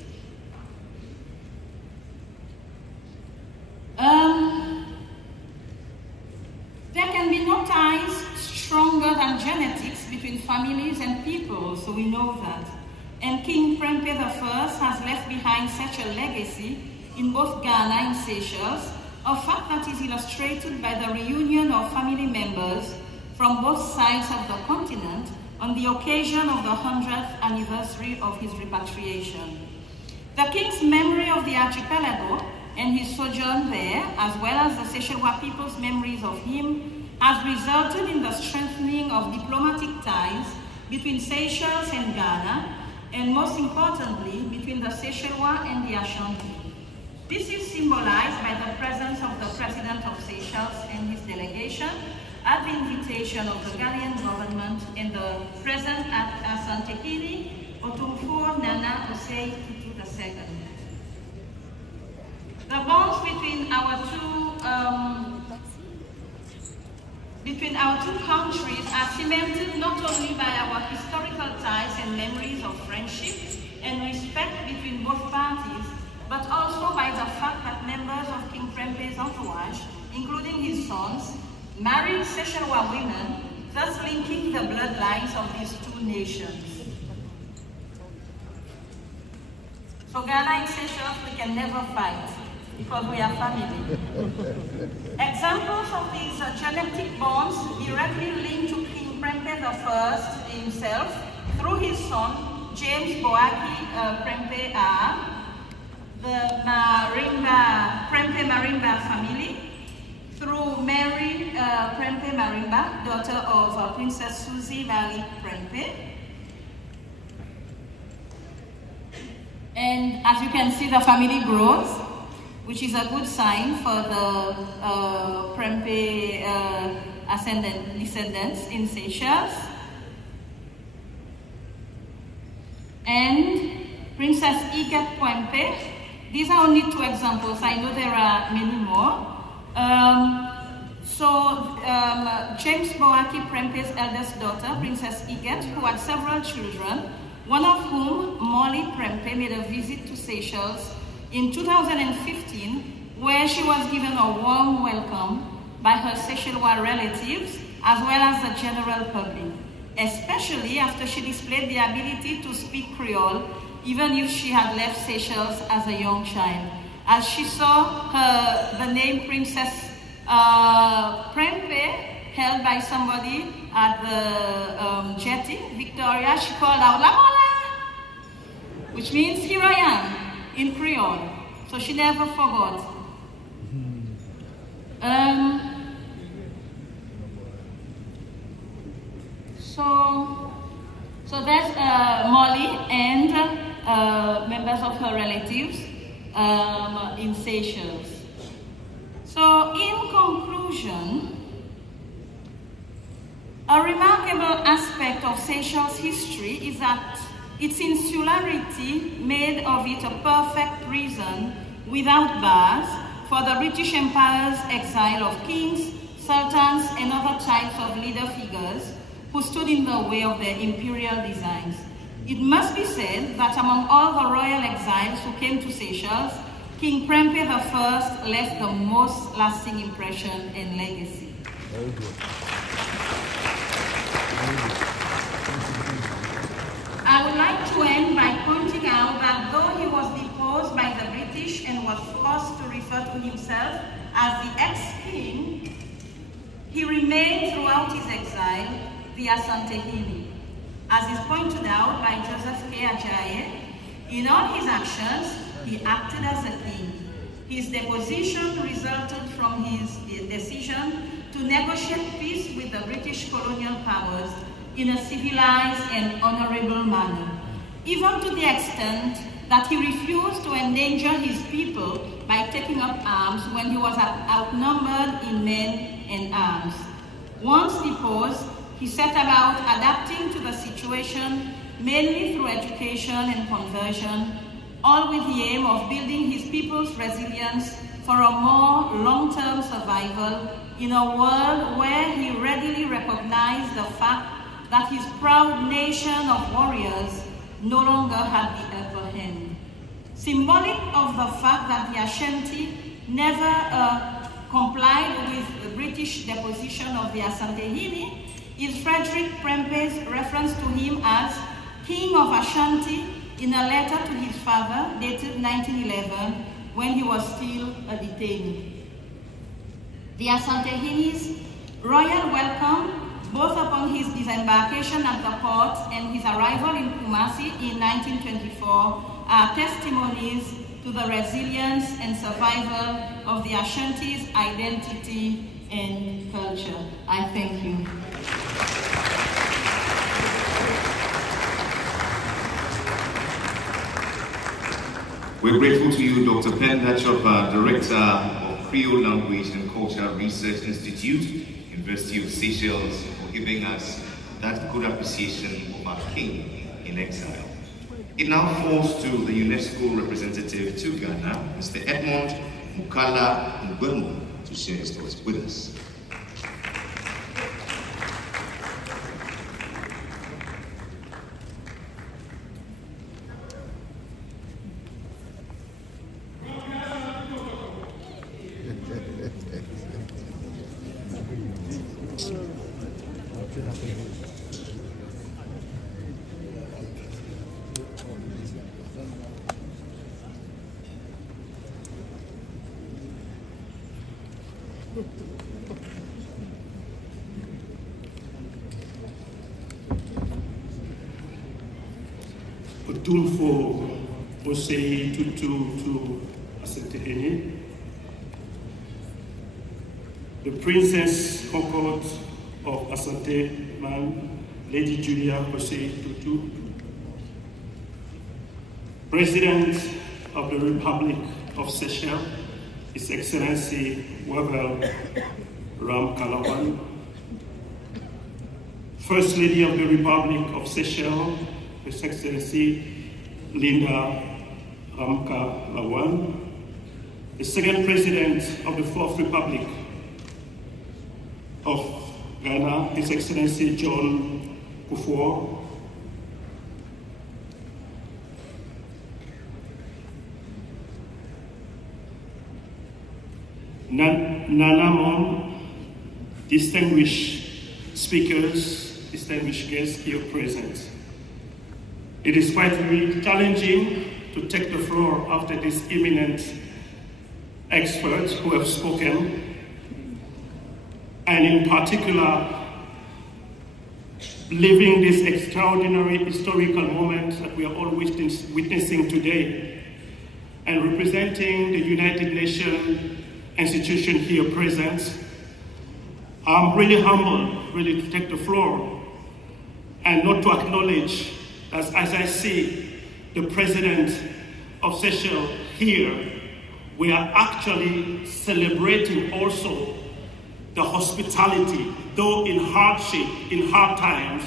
There can be no ties stronger than genetics between families and people, so we know that. And King Prempeh I has left behind such a legacy in both Ghana and Seychelles, a fact that is illustrated by the reunion of family members from both sides of the continent on the occasion of the 100th anniversary of his repatriation. The king's memory of the archipelago and his sojourn there, as well as the Seychellois people's memories of him, has resulted in the strengthening of diplomatic ties between Seychelles and Ghana, and most importantly, between the Seychellois and the Ashanti. This is symbolized by the presence of the President of Seychelles and his delegation at the invitation of the Ghanaian government and the present at Asante Otumfuo Nana Osei Tutu II. The bonds between our two countries are cemented not only by our historical ties and memories of friendship and respect between both parties, but also by the fact that members of King Prempeh's entourage, including his sons, married Seychelles women, thus linking the bloodlines of these two nations. So Ghana and Seychelles, we can never fight because we are family. Examples of these genetic bonds directly linked to King Prempeh I himself through his son, James Boaki Prempeh are the Prempeh Marimba family, through Mary Prempeh Marimba, daughter of Princess Susie Valley Prempeh. And as you can see, the family grows, which is a good sign for the Prempeh descendants in Seychelles. And Princess Igat Prempeh. These are only two examples. I know there are many more. James Boaki Prempeh's eldest daughter, Princess Igat, who had several children, one of whom, Molly Prempeh, made a visit to Seychelles in 2015, where she was given a warm welcome by her Seychelles relatives as well as the general public, especially after she displayed the ability to speak Creole, even if she had left Seychelles as a young child. As she saw the name Princess Prempeh held by somebody at the jetty, Victoria, she called out, "La Mola!" which means, "Here I am," in Creole. So she never forgot. So that's Molly and members of her relatives in Seychelles. So in conclusion, a remarkable aspect of Seychelles' history is that its insularity made of it a perfect reason, without bars, for the British Empire's exile of kings, sultans, and other types of leader figures who stood in the way of their imperial designs. It must be said that among all the royal exiles who came to Seychelles, King Prempeh I left the most lasting impression and legacy. Very good. I would like to end by pointing out that though he was deposed by the British and was forced to refer to himself as the ex-king, he remained throughout his exile the Asantehene. As is pointed out by Joseph K. Ajayi, in all his actions, he acted as a king. His deposition resulted from his decision to negotiate peace with the British colonial powers in a civilized and honorable manner, even to the extent that he refused to endanger his people by taking up arms when he was outnumbered in men and arms. Once deposed, he set about adapting to the situation, mainly through education and conversion, all with the aim of building his people's resilience for a more long-term survival in a world where he readily recognized the fact that his proud nation of warriors no longer had the upper hand. Symbolic of the fact that the Ashanti never complied with the British deposition of the Asantehene is Frederick Prempeh's reference to him as King of Ashanti in a letter to his father dated 1911 when he was still a detainee. The Asantehene's royal welcome, both upon his disembarkation at the port and his arrival in Kumasi in 1924, are testimonies to the resilience and survival of the Ashanti's identity and culture. I thank you. We're grateful to you, Dr. Penda Chopper, Director of Creole Language and Culture Research Institute, University of Seychelles, for giving us that good appreciation of our King in exile. It now falls to the UNESCO representative to Ghana, Mr. Edmond Mukala Nguemo, to share his thoughts with us. Otumfuo Osei to Asante, the Princess Concord of Asante Man, Lady Julia Osei Tutu, President of the Republic of Seychelles, His Excellency Wabel Ram Kalawan, First Lady of the Republic of Seychelles, His Excellency Linda Ramka Lawan, the second President of the Fourth Republic of Ghana, His Excellency John Kufuor, Nanamon, distinguished speakers, distinguished guests here present. It is quite really challenging to take the floor after these eminent experts who have spoken, and in particular, living this extraordinary historical moment that we are all witnessing today, and representing the United Nations institution here present. I'm really humbled, really, to take the floor and not to acknowledge that as I see the President of Seychelles here, we are actually celebrating also the hospitality, though in hardship, in hard times,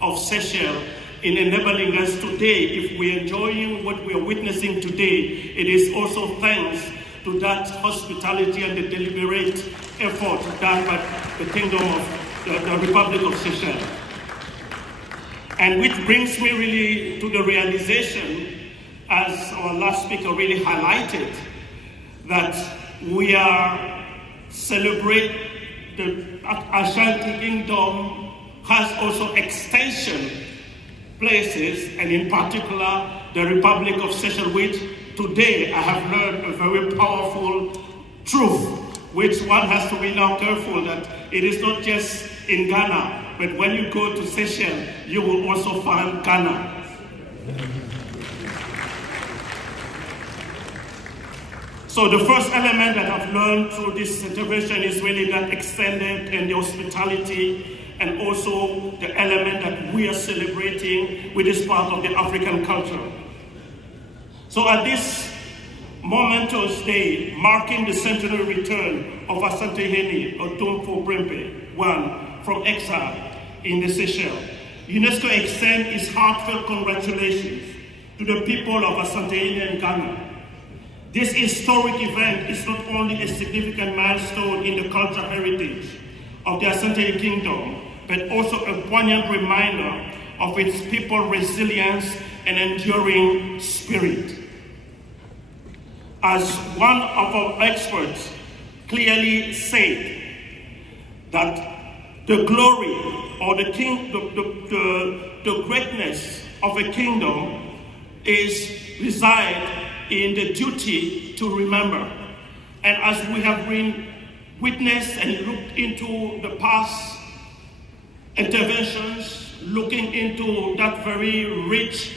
of Seychelles, in enabling us today. If we're enjoying what we are witnessing today, it is also thanks to that hospitality and the deliberate effort done by the Kingdom of the Republic of Seychelles. And which brings me really to the realization, as our last speaker really highlighted, that we are celebrating the Ashanti Kingdom has also extension places, and in particular the Republic of Seychelles, which today I have learned a very powerful truth, which one has to be now careful that it is not just in Ghana, but when you go to Seychelles, you will also find Ghana. So the first element that I've learned through this intervention is really that extended and the hospitality, and also the element that we are celebrating with this part of the African culture. So at this momentous day, marking the centenary return of Asante Otumfuo Prempeh, one from exile in the Seychelles, UNESCO extends its heartfelt congratulations to the people of Asante and Ghana. This historic event is not only a significant milestone in the cultural heritage of the Asante Kingdom, but also a poignant reminder of its people's resilience and enduring spirit. As one of our experts clearly said, that the glory or the greatness of a kingdom resides in the duty to remember. And as we have witnessed and looked into the past interventions, looking into that very rich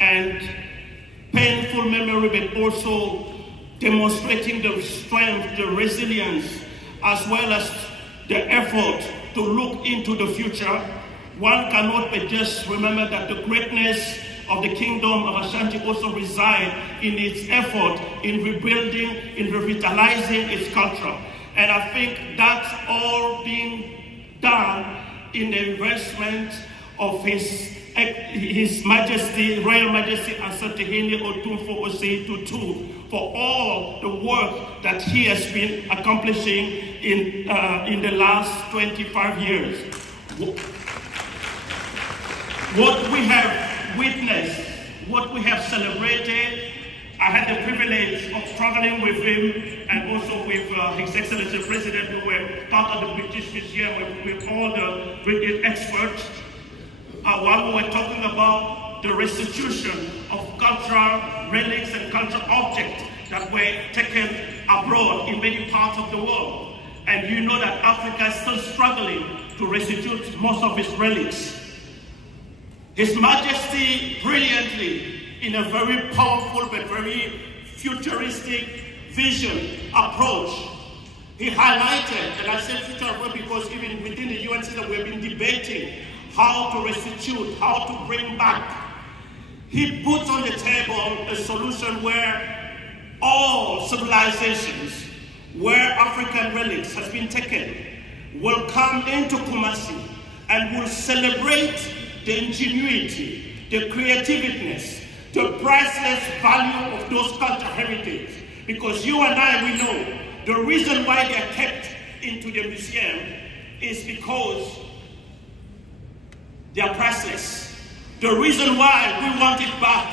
and painful memory, but also demonstrating the strength, the resilience, as well as the effort to look into the future, one cannot but just remember that the greatness of the Kingdom of Ashanti also resides in its effort in rebuilding, in revitalizing its culture. And I think that's all being done in the investment of His Majesty, Royal Majesty Asante Otumfuo Osei Tutu, for all the work that he has been accomplishing in the last 25 years. What we have witnessed, what we have celebrated, I had the privilege of traveling with him and also with His Excellency the President, who were part of the British Museum with all the British experts. While we were talking about the restitution of cultural relics and cultural objects that were taken abroad in many parts of the world. And you know that Africa is still struggling to restitute most of its relics. His Majesty brilliantly, in a very powerful but very futuristic vision approach, he highlighted, and I said future because even within the UN system we've been debating how to restitute, how to bring back. He puts on the table a solution where all civilizations where African relics has been taken will come into Kumasi and will celebrate the ingenuity, the creativeness, the priceless value of those cultural heritage. Because you and I, we know the reason why they are kept into the museum is because they are priceless. The reason why we want it back,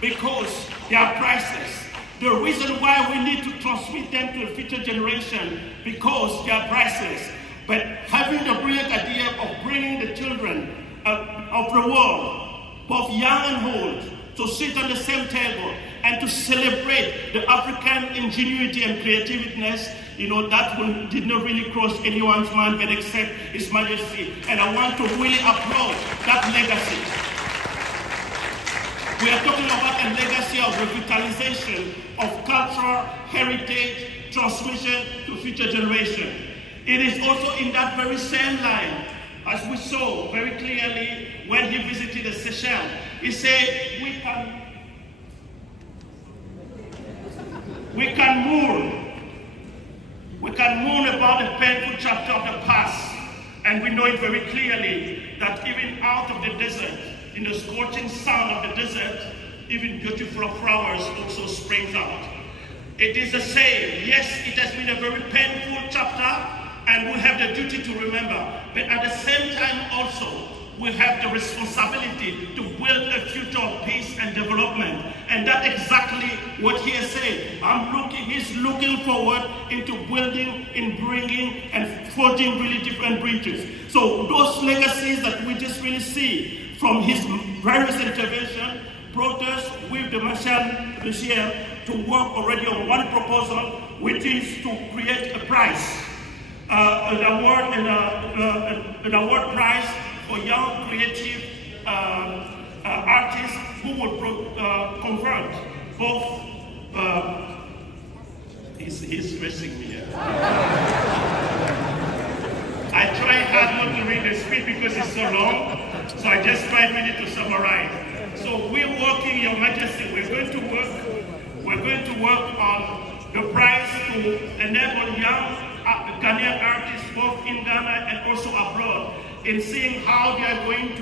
because they are priceless. The reason why we need to transmit them to the future generation, because they are priceless. But having the brilliant idea of bringing the children of the world, both young and old, to sit on the same table and to celebrate the African ingenuity and creativeness, you know, that did not really cross anyone's mind but except His Majesty. And I want to really applaud that legacy. We are talking about a legacy of revitalization of cultural heritage transmission to future generation. It is also in that very same line, as we saw very clearly when he visited the Seychelles. He said, we can mourn about the painful chapter of the past, and we know it very clearly that even out of the desert, in the scorching sun of the desert, even beautiful flowers also springs out. It is the same. Yes, it has been a very painful chapter, and we have the duty to remember. But at the same time also, we have the responsibility to build a future of peace and development. And that's exactly what he has said. He's looking forward into building, in bringing, and forging really different bridges. So those legacies that we just really see from his various interventions brought us with the Marshall Museum to work already on one proposal, which is to create a prize, an award prize for young creative artists who will convert both. He's stressing me here. I tried hard not to read the speech because it's so long, so I just tried really to summarize. So we're working, Your Majesty, we're going to work on the prize to enable young Ghanaian artists both in Ghana and also abroad in seeing how they are going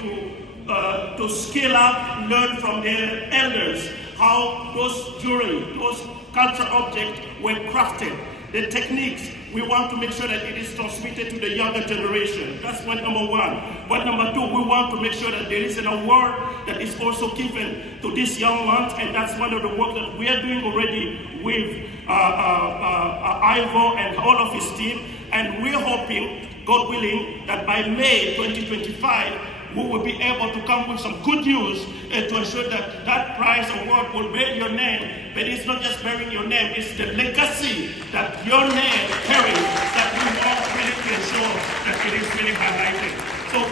to scale up, learn from their elders, how those jewelry, those cultural objects were crafted, the techniques. We want to make sure that it is transmitted to the younger generation. That's point number one. Point number two, we want to make sure that there is an award that is also given to these young ones, and that's one of the work that we are doing already with Ivo and all of his team. And we're hoping, God willing, that by May 2025, we will be able to come with some good news to ensure that that prize award will bear your name. But it's not just bearing your name, it's the legacy that your name carries that we want really to ensure that it is really highlighted. So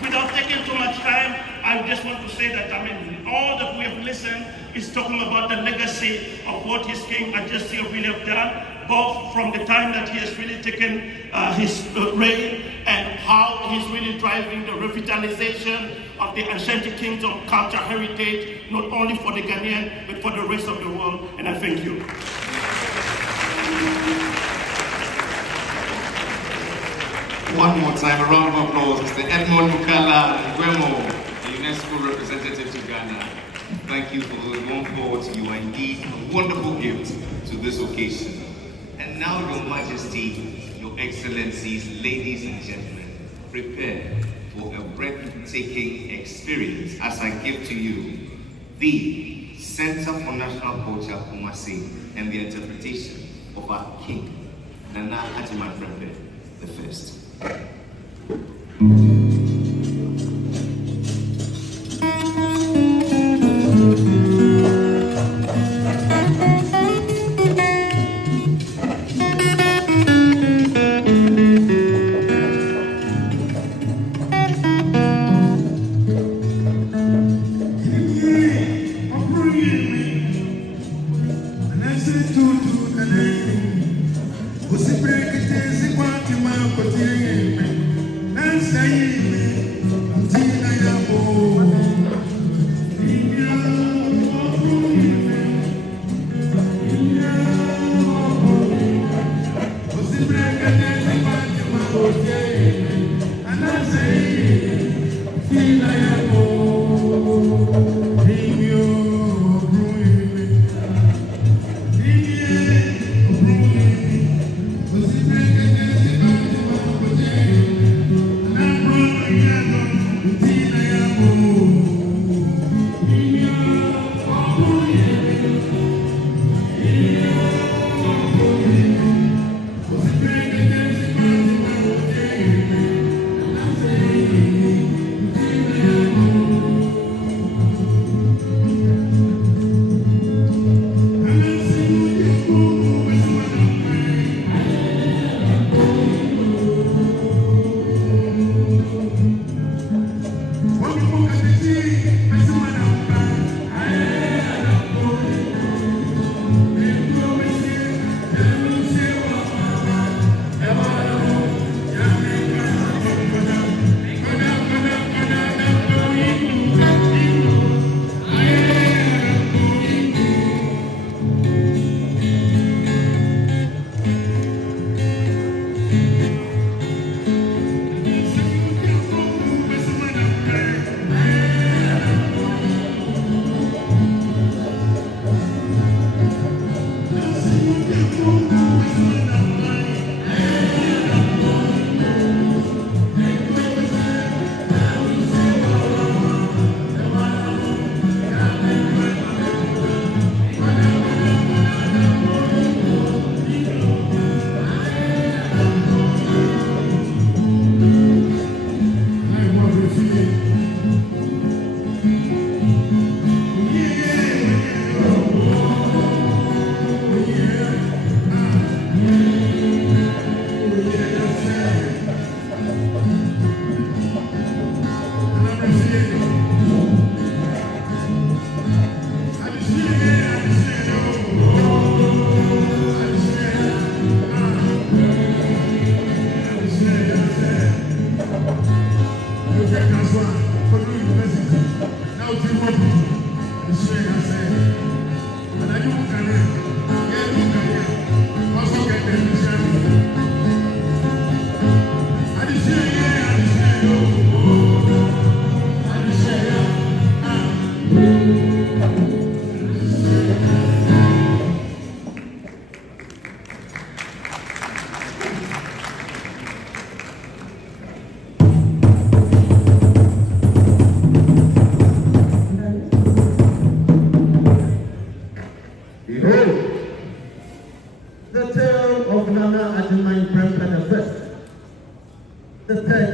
without taking too much time, I just want to say that, all that we have listened is talking about the legacy of what His King Majesty really have done, both from the time that he has really taken his reign and how he's really driving the revitalization of the Ashanti Kingdom culture heritage, not only for the Ghanaian, but for the rest of the world. And I thank you. One more time, a round of applause. Mr. Edmond Mukala Nguemo, the UNESCO representative to Ghana. Thank you for going forward. You are indeed a wonderful gift to this occasion. And now, Your Majesty, Your Excellencies, ladies and gentlemen, prepare for a breathtaking experience as I give to you the Center for National Culture, Kumasi, and the interpretation of our King, Nana King Prempeh the First.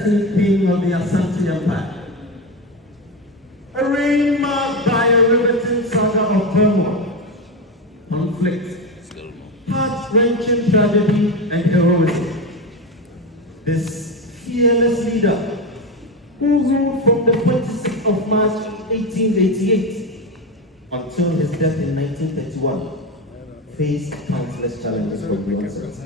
13th king of the Asante Empire. A reign marked by a riveting saga of turmoil, conflict, heart-wrenching tragedy, and heroism. This fearless leader, who ruled from the 26th of March 1888 until his death in 1931, faced countless challenges for grievances.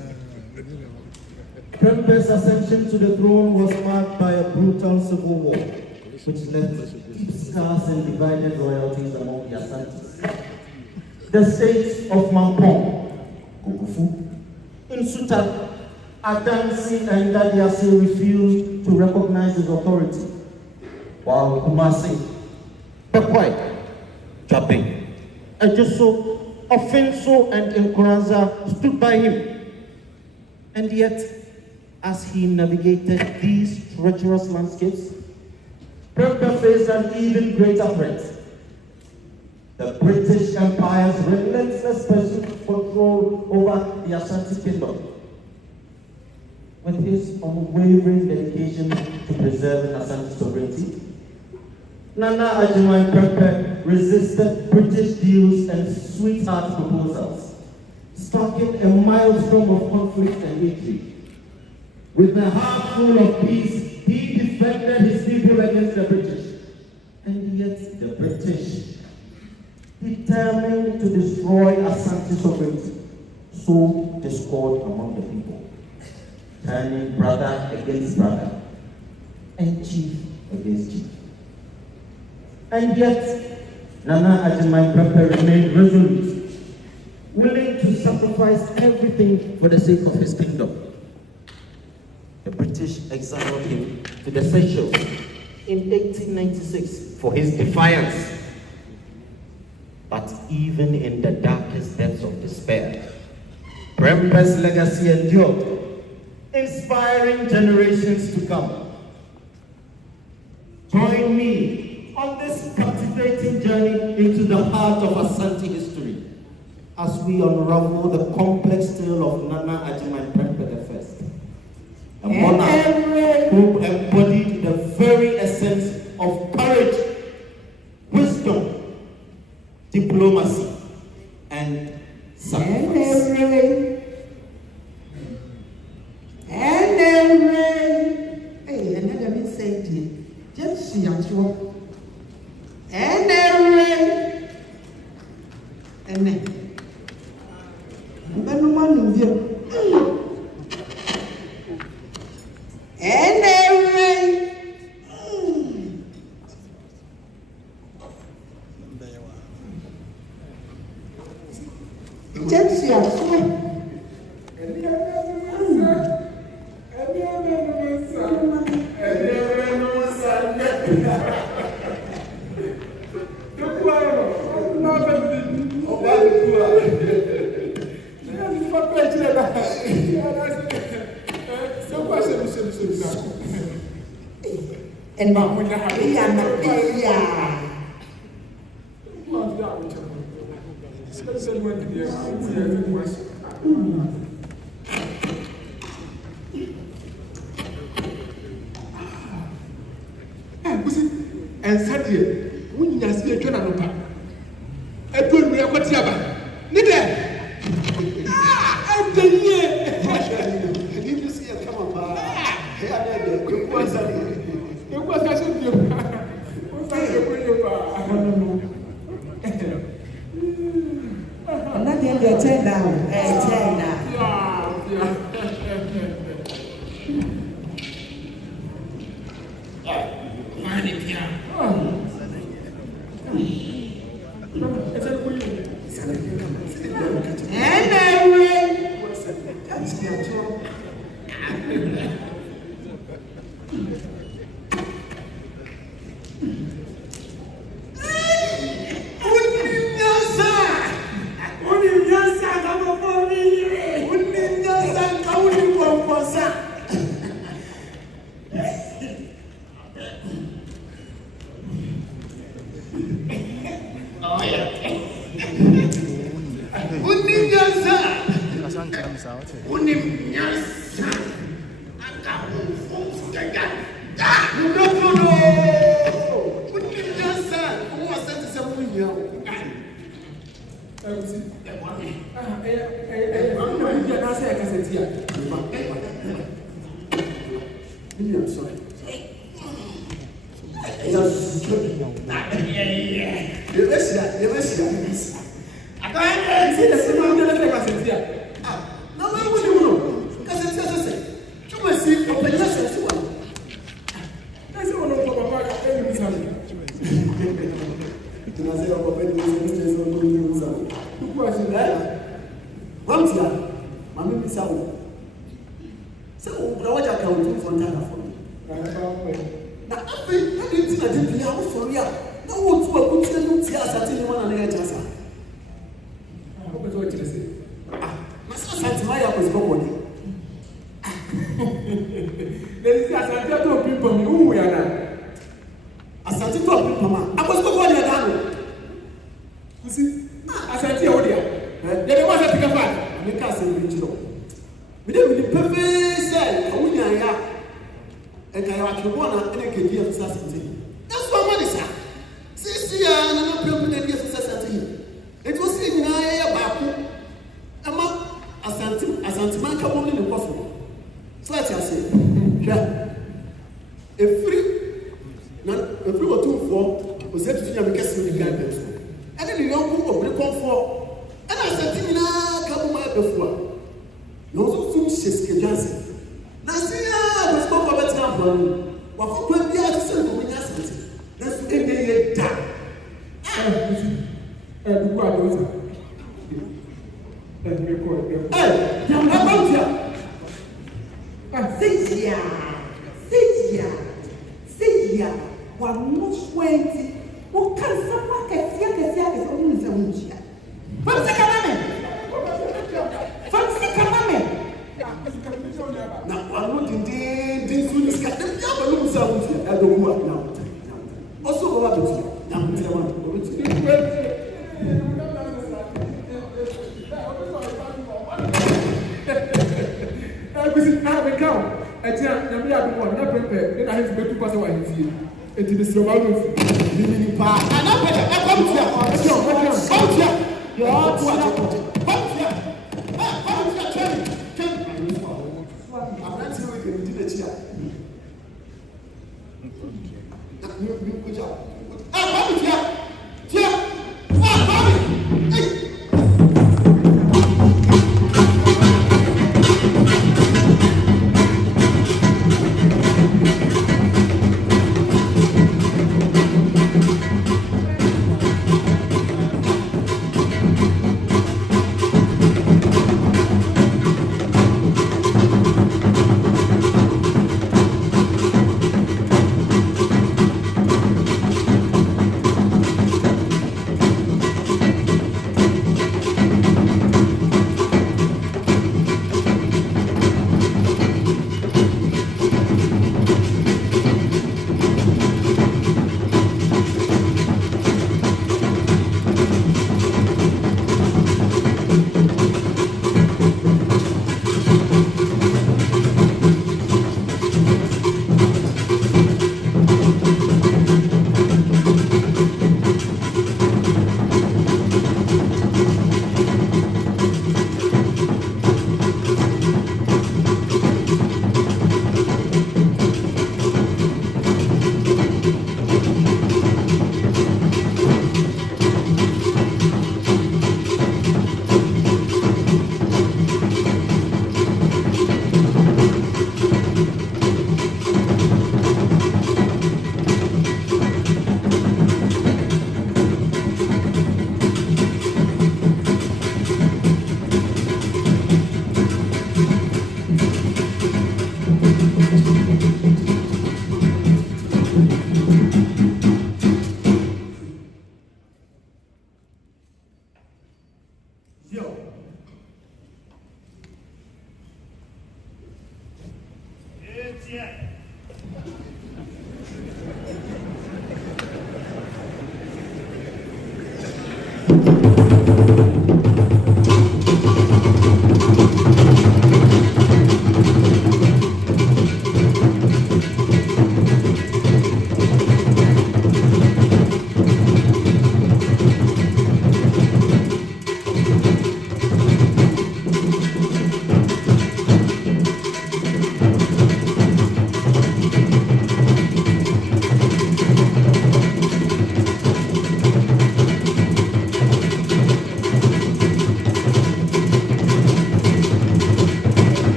Prempeh's ascension to the throne was marked by a brutal civil war, which left deep scars and divided royalties among the Asantes. The states of Mampong, Kukufu, Nsuta, Adansi, and Dadiasi refused to recognize his authority, while Kumasi, Pekwai, Japing, Ejuso, Ofinso, and Nkuranza stood by him. And yet, as he navigated these treacherous landscapes, Prempeh faced an even greater threat: the British Empire's relentless pursuit of control over the Ashanti Kingdom. With his unwavering dedication to preserving Ashanti sovereignty, Nana Ajuman Prempeh resisted British deals and sweetheart proposals, sparking a maelstrom of conflict and intrigue. With a heart full of peace, he defended his people against the British. And yet the British, determined to destroy Ashanti sovereignty, sowed discord among the people, turning brother against brother and chief against chief. And yet, Nana Ajuman Prempeh remained resolute, willing to sacrifice everything for the sake of his kingdom. The British exiled him to the Seychelles in 1896 for his defiance. But even in the darkest depths of despair, Prempeh's legacy endured, inspiring generations to come. Join me on this captivating journey into the heart of Asante history as we unravel the complex tale of Nana Ajuman Prempeh I, a monarch who embodied the very essence of courage, wisdom, diplomacy, and sacrifice.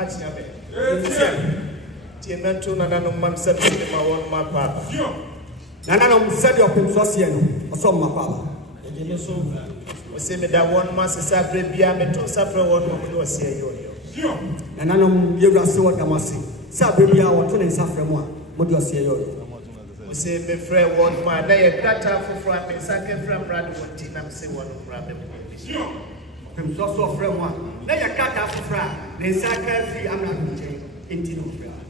Achiabe. Tiemento Nanano Mamsa, my one, my papa. Nanano said your Pinsosian, or some my father. We say that one master Sabre Biame to suffer one who was here. Nanano Yuraso Damasi, Sabria or Tony Safremo, Modio. We say, my friend, one man, they a platter for Fram, and Saka from Radwood, Tinam, say one of Rabbi. Pimsoso from one. They a cat after Fra, they Saka free, I'm not in Tino.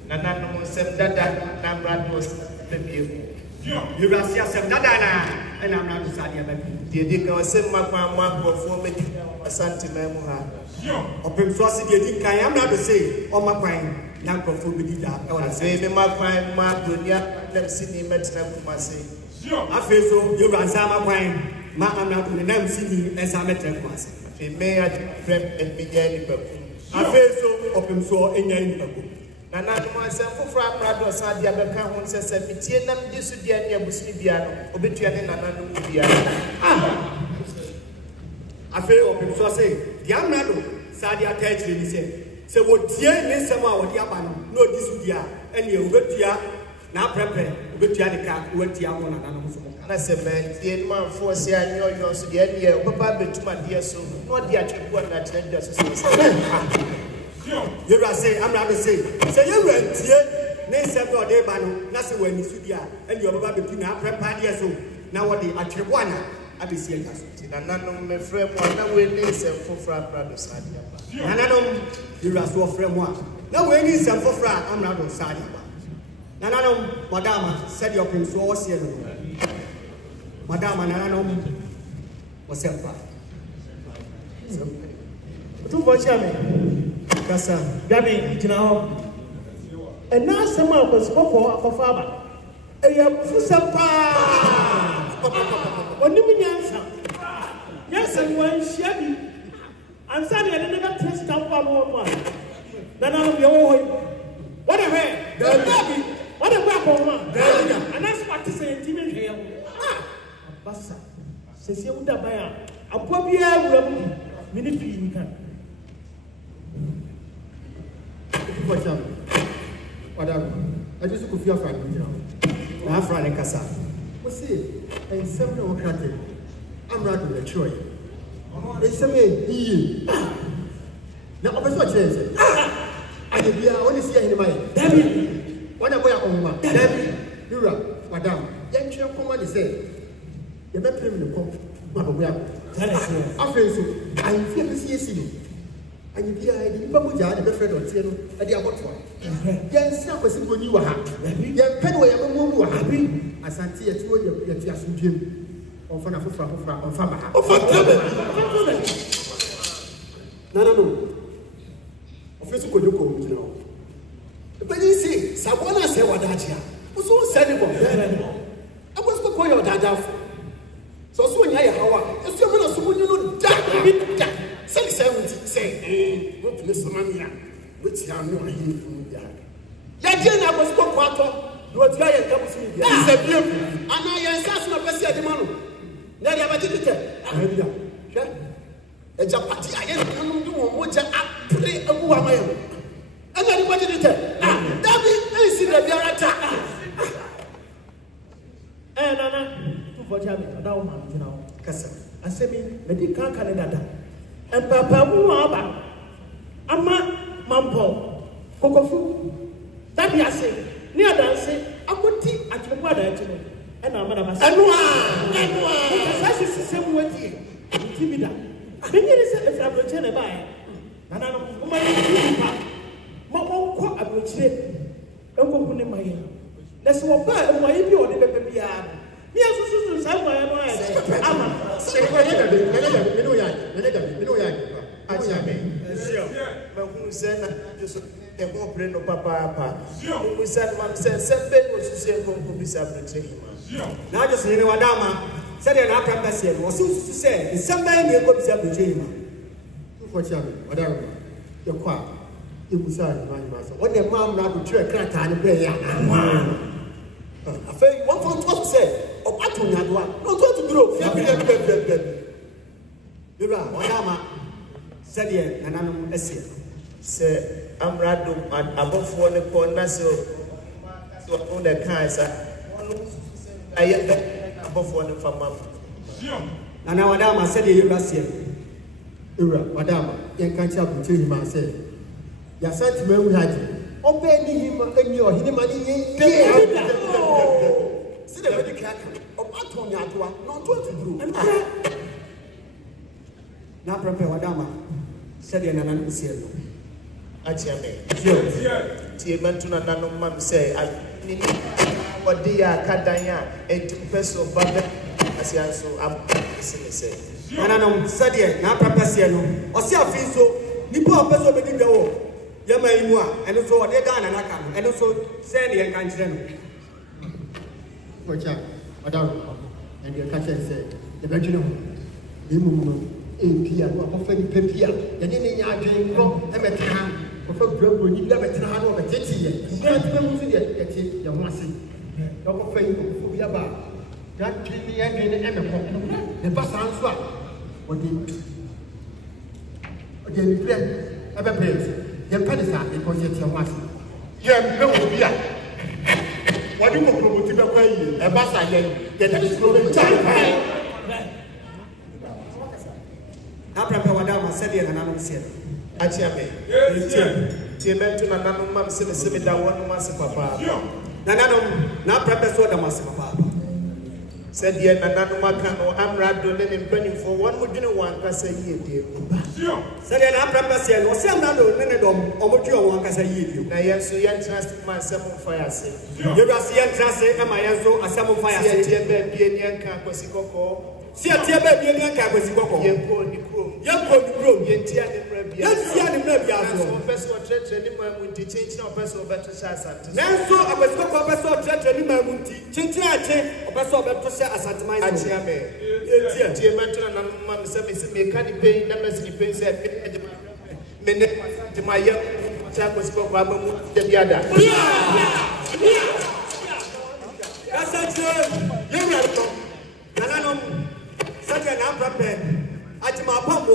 Nanano said that Namrad was the view. Yurasia said Nadana, and I'm not Sadia. The Dick was sent my mama for me a Santimemoha. Or Pimsosi, the Dick, I am not to say, or my pine, Nanko Fubida, or I say, my pine, Mark, never seen him at Kumasi. I feel so, you ran Sama pine, Ma, I'm not in the name city as I met Kumasi. They may have dreamt and began the I feel so, or Pimso in the book. And I myself for Brado Sadia Beckham says, Pitianam, this would be a Buslibiano, Obituan and Ananubia. I feel open so say, Yamado, Sadia Tetri, said, so what dear Nessama or Yabano, no this would ya, and you went ya, now prepare, with Yanica, went Yamon and Anamus. And I said, man, the man for say, I know you're so the idea, Papa, to my dear son, not the actual one that you are saying, I'm not to say, you went here, Nessa or Debano, Nasa when you see and you're about between our prepare so now what the Atribuana, I be seeing us. And none of my friend, one way is a for Brado Sadia. And I know you are so friend one. Now when you send for Fra, I'm not on Sadia. And I know Madama said your prince was here. Madama, and I know was her father. Two for Chammy. Kasa, Gabi, you know, and now some of us for Father. And you have Fusapa. When you mean answer, yes, and when Shabby, and Sunday, I never test up one. Then I'll be all what a way, what a weapon, and that's what to say, Timmy here. Bassa, says you would have buy a poor minute you can. Whatever. I just could feel fine. I have Frank Cassa. What's it? And several cracked. I'm right with the Troy. They say, now, I'm what you say. I only see any money. Debbie, what about your own man? Debbie, you're up, madam. Young children come on and say, you're not paying the pump. I feel so. I feel the CSC. And you hear the Babuja, the friend of Tino, and the about one. Yes, I was when you were happy. Young Penway, I'm more happy. As I see a 2 year Jim or Fana on Farmer. No. Official Koyoko, you know. But you see, Sabona said what that year was so sendable. I was going to call your dad. So soon, I how you still want to know that. Say, what listen, which I know him from the Yajana was so quarter, you are trying to come to me. It's a beautiful, and I assassin of Bessia de Mano. Never did it. A Japati, I am do what I play a woman. And then what did it? David, I see the attack. And Anna, for Jamie, a down man, you know, Cassa. I said, me, the can't Canada. And Papa Muaba, Ama Mampo, Cocofu, that I say, near dancing, I could tea at your mother, and I'm going to say, and the same way, Timida. Then you said, if I return a buy, and I'm Mamma, I will say, don't go in my ear. That's what bad, why you are the baby. Yes, somewhere. Now just say, Madama, said an apprentice was to say, somebody may go to the for Charlie, whatever. You're quiet. It was what the mom now to check crack and play. I feel what to say. Or what to not one. No, to grow. You're right, Madama said, and I'm a Say, I'm radu above for the corner, so on the cancer. I am above one from Mama. And now, Madame, I said, you last year. Madame, you can't help me tell him, I said, you sent to me, we had you. Obey him and your hidden money. See the medical of Antonia, not what to do. Now, prepare, Madame, said the Nanan Cielo. Achame. Tiamentuna Nano Mam say, I need what they are Kadaya, a peso bubble as you so I'm say. Nananum, Sadia, now Papaciano, or see a feel so, Nipo peso between the wall. Yama, and also what they done and I can, and also Sandy and Canton. Watch out, Madame, and your catcher said, the Virgin, in Pia, who are often Pepia, and in your dream, and a town. For when you never turn on a jetty, you can't remember your massive. Don't fail for the about that Jimmy and the bus answer. What did you play? Ever place? Your pedestal because you're massive. Yeah, no, yeah. What do you promote to the way? A bus again, get a slow time. After Madame said, and I'm saying. Achame. Tiamentuna Nano Mam Simi da one mass papa. Nananum, now prepare so the mass papa. Said the Nanumacano, I'm rattling and burning for 1 million one cassa year. Said an apprentice, or some other Nenadom, or what you want as a year. Now, yes, so young trust myself on fire. Say, you are seeing trust, and my answer, as some of fire. See a baby and Camposico. See a tear baby and Camposico. Young Pony, Yentian. Yes, the person church anymore with the change of person better chance. Now, so I was going to church anymore with the change of person better chance at my Achame. Tiamentuna and Mamma Service, mechanic pay numbers in the minute to my young Chapels for Ramu, the other. That's you're welcome. Nananum, such an unprepared. At my pump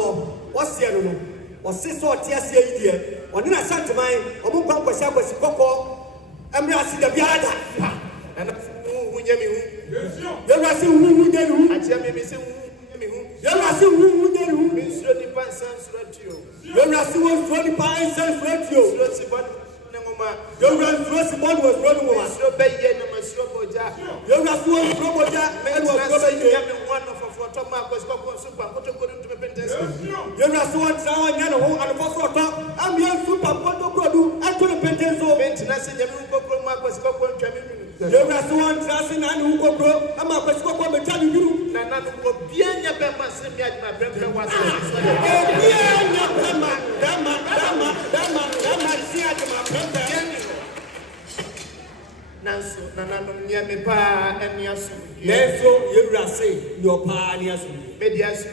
what's the other? Or six or tears here, or then I sent to mine, or who come was Coco, and Rassi the Biada. And who did you? You're Rassi who did you? I tell me, Missing who? You're Rassi who did you? Miss Roddy Pansons Ratio. You're Rassi was 20 pounds and Ratio. Your Rassi one was running over. Your Rassi was Roboja, man was Roboja, one of Thomas Super, what according to the Pentas. Your Rassi one sour and Yano and a photo. I'm young Super, what to go do, and to the Pentas of maintenance and Yamuko Marcos Coco. Your Rassi one Trassin and Uko, and Marcos Coco, but telling you, Nana will be in your Bema Simi at my brother was. Nanso, Nananum near me pa and Yasu. Nanso, you say your pa and Yasu. Medias,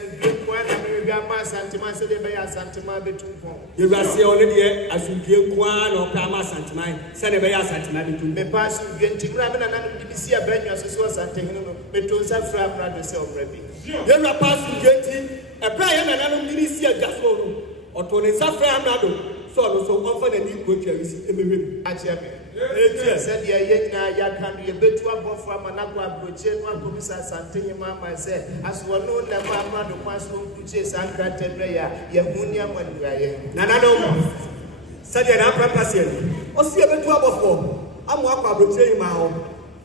one American Santima, so they may ask Santima between. You say only as you give one or Pama Santima, send a Baya Santima between the pass you get to grab and BBC a bench as well as Santima, Metrosa from Brother Self Repping. You're a pass you get a Brian and I don't see a Jaffo or Tony Safra Nado. So often and equal to Achame. Said, ya can be a bit to a buffer, Managua, Butcher, one Commissar Santini Mamma said, as one known that Mamma the classroom to chase and cut a prayer, Yamunia when we are here. Nanano said an upper passion. Or see a bit to a buffer. I'm walking Butcher my home.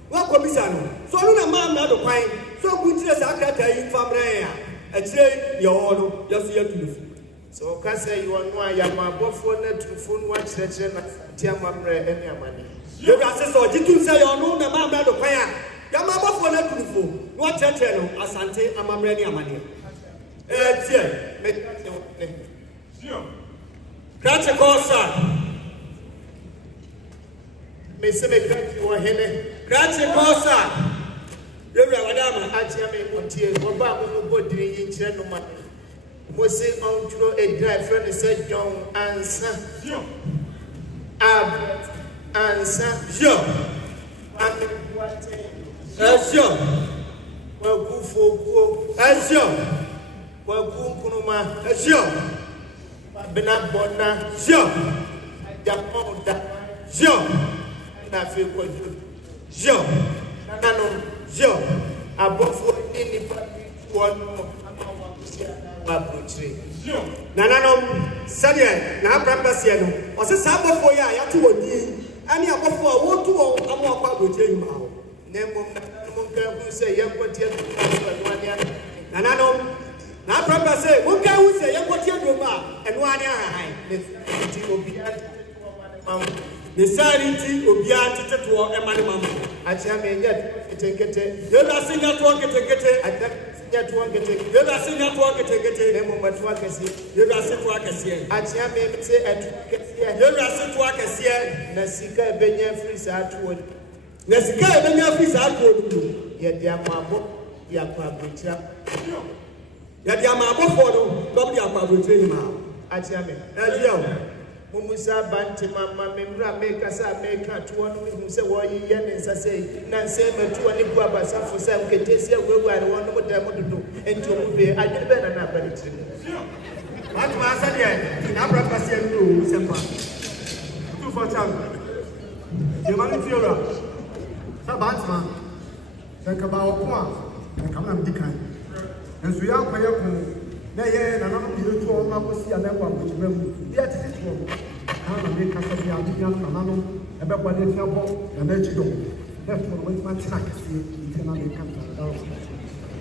What Commissar? So no man not a pine, so good as I cut a family. A train, your order, just here to so, Cassa, you are no, I am a buffon to phone one section at Tiamamre and Yamani. Your assessor, or did you say your own amount of fire? Yama buffon to the phone. What channel, Asante, Amamre Yamani. Catch a corsa. Miss Seneca, or Hene. Catch a corsa. You're a madame, Achame, Montier, Obama, nobody in Channel. Mose on through a dry friend said John answer. Answer. Sure. Sure. Well, good for sure. Well, good Kunuma. Sure. Abena Bona, Sure. Japon, Sure. na fe kojú. Sure. Nananom, Sure. abofo ni nipa wonu ama wa kusia wa brochire. Nananom, Sadia, na Prempeh no, ɔsɛ saa abɔfoɔ yi a yɛato wɔ din ɛne abɔfoɔ a wɔtu wɔn ama ɔkɔ aburokyi yi ma wo. Na mmom nananom nka hu sɛ yɛnkɔtie no Nananom, na Prempeh sɛ monka hu sɛ yɛnkɔtie dwom a ɛno ane ahahan. nti obiara ma Ne saa nti obiara tete toɔ ɛma ne ma mo. akyea me nyɛ ketekete. Yɛwurase nya toɔ ketekete. Nyɛ toɔ ketekete. Yɛwurase nya toɔ ketekete. Na mmom ɛtoɔ akɛseɛ. Yɛwurase toɔ akɛseɛ. Akyea me sɛ ɛtoɔ akɛseɛ. Yɛwurase toɔ akɛseɛ. Na sika ɛbɛnya firi saa toɔ. Na sika ɛbɛnya firi saa toɔ no. Yɛde amabɔ yɛakɔ aburokyira. Yɛde ama abɔfoɔ no dɔm de akɔ aburokyire yi ma. Akyea me. Ɛyɛ o. Mumusa banti mama memra meka sa meka toɔ no hu sɛ wɔyɛ ne nsa sɛ na nsɛ matuo ne bu abasafo sɛ nketesi awuwa ne wɔn mo da mo dodo enti omu be adwene bɛ na aba ne kyerɛ. Atuma asɛdeɛ na Prempeh sɛ no sɛmpa. Tu for cham. Yɛma ne tiora. Sɛ bantama sɛ nkaba ɔko a nkama na medi kan. Nso yɛ akɔyɛ ko na yɛ nananom yɛ tu ɔno akɔsi a na ɛkɔ abɔkyima mu bi atete toɔ na meka sɛ bi adebia no nananom ɛbɛbɔ ne tia bɔ na n'akyi dɔ na ɛtoɔ no wɔntuma tena kɛseɛ nti na meka ntaadaw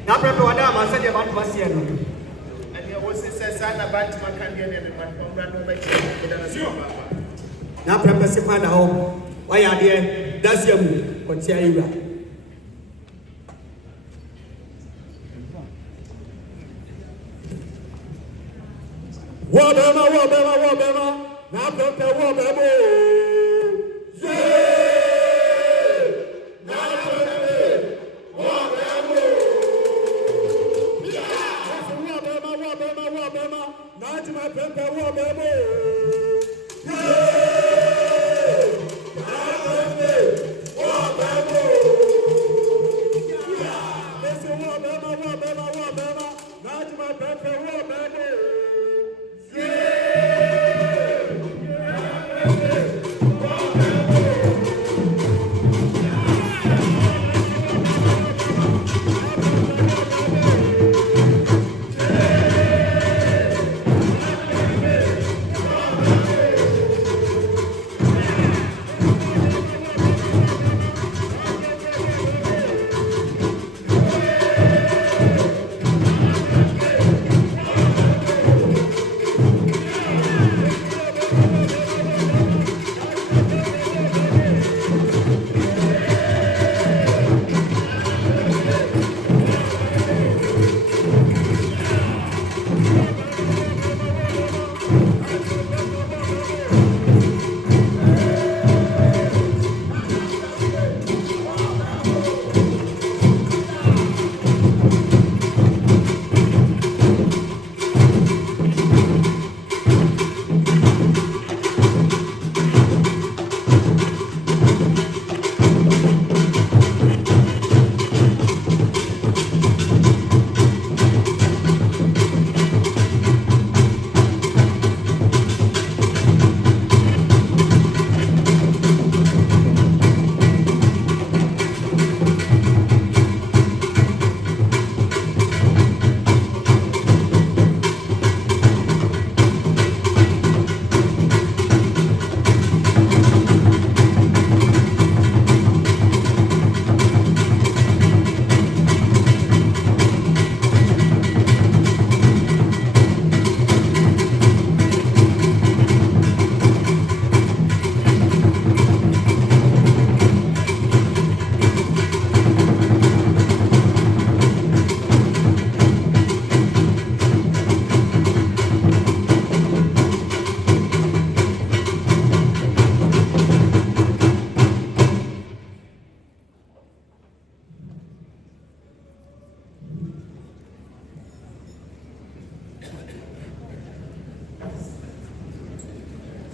na Prempeh wɔde ama sɛdeɛ bantama seɛ no. Ɛdeɛ wɔsi sɛ saa na bantama ka deɛ ne bantama no bɛkyerɛ ɛda na sɛ papa. Na Prempeh se pa da hɔ wɔyɛ adeɛ daseɛ mu kɔtea yɛwura. Wabema, na Prempeh wabema. Yeah, na Prempeh wabema. Wabema, na Prempeh wabema. Yeah, na Prempeh wabema. Listen, wabema, na Prempeh wabema.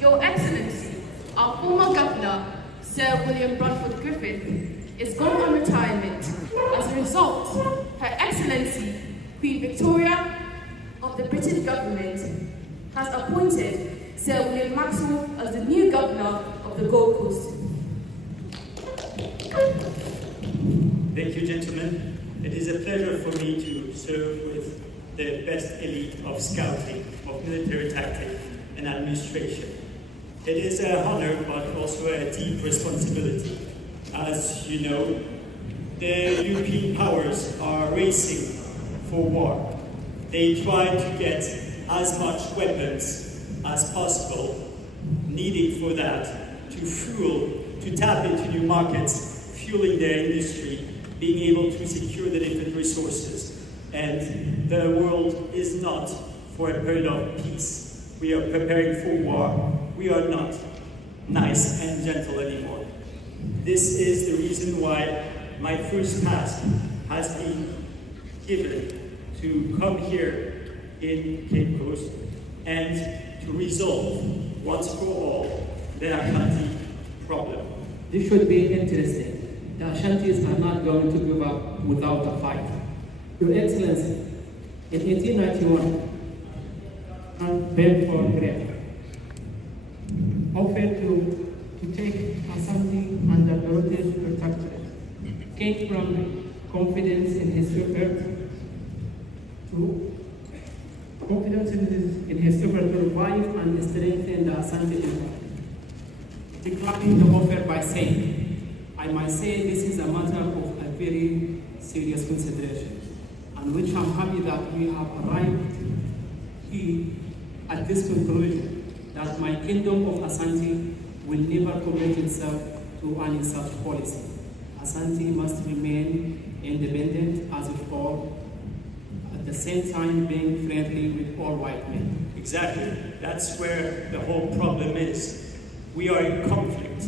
Your Excellency, our former Governor, Sir William Bradford Griffith, is gone on retirement. As a result, Her Excellency, Queen Victoria of the British government, has has appointed Sir William Maxwell as the new governor of the Gold Coast. Thank you, gentlemen. It is a pleasure for me to serve with the best elite of scouting, of military tactics and administration. It is an honor, but also a deep responsibility. As you know, the European powers are racing for war. They try to get as much weapons as possible needed for that to tap into new markets, fueling their industry, being able to secure the different resources. And the world is not for a period of peace. We are preparing for war. We are not nice and gentle anymore. This is the reason why my first task has been given to come here in Cape Coast and to resolve once for all the Ashanti problem. This should be interesting. The Ashantis are not going to give up without a fight. Your Excellency, in 1891, Benford Grey offered to take Ashanti under British protectorate. King Prempeh, confidence in his effort to revive and strengthen the Ashanti Empire, declining the offer by saying, I might say this is a matter of a very serious consideration, and which I'm happy that we have arrived here at this conclusion, that my kingdom of Ashanti will never commit itself to any such policy. Ashanti must remain independent as of all, at the same time being friendly with all white men. Exactly. That's where the whole problem is. We are in conflict.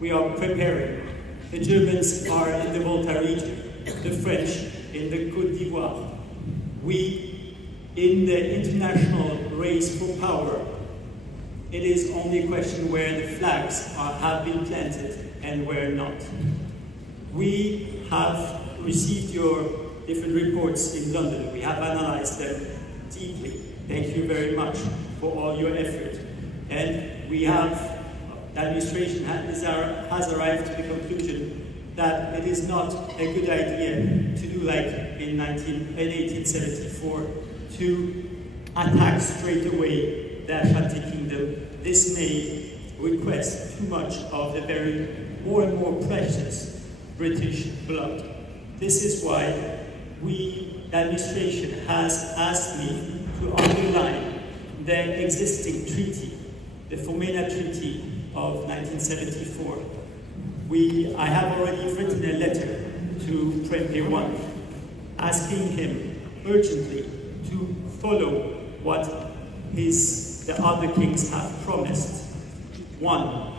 We are preparing. The Germans are in the Volta region, the French in the Côte d'Ivoire. We, in the international race for power, it is only a question where the flags have been planted and where not. We have received your different reports in London. We have analyzed them deeply. Thank you very much for all your effort. And we have, the administration has arrived to the conclusion that it is not a good idea to do like in 1874, to attack straight away the Ashanti Kingdom. This may request too much of the very more and more precious British blood. This is why the administration has asked me to underline the existing treaty, the Fomena Treaty of 1974. I have already written a letter to Prempeh I, asking him urgently to follow what the other kings have promised. One,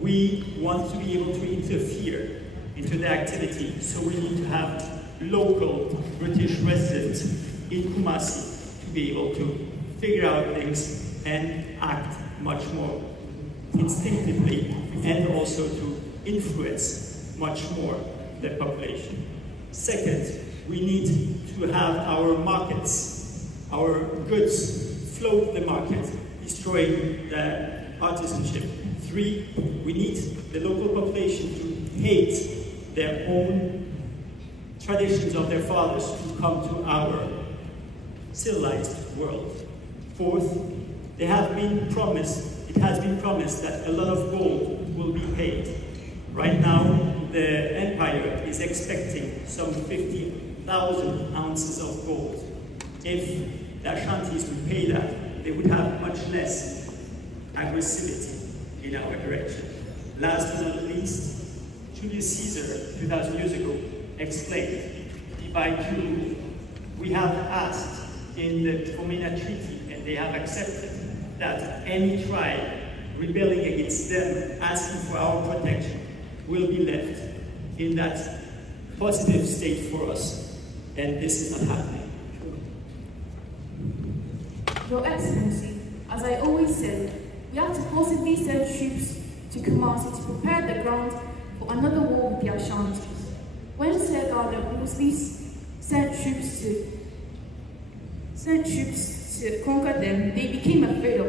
we want to be able to interfere into the activity, so we need to have local British residents in Kumasi to be able to figure out things and act much more instinctively, and also to influence much more the population. Second, we need to have our markets, our goods float the market, destroying the artisanship. Three, we need the local population to hate their own traditions of their fathers to come to our civilized world. Fourth, it has been promised that a lot of gold will be paid. Right now, the empire is expecting some 50,000 ounces of gold. If the Ashantis would pay that, they would have much less aggressivity in our direction. Last but not least, Julius Caesar, 2,000 years ago, explained, divide to rule. We have asked in the Fomena Treaty, and they have accepted, that any tribe rebelling against them, asking for our protection, will be left in that positive state for us, and this is not happening. Your Excellency, as I always said, we have to forcibly send troops to Kumasi to prepare the ground for another war with the Ashantis. When Sir Gardner Wolseley sent troops to conquer them, they became afraid of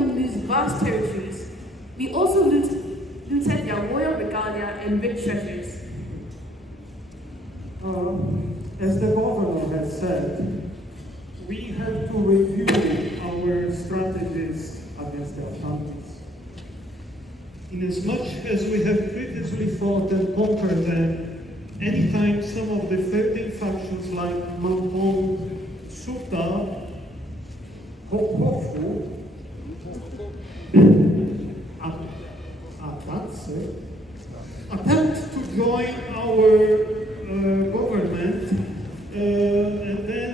them lose vast territories, we also looted their royal regalia and rich treasures. As the governor has said, we have to review our strategies against the Ashantis. Inasmuch as we have previously fought and conquered them, anytime some of the founding factions like Mournful, Suta, Otumfuo, attempt to join our government, and then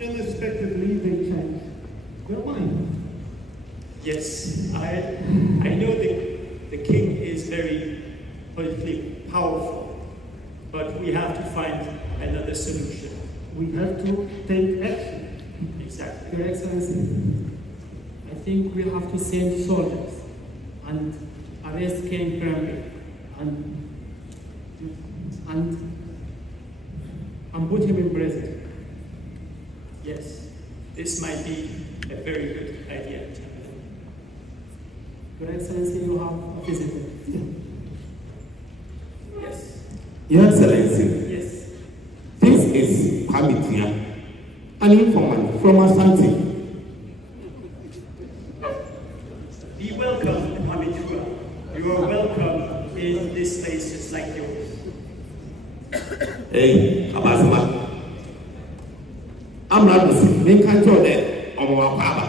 unexpectedly they change their mind. Yes, I know the king is very politically powerful, but we have to find another solution. We have to take action. Exactly. Your Excellency, I think we have to send soldiers and arrest King Prempeh and put him in prison. Yes, this might be a very good idea. Your Excellency, you have a visitor. Yes. Your Excellency. Yes. This is Pamitia, an informant from Asante. Be welcome, Pharmaceutical. You are welcome in this place just like yours. Hey, Abazima. I'm not listening. They can't tell that on my papa.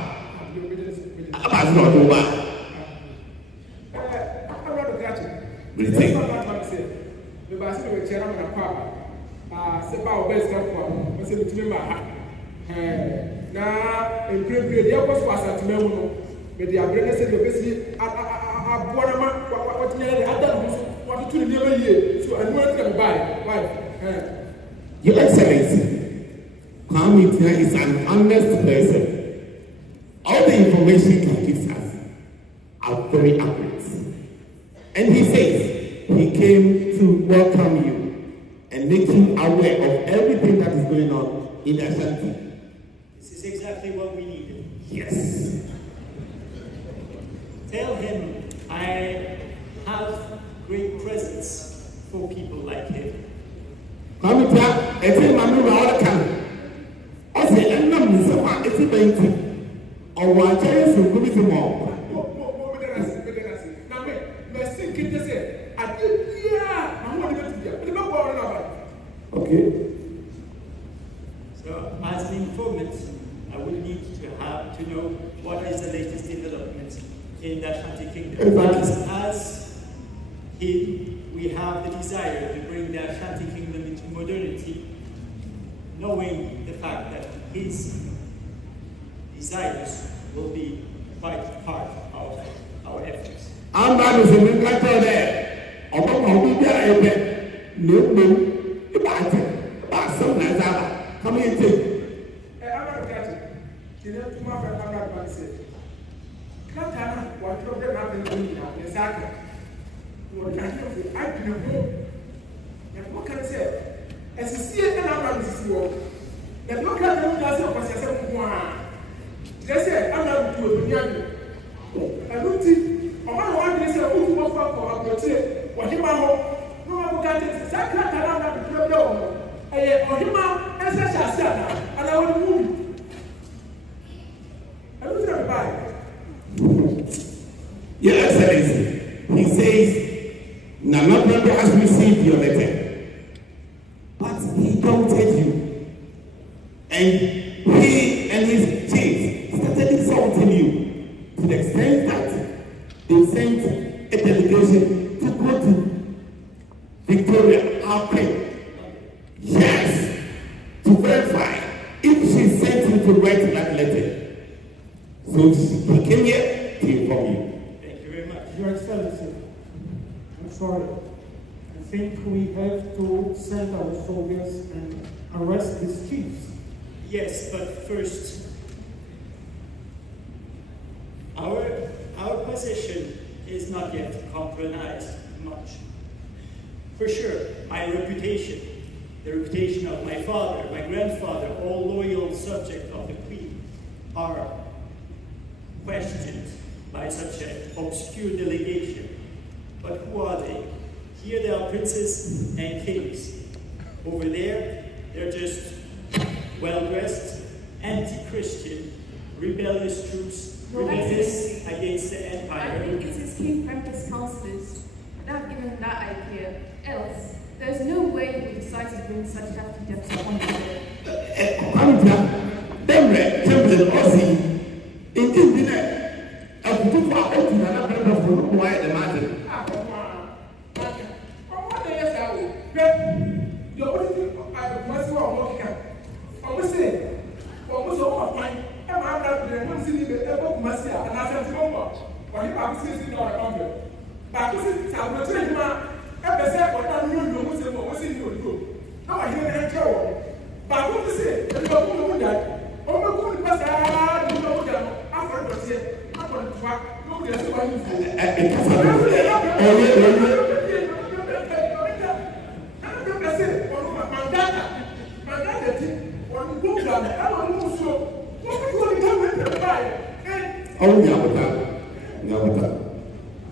Abazima, do what? Na imperialism dia ko so asantime mu no me dia brene se do besi aboara ma what nyere adam so what to ni ma yie so anu ati me buy why Your Excellency, Kwame is an honest person. All the information he gives us are very accurate. And he says he came to welcome you and make you aware of everything that is going on in Ashanti. This is exactly what we needed. Yes. Tell him I have great presents for people like him. Kwame, I think my mother all can. I say, I'm not Mr. One, it's a baby. Or what I is to give it more. Okay. So, as an informant, I would need to know what is the latest development in the Ashanti Kingdom. Exactly. As him, we have the desire to bring the Ashanti Kingdom into modernity, knowing the fact that his desires will be quite part of our efforts. I'm not a single guy there. I'm not a bit no. About some nice hour. Come here, too. I'm not catching. You know, to my friend, I'm not going to say. Katana, what you have done in the Exactly. You are trying to I do not know. And what can I say? As you see it, I'm not this world. That no can do that of myself. They say, I'm not doing it. I don't think, I'm not one to say, who was for a say, what you want. No, I'm going to say, I'm not the problem. Or him out, and such as that, and I will move. I don't know why. Your Excellency, he says, Nana Prempeh has received your letter, but he doubted you. And he and his chiefs started insulting you to the extent that they sent a delegation to go to Victoria, our queen. Yes, to verify if she sent him to write that letter. So he came here to inform you. Thank you very much. Your Excellency, I'm sorry. I think we have to send our soldiers and arrest these chiefs. Yes, but first, our position is not yet compromised much. For sure, my reputation, the reputation of my father, my grandfather, all loyal subjects of the Queen, are questioned by such an obscure delegation. But who are they? Here they are princes and kings. Over there, they're just well-dressed, anti-Christian, rebellious troops, rebellious against the empire. I think it is King Prempeh's councillors that have given that idea. Else, there's no way we decide to bring such hefty debts upon the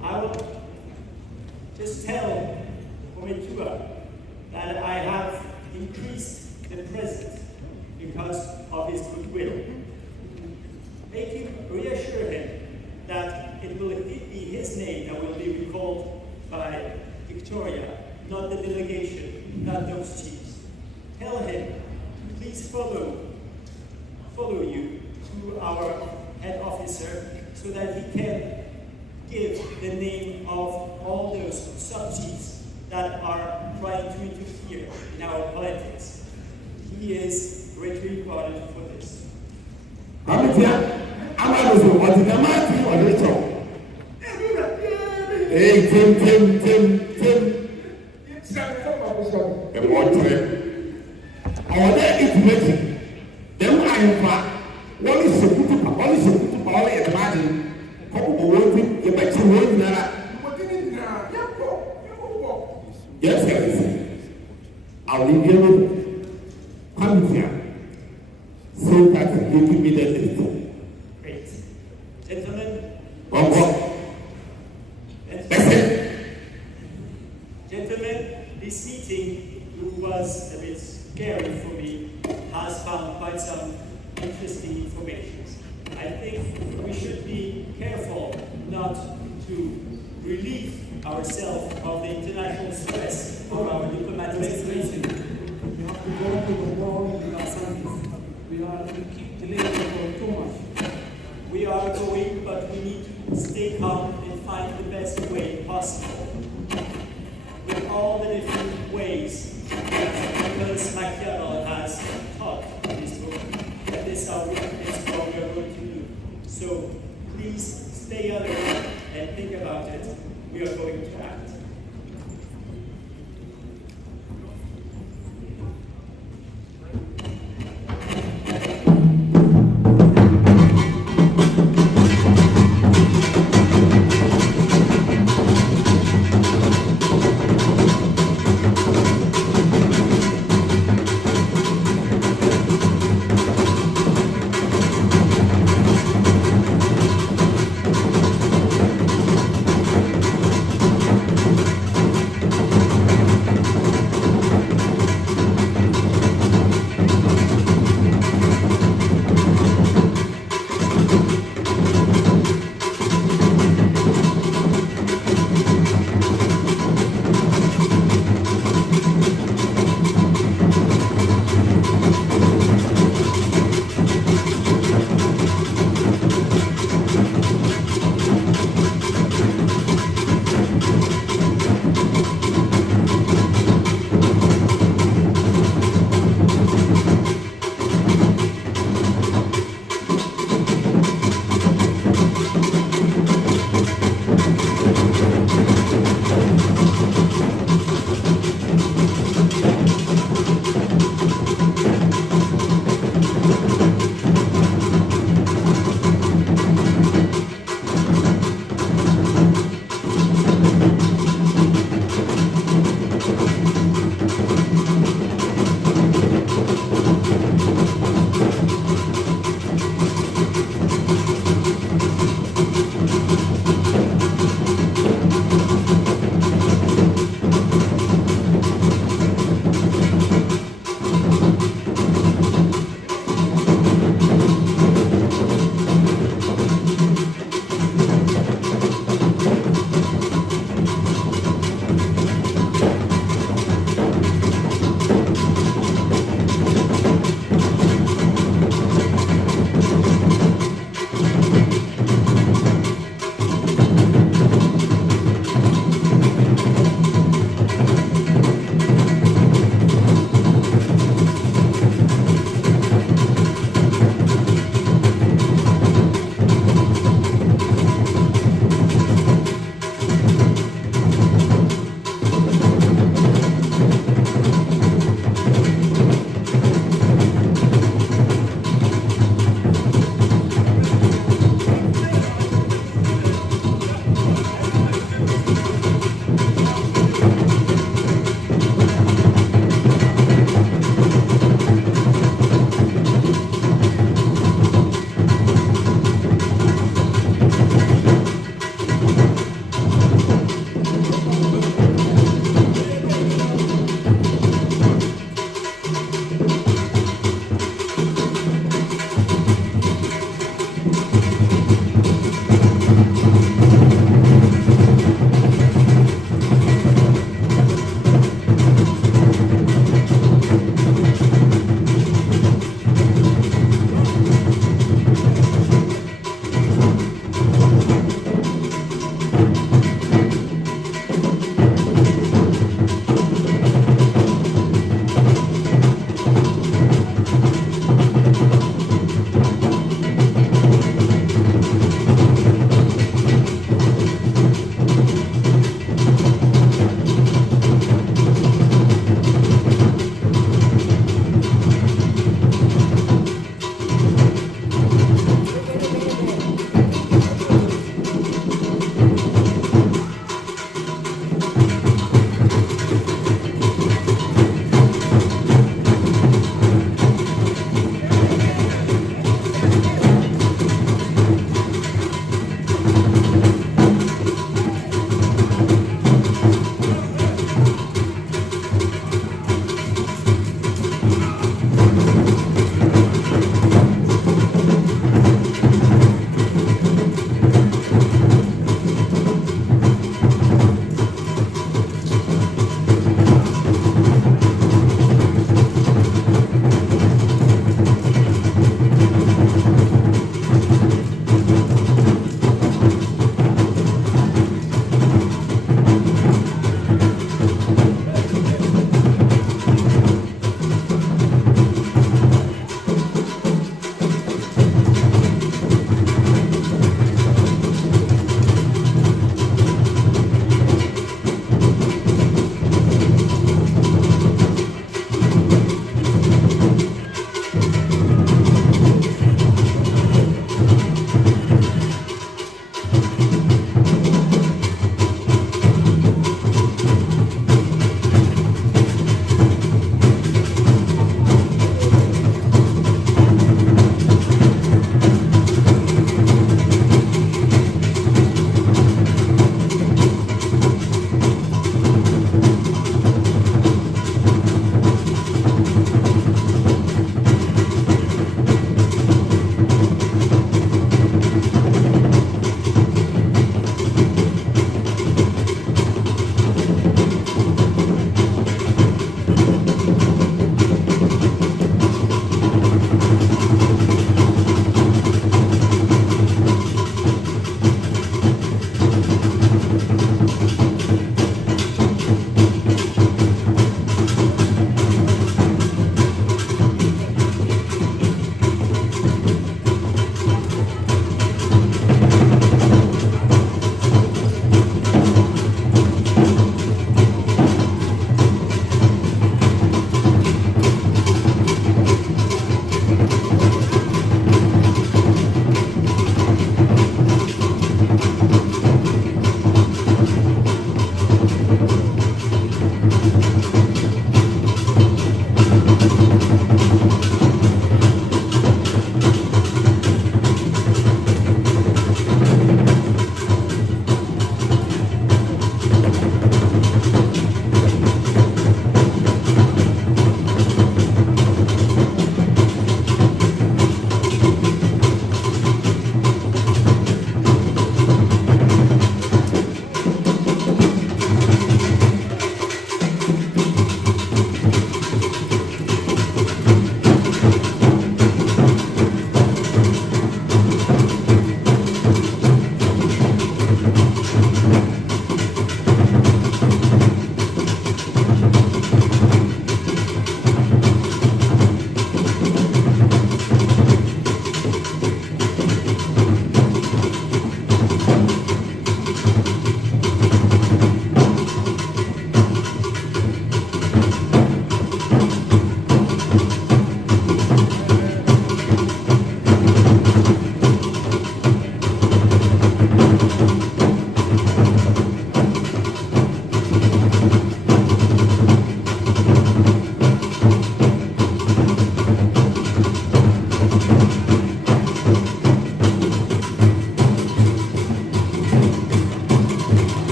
I will just tell Otumfuo that I have increased the present because of his goodwill. Reassure him that it will be his name that will be recalled by Victoria, not the delegation, not those chiefs. Tell him, please follow you to our head officer so that he can give the name of all those sub-chiefs that are trying to interfere in our politics. He is greatly rewarded for this. Hey, Tim. And one time, I was there information. Then I am back. One is a good only imagine. You bet you won't know. Yes, I'll leave you. Come here. So that you give me the list. Great. Gentlemen. Gentlemen, this meeting, who was a bit scary for me, has found quite some interesting information. I think we should be careful not to relieve ourselves of the international stress of our diplomatic situation. We have to go to the wall with our sons. We keep delaying for too much. We are going, but we need to stay calm and find the best way possible. With all the different ways that Nicholas Machiavelli has taught in his book, that is how we are going to do. So please stay alert and think about it. We are going to act.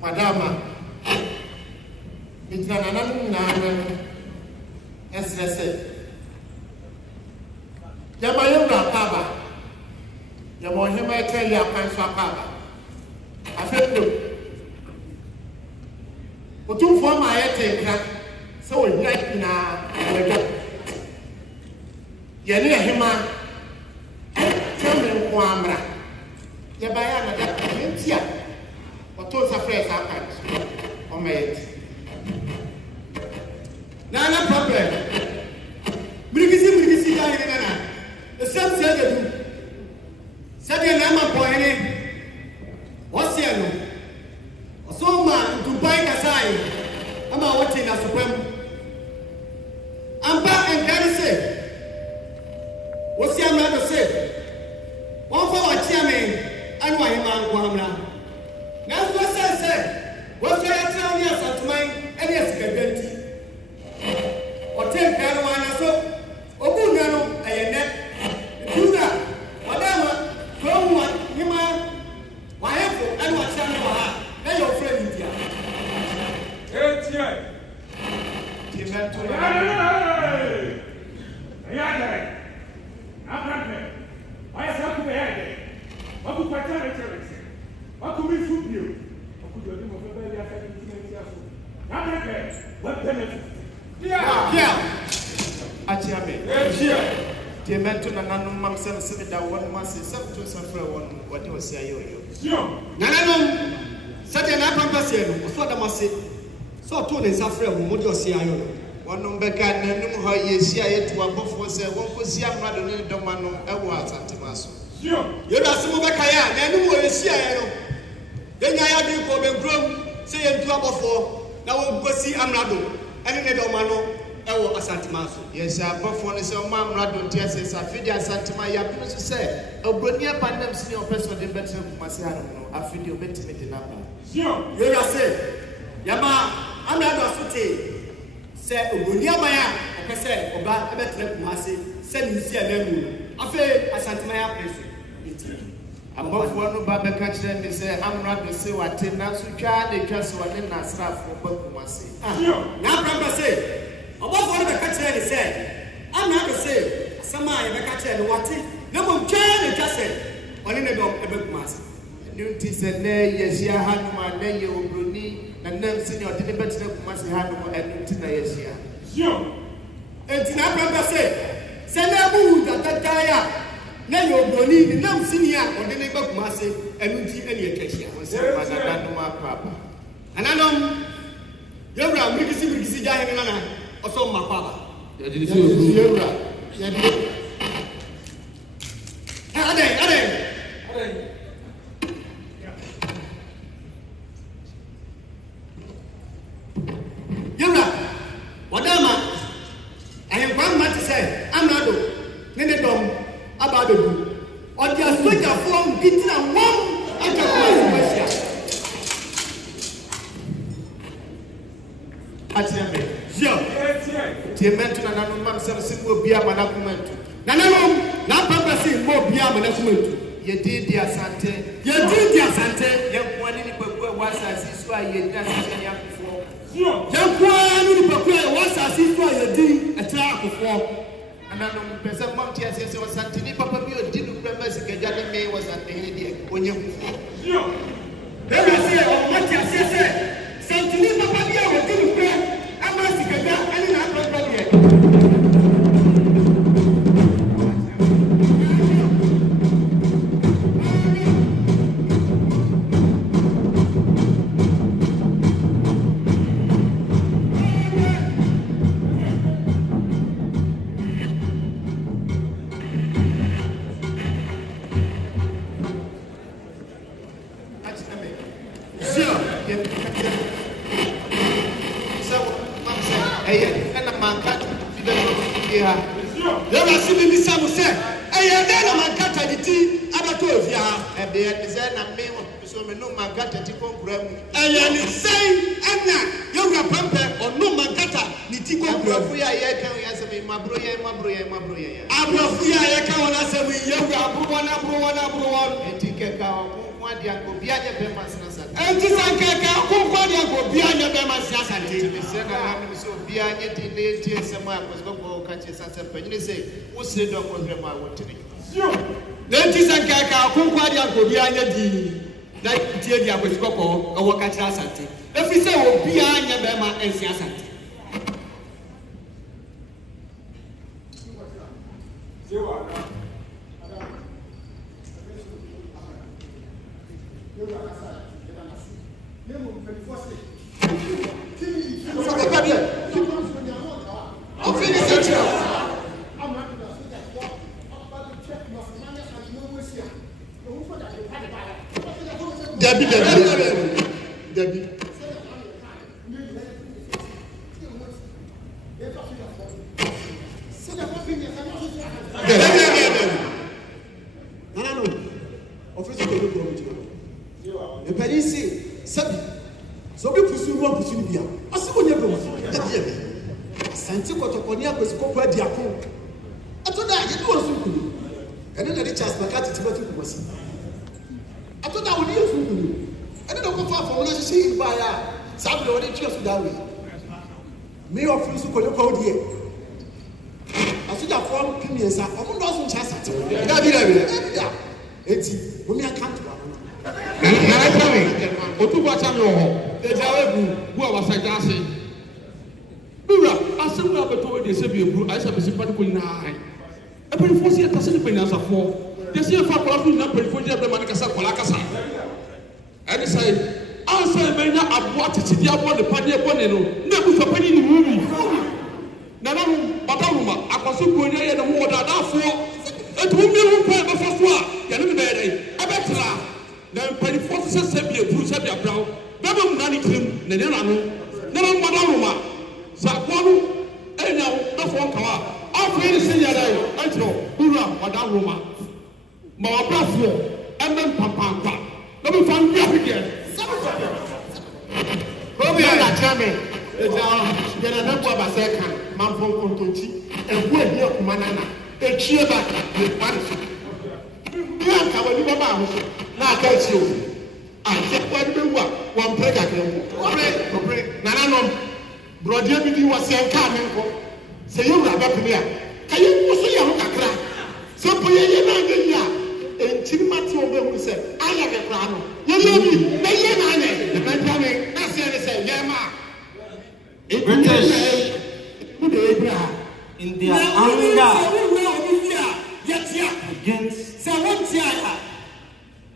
Madama, it's an SSA. Yamayura Kaba, Yamohima tell ya Panswa Kaba. I feel Otumfuo my head, so we like na Yania Hima, tell me Wamra. Yabayana that here. Those are fresh happened on my head. No problem. Brigisi, the same said you. Said your name of Poine. What's your name? So man to buy a sign. I'm not watching a supreme. I'm back and can say. What's your man to say? One for a chairman and why man. That's what I said. What's your town yes at mine and yes, Gagenti? Or take Carolina so, Obunano, a net, do that. Whatever, from one, Hima, my uncle, and what son of her, and your friend India. It's here. What could we do you? What could you do with the baby after what benefit? Yeah. Achiame. The mentor and Nanum said that one must say something to suffer one what you say. Sure. Nanum said an apple, was what I must say. So told in suffering, what you say. One number can know how you see it to a buff was a one could see a rather than Domano, a was Antimaso. Sure. You're not some of the Kaya, and who is here. Then I have you for the groom, say in trouble for now we'll go see Amrado, and in the Domano, Ewo Asantimaso. Yes, sir, but for the same man, Rado, Tessis, Afidia Santimaya, to say, a Brunia Pandem senior person, the better of Masano, Afidio Bentimate number. Sure, you are saying, Yama, Amrado Sute, say, Brunia Maya, or say, Oba, Abet Masi, send you see a name, Afe Asantimaya place. Above one Baba catch them, they say, I'm not to say what Nasu Chad, they just want in Nasra for Bokumasi. Now, Grandpa say, above one of the catcher, they say, I'm not to say, Sama, the catcher, and what it, no one can just say, on in the dog, a Bokumasi. Nunti said, Nay, yes, ya Hanuma, Nay, you Bruni, and then senior didn't better Masi Hanuma and Nuntina, yes, ya. Sure. And Tina Grandpa say, send a mood at that now you're Bruni, now senior, or the neighbor Kumasi, and Unti any occasion. Papa. And I know you're a Brigisi Diana, or so my papa. Wadama, I am one man to say, I'm not Nenedom. About the group. Or the soldier form getting a one at the Sure. The mention and Nanum simple beer management. Nanum, not purposing more beer management. You did the Asante. You did the Asante. Young one in the Papa was as is why you danced young before. Young one in the Papa was as is why you did a trap before. And I know President Monty as I was Santini Papa didn't remember Gajani May was at the head when you. Then I say, oh, Monty as I said, Santini Papa didn't pray. I must get that and I'm not ready yet.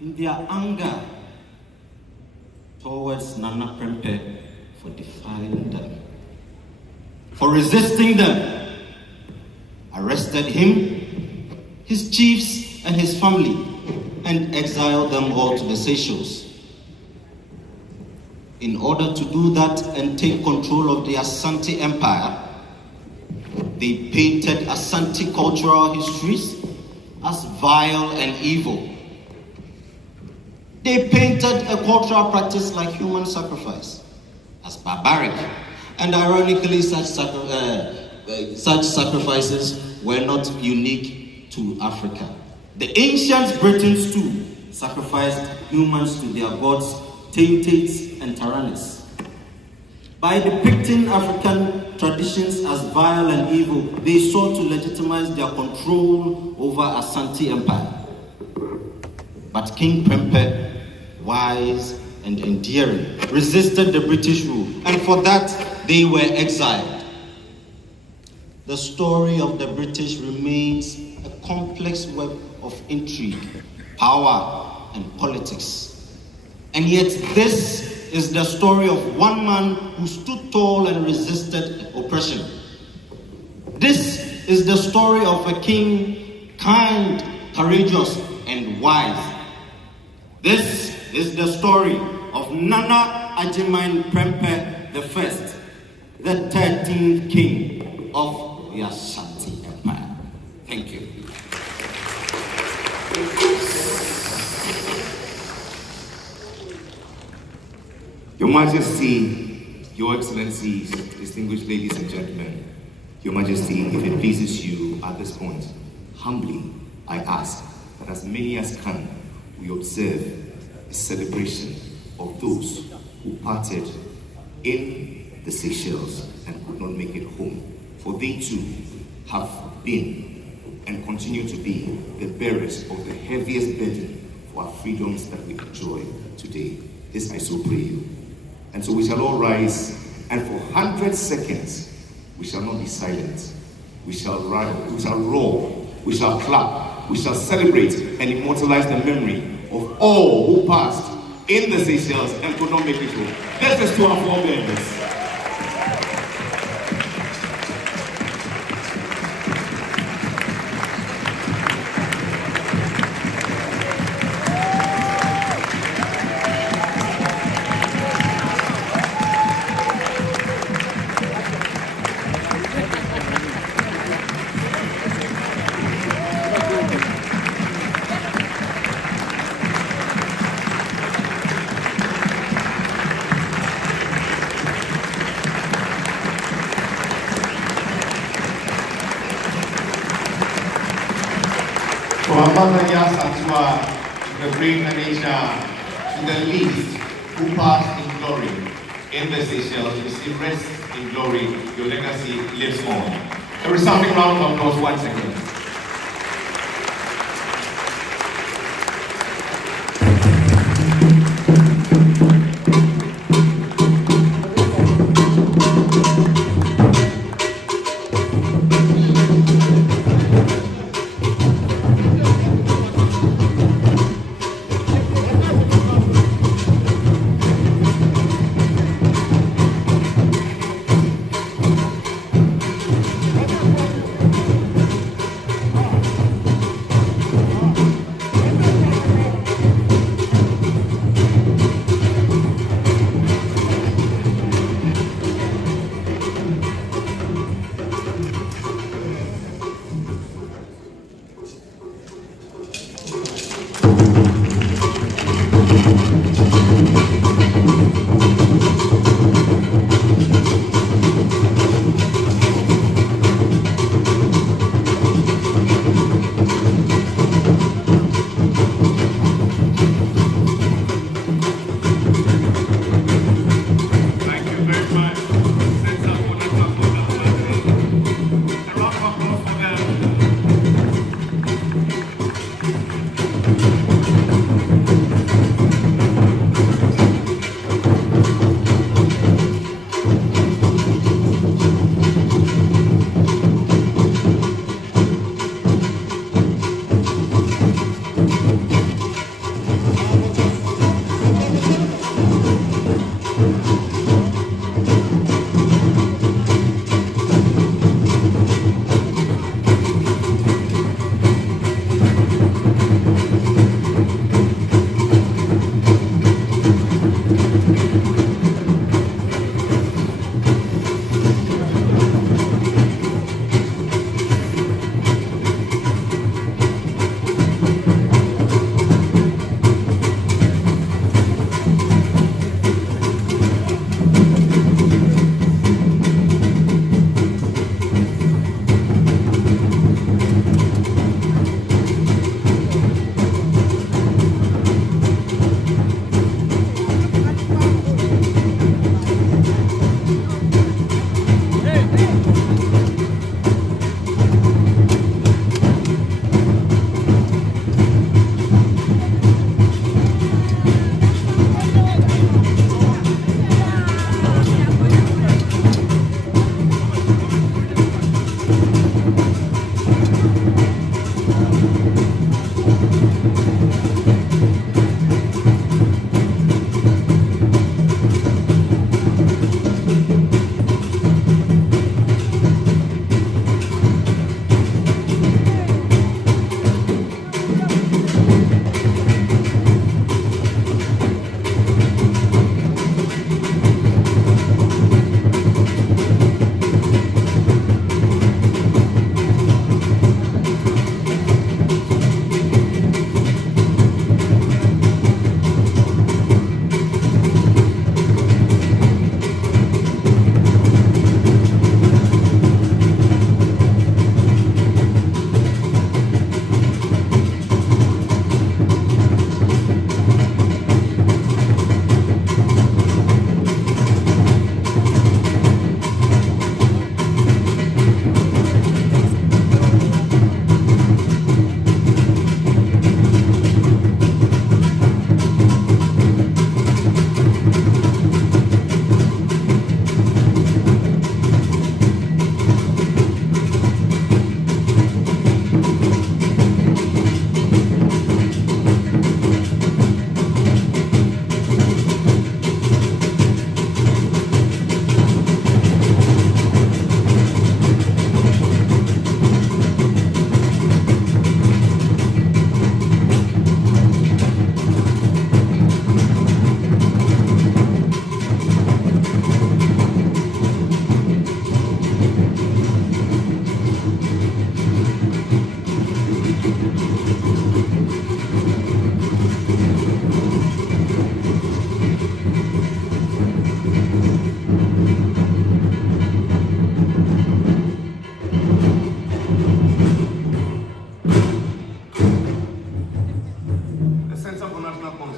in their anger towards Nana Prempeh for defying them, for resisting them, arrested him, his chiefs and his family, and exiled them all to the Seychelles. In order to do that and take control of the Asante Empire, they painted Asante cultural histories as vile and evil. They painted a cultural practice like human sacrifice as barbaric, and ironically, such sacrifices were not unique to Africa. The ancient Britons too sacrificed humans to their gods, Teutates and Taranis. By depicting African traditions as vile and evil, they sought to legitimize their control over Asante Empire. But King Prempeh, wise and endearing, resisted the British rule, and for that they were exiled. The story of the British remains a complex web of intrigue, power, and politics. And yet this is the story of one man who stood tall and resisted oppression. This is the story of a king, kind, courageous, and wise. This is the story of Nana King Prempeh the First, the 13th king of the Ashanti Empire. Thank you. Your Majesty, Your Excellencies, distinguished ladies and gentlemen, Your Majesty, if it pleases you at this point, humbly I ask that as many as can, we observe a celebration of those who parted in the Seychelles and could not make it home. For they too have been and continue to be the bearers of the heaviest burden for our freedoms that we enjoy today. This I so pray you. And so we shall all rise, and for 100 seconds, we shall not be silent. We shall rise, we shall roar, we shall clap, we shall celebrate and immortalize the memory of all who passed in the Seychelles and could not make it home. Let's just to our forebears. The great Anisha, to the least who passed in glory in the Seychelles, receive rest in glory, your legacy lives on. A resounding round of applause once again.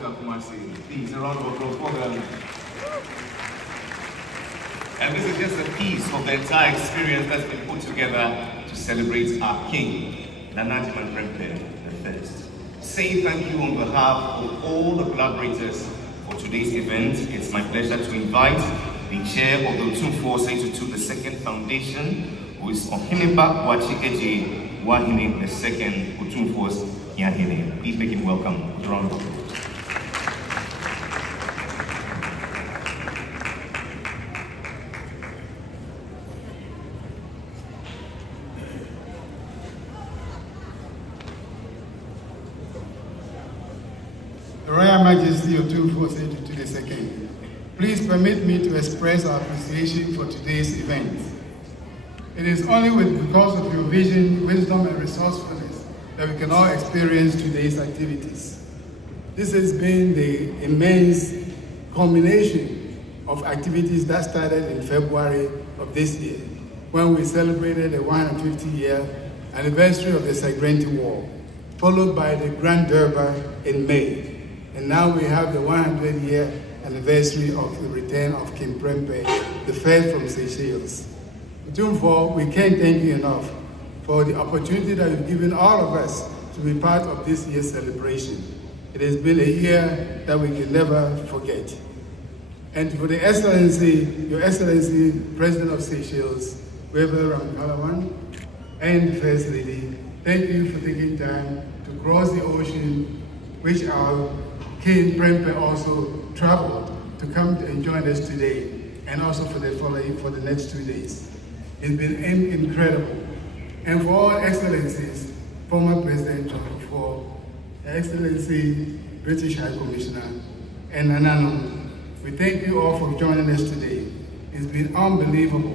welcome Kumasi. Please, a round of applause for them. And this is just a piece of the entire experience that's been put together to celebrate our King, Nana King Prempeh I. Saying thank you on behalf of all the collaborators for today's event. It's my pleasure to invite the chair of the Otumfuo Seychelles II Foundation, who is Ohiniba Wachikeji Wahine II Otumfuo's Yahine. Please make him welcome. With a round of applause. Royal Majesty Otumfuo Seychelles II, please permit me to express our appreciation for today's event. It is only because of your vision, wisdom, and resourcefulness that we can all experience today's activities. This has been the immense culmination of activities that started in February of this year, when we celebrated the 150-year anniversary of the Segrenti War, followed by the Grand Durbar in May. And now we have the 100-year anniversary of the return of King Prempeh, the first from Seychelles. Otumfuo, we can't thank you enough for the opportunity that you've given all of us to be part of this year's celebration. It has been a year that we can never forget. And for the Excellency, Your Excellency, President of Seychelles, Weber Ramkalawan, and the First Lady, thank you for taking time to cross the ocean, which our King Prempeh also traveled to come and join us today, and also for the next 2 days. It's been incredible. And for all excellencies, former President Otumfuo, Excellency British High Commissioner, and Nanano, we thank you all for joining us today. It's been unbelievable.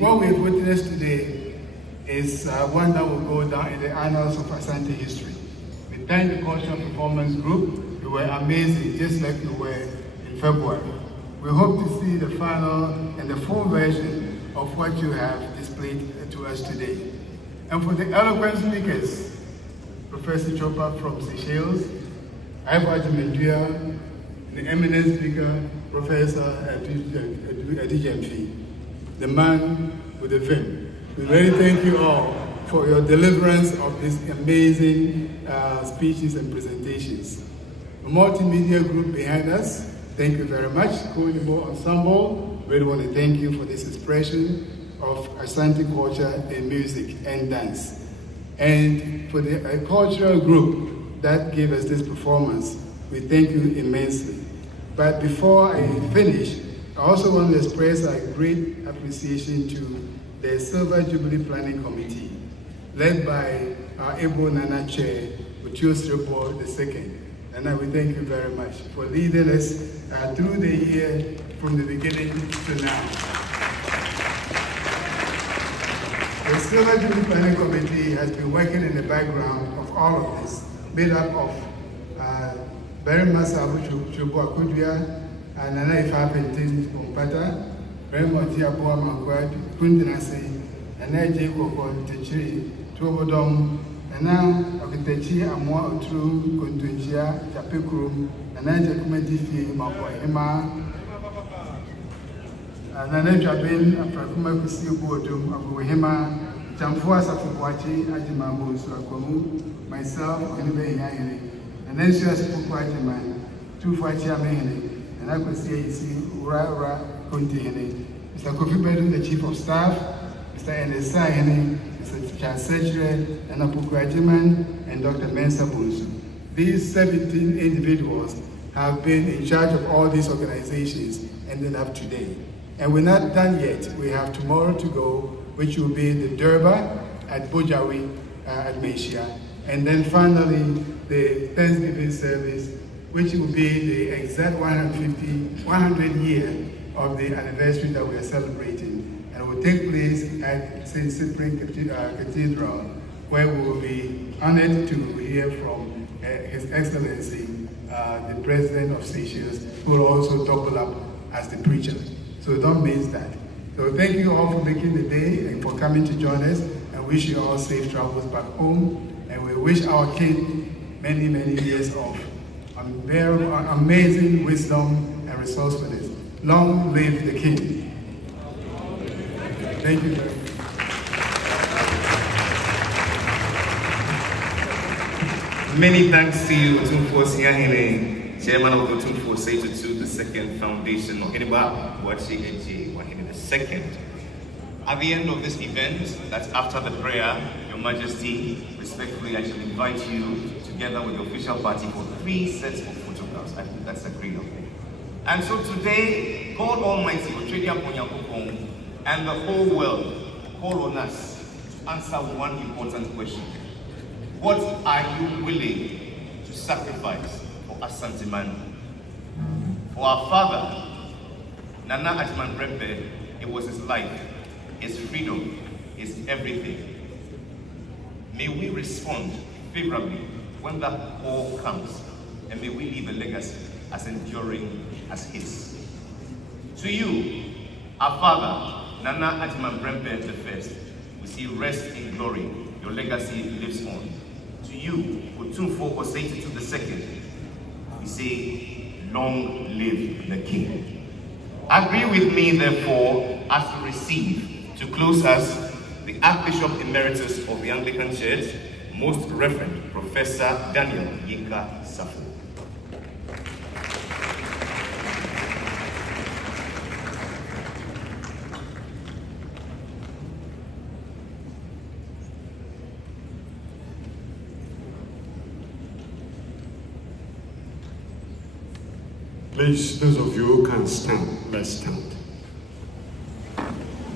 What we've witnessed today is one that will go down in the annals of Asante history. We thank the Cultural Performance Group. You were amazing, just like you were in February. We hope to see the final and the full version of what you have displayed to us today. And for the eloquent speakers, Professor Chopa from Seychelles, Ivoire Mendia, the eminent speaker, Professor Adijemfi, the man with the film. We really thank you all for your deliverance of these amazing speeches and presentations. The multimedia group behind us, thank you very much. Colonial Ensemble, really want to thank you for this expression of Asante culture and music and dance. And for the cultural group that gave us this performance, we thank you immensely. But before I finish, I also want to express a great appreciation to the Silver Jubilee Planning Committee, led by our able Nana Chair, Otumfuo II. And we thank you very much for leading us through the year from the beginning to now. The Silver Jubilee Planning Committee has been working in the background of all of this, made up of Barry Masabu Chubu Akudia, and Nana Ifa Pentin Pompata, Raymond Tiabua Mankwad, Kundinase, and Naji Koko Techiri, Tuobodom, and now Okitechi Amwa Otru, Kuntunjia, Chapikrum, and Naja Kumedifi, Mako Hema, and Nana Jabin, Afrakuma Kusi Bodum, Abu Hema, Jamfua Safuachi, Ajimamu, Suakomu, myself, Onibe Yahini. And then she has put quite a man, 2 Fachi Amene, and I could see Ura Kuntihene, Mr. Kofi Bedun, the Chief of Staff, Mr. NSI Hene, Mr. Charles Secretary, and Apukwajman, and Dr. Mensa Bunsu. These 17 individuals have been in charge of all these organizations ending up today. And we're not done yet. We have tomorrow to go, which will be the Durbar at Bojawi at Mesia. And then finally, the Thanksgiving service, which will be the exact 100 year of the anniversary that we are celebrating. And it will take place at St. Cyprian Cathedral, where we will be honored to hear from His Excellency, the President of Seychelles, who will also double up as the preacher. So don't miss that. So thank you all for making the day and for coming to join us, and wish you all safe travels back home. And we wish our King many, many years of their amazing wisdom and resourcefulness. Long live the King. Thank you very much. Many thanks to you, Otumfuo Siahene, Chairman of Otumfuo Seychelles the Second Foundation, Oheniba Wachi Eji Wahine the Second. At the end of this event, that's after the prayer, Your Majesty, respectfully, I shall invite you together with the official party for 3 sets of photographs. I think that's agreed upon. And so today, God Almighty, and the whole world call on us to answer one important question. What are you willing to sacrifice for Asante-Man? For our father, Nana King Prempeh, it was his life, his freedom, his everything. May we respond favorably when that call comes, and may we leave a legacy as enduring as his. To you, our father, Nana King Prempeh I, we see rest in glory. Your legacy lives on. To you, Otumfuo Seychelles the Second, we say, long live the King. Agree with me, therefore, as we receive, to close us, the Archbishop Emeritus of the Anglican Church, Most Reverend Professor Daniel Yinka Safo. Please, those of you who can stand, let's stand.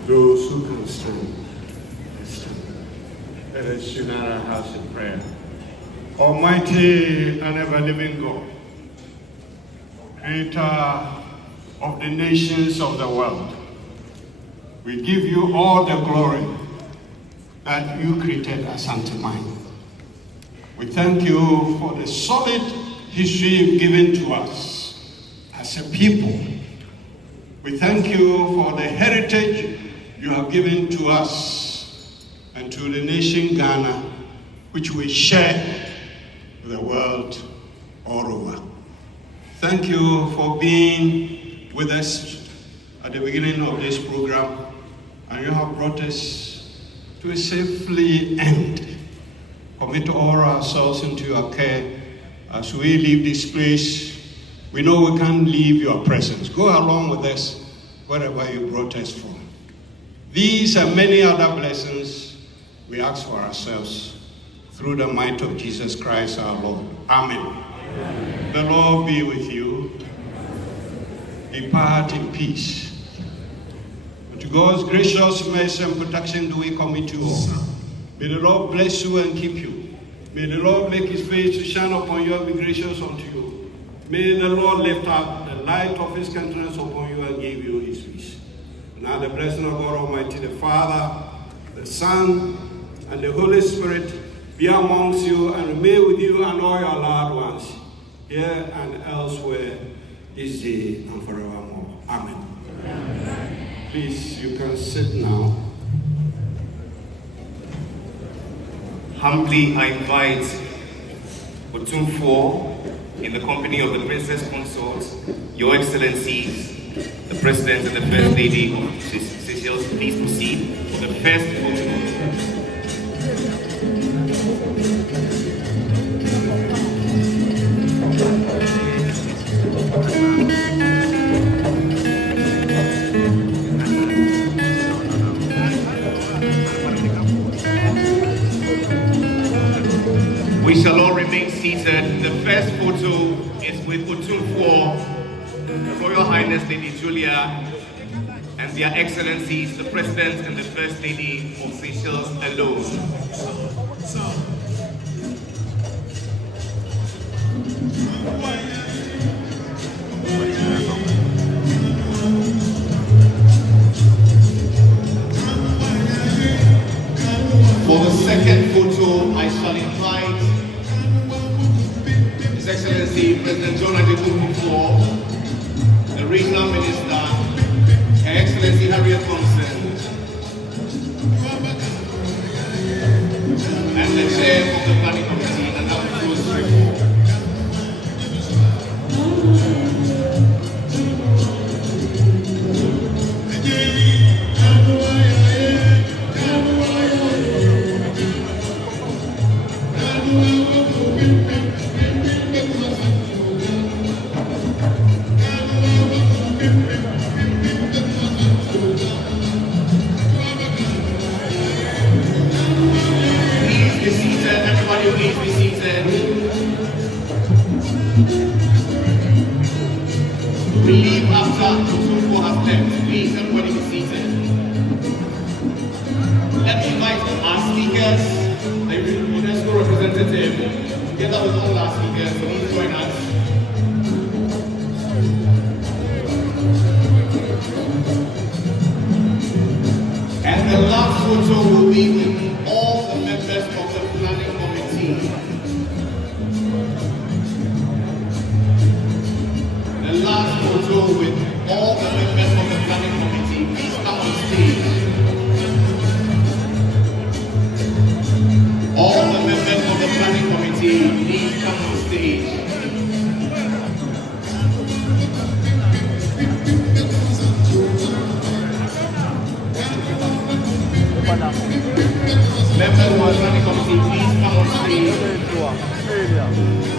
Those who can stand, let's stand. Let us unite our hearts in prayer. Almighty and ever-living God, Creator of the nations of the world, we give you all the glory that you created Asante-Man. We thank you for the solid history you've given to us as a people. We thank you for the heritage you have given to us and to the nation Ghana, which we share with the world all over. Thank you for being with us at the beginning of this program, and you have brought us to a safely end. Commit all ourselves into your care as we leave this place. We know we can't leave your presence. Go along with us wherever you brought us from. These and many other blessings we ask for ourselves through the might of Jesus Christ our Lord. Amen. Amen. The Lord be with you. Depart in peace. And to God's gracious mercy and protection do we commit you all. May the Lord bless you and keep you. May the Lord make his face to shine upon you and be gracious unto you. May the Lord lift up the light of his countenance upon you and give you his peace. Now the blessing of God Almighty, the Father, the Son, and the Holy Spirit be amongst you and remain with you and all your loved ones, here and elsewhere, this day and forevermore. Amen. Amen. Please, you can sit now. Humbly I invite Otumfuo, in the company of the Princess Consorts, Your Excellencies, the President and the First Lady of Seychelles, please proceed for the first photo. We shall all remain seated. The first photo is with Otumfuo, Her Royal Highness Lady Julia, and their Excellencies, the President and the First Lady of Seychelles alone. For the second photo, I shall invite His Excellency President John Otumfuo, the Regional Minister, Her Excellency Harriet Thompson, and the Chair of the Planning Committee, and that was We leave after Otumfuo has left. Please, everybody be seated. Let me invite our speakers, the UNESCO representative, together with all our speakers, please join us. And the last photo will be with all the members of the planning committee. The last photo with all the members of the planning committee. Please come on stage. All the members of the planning committee, please come on stage. Members of the planning committee, please come on stage.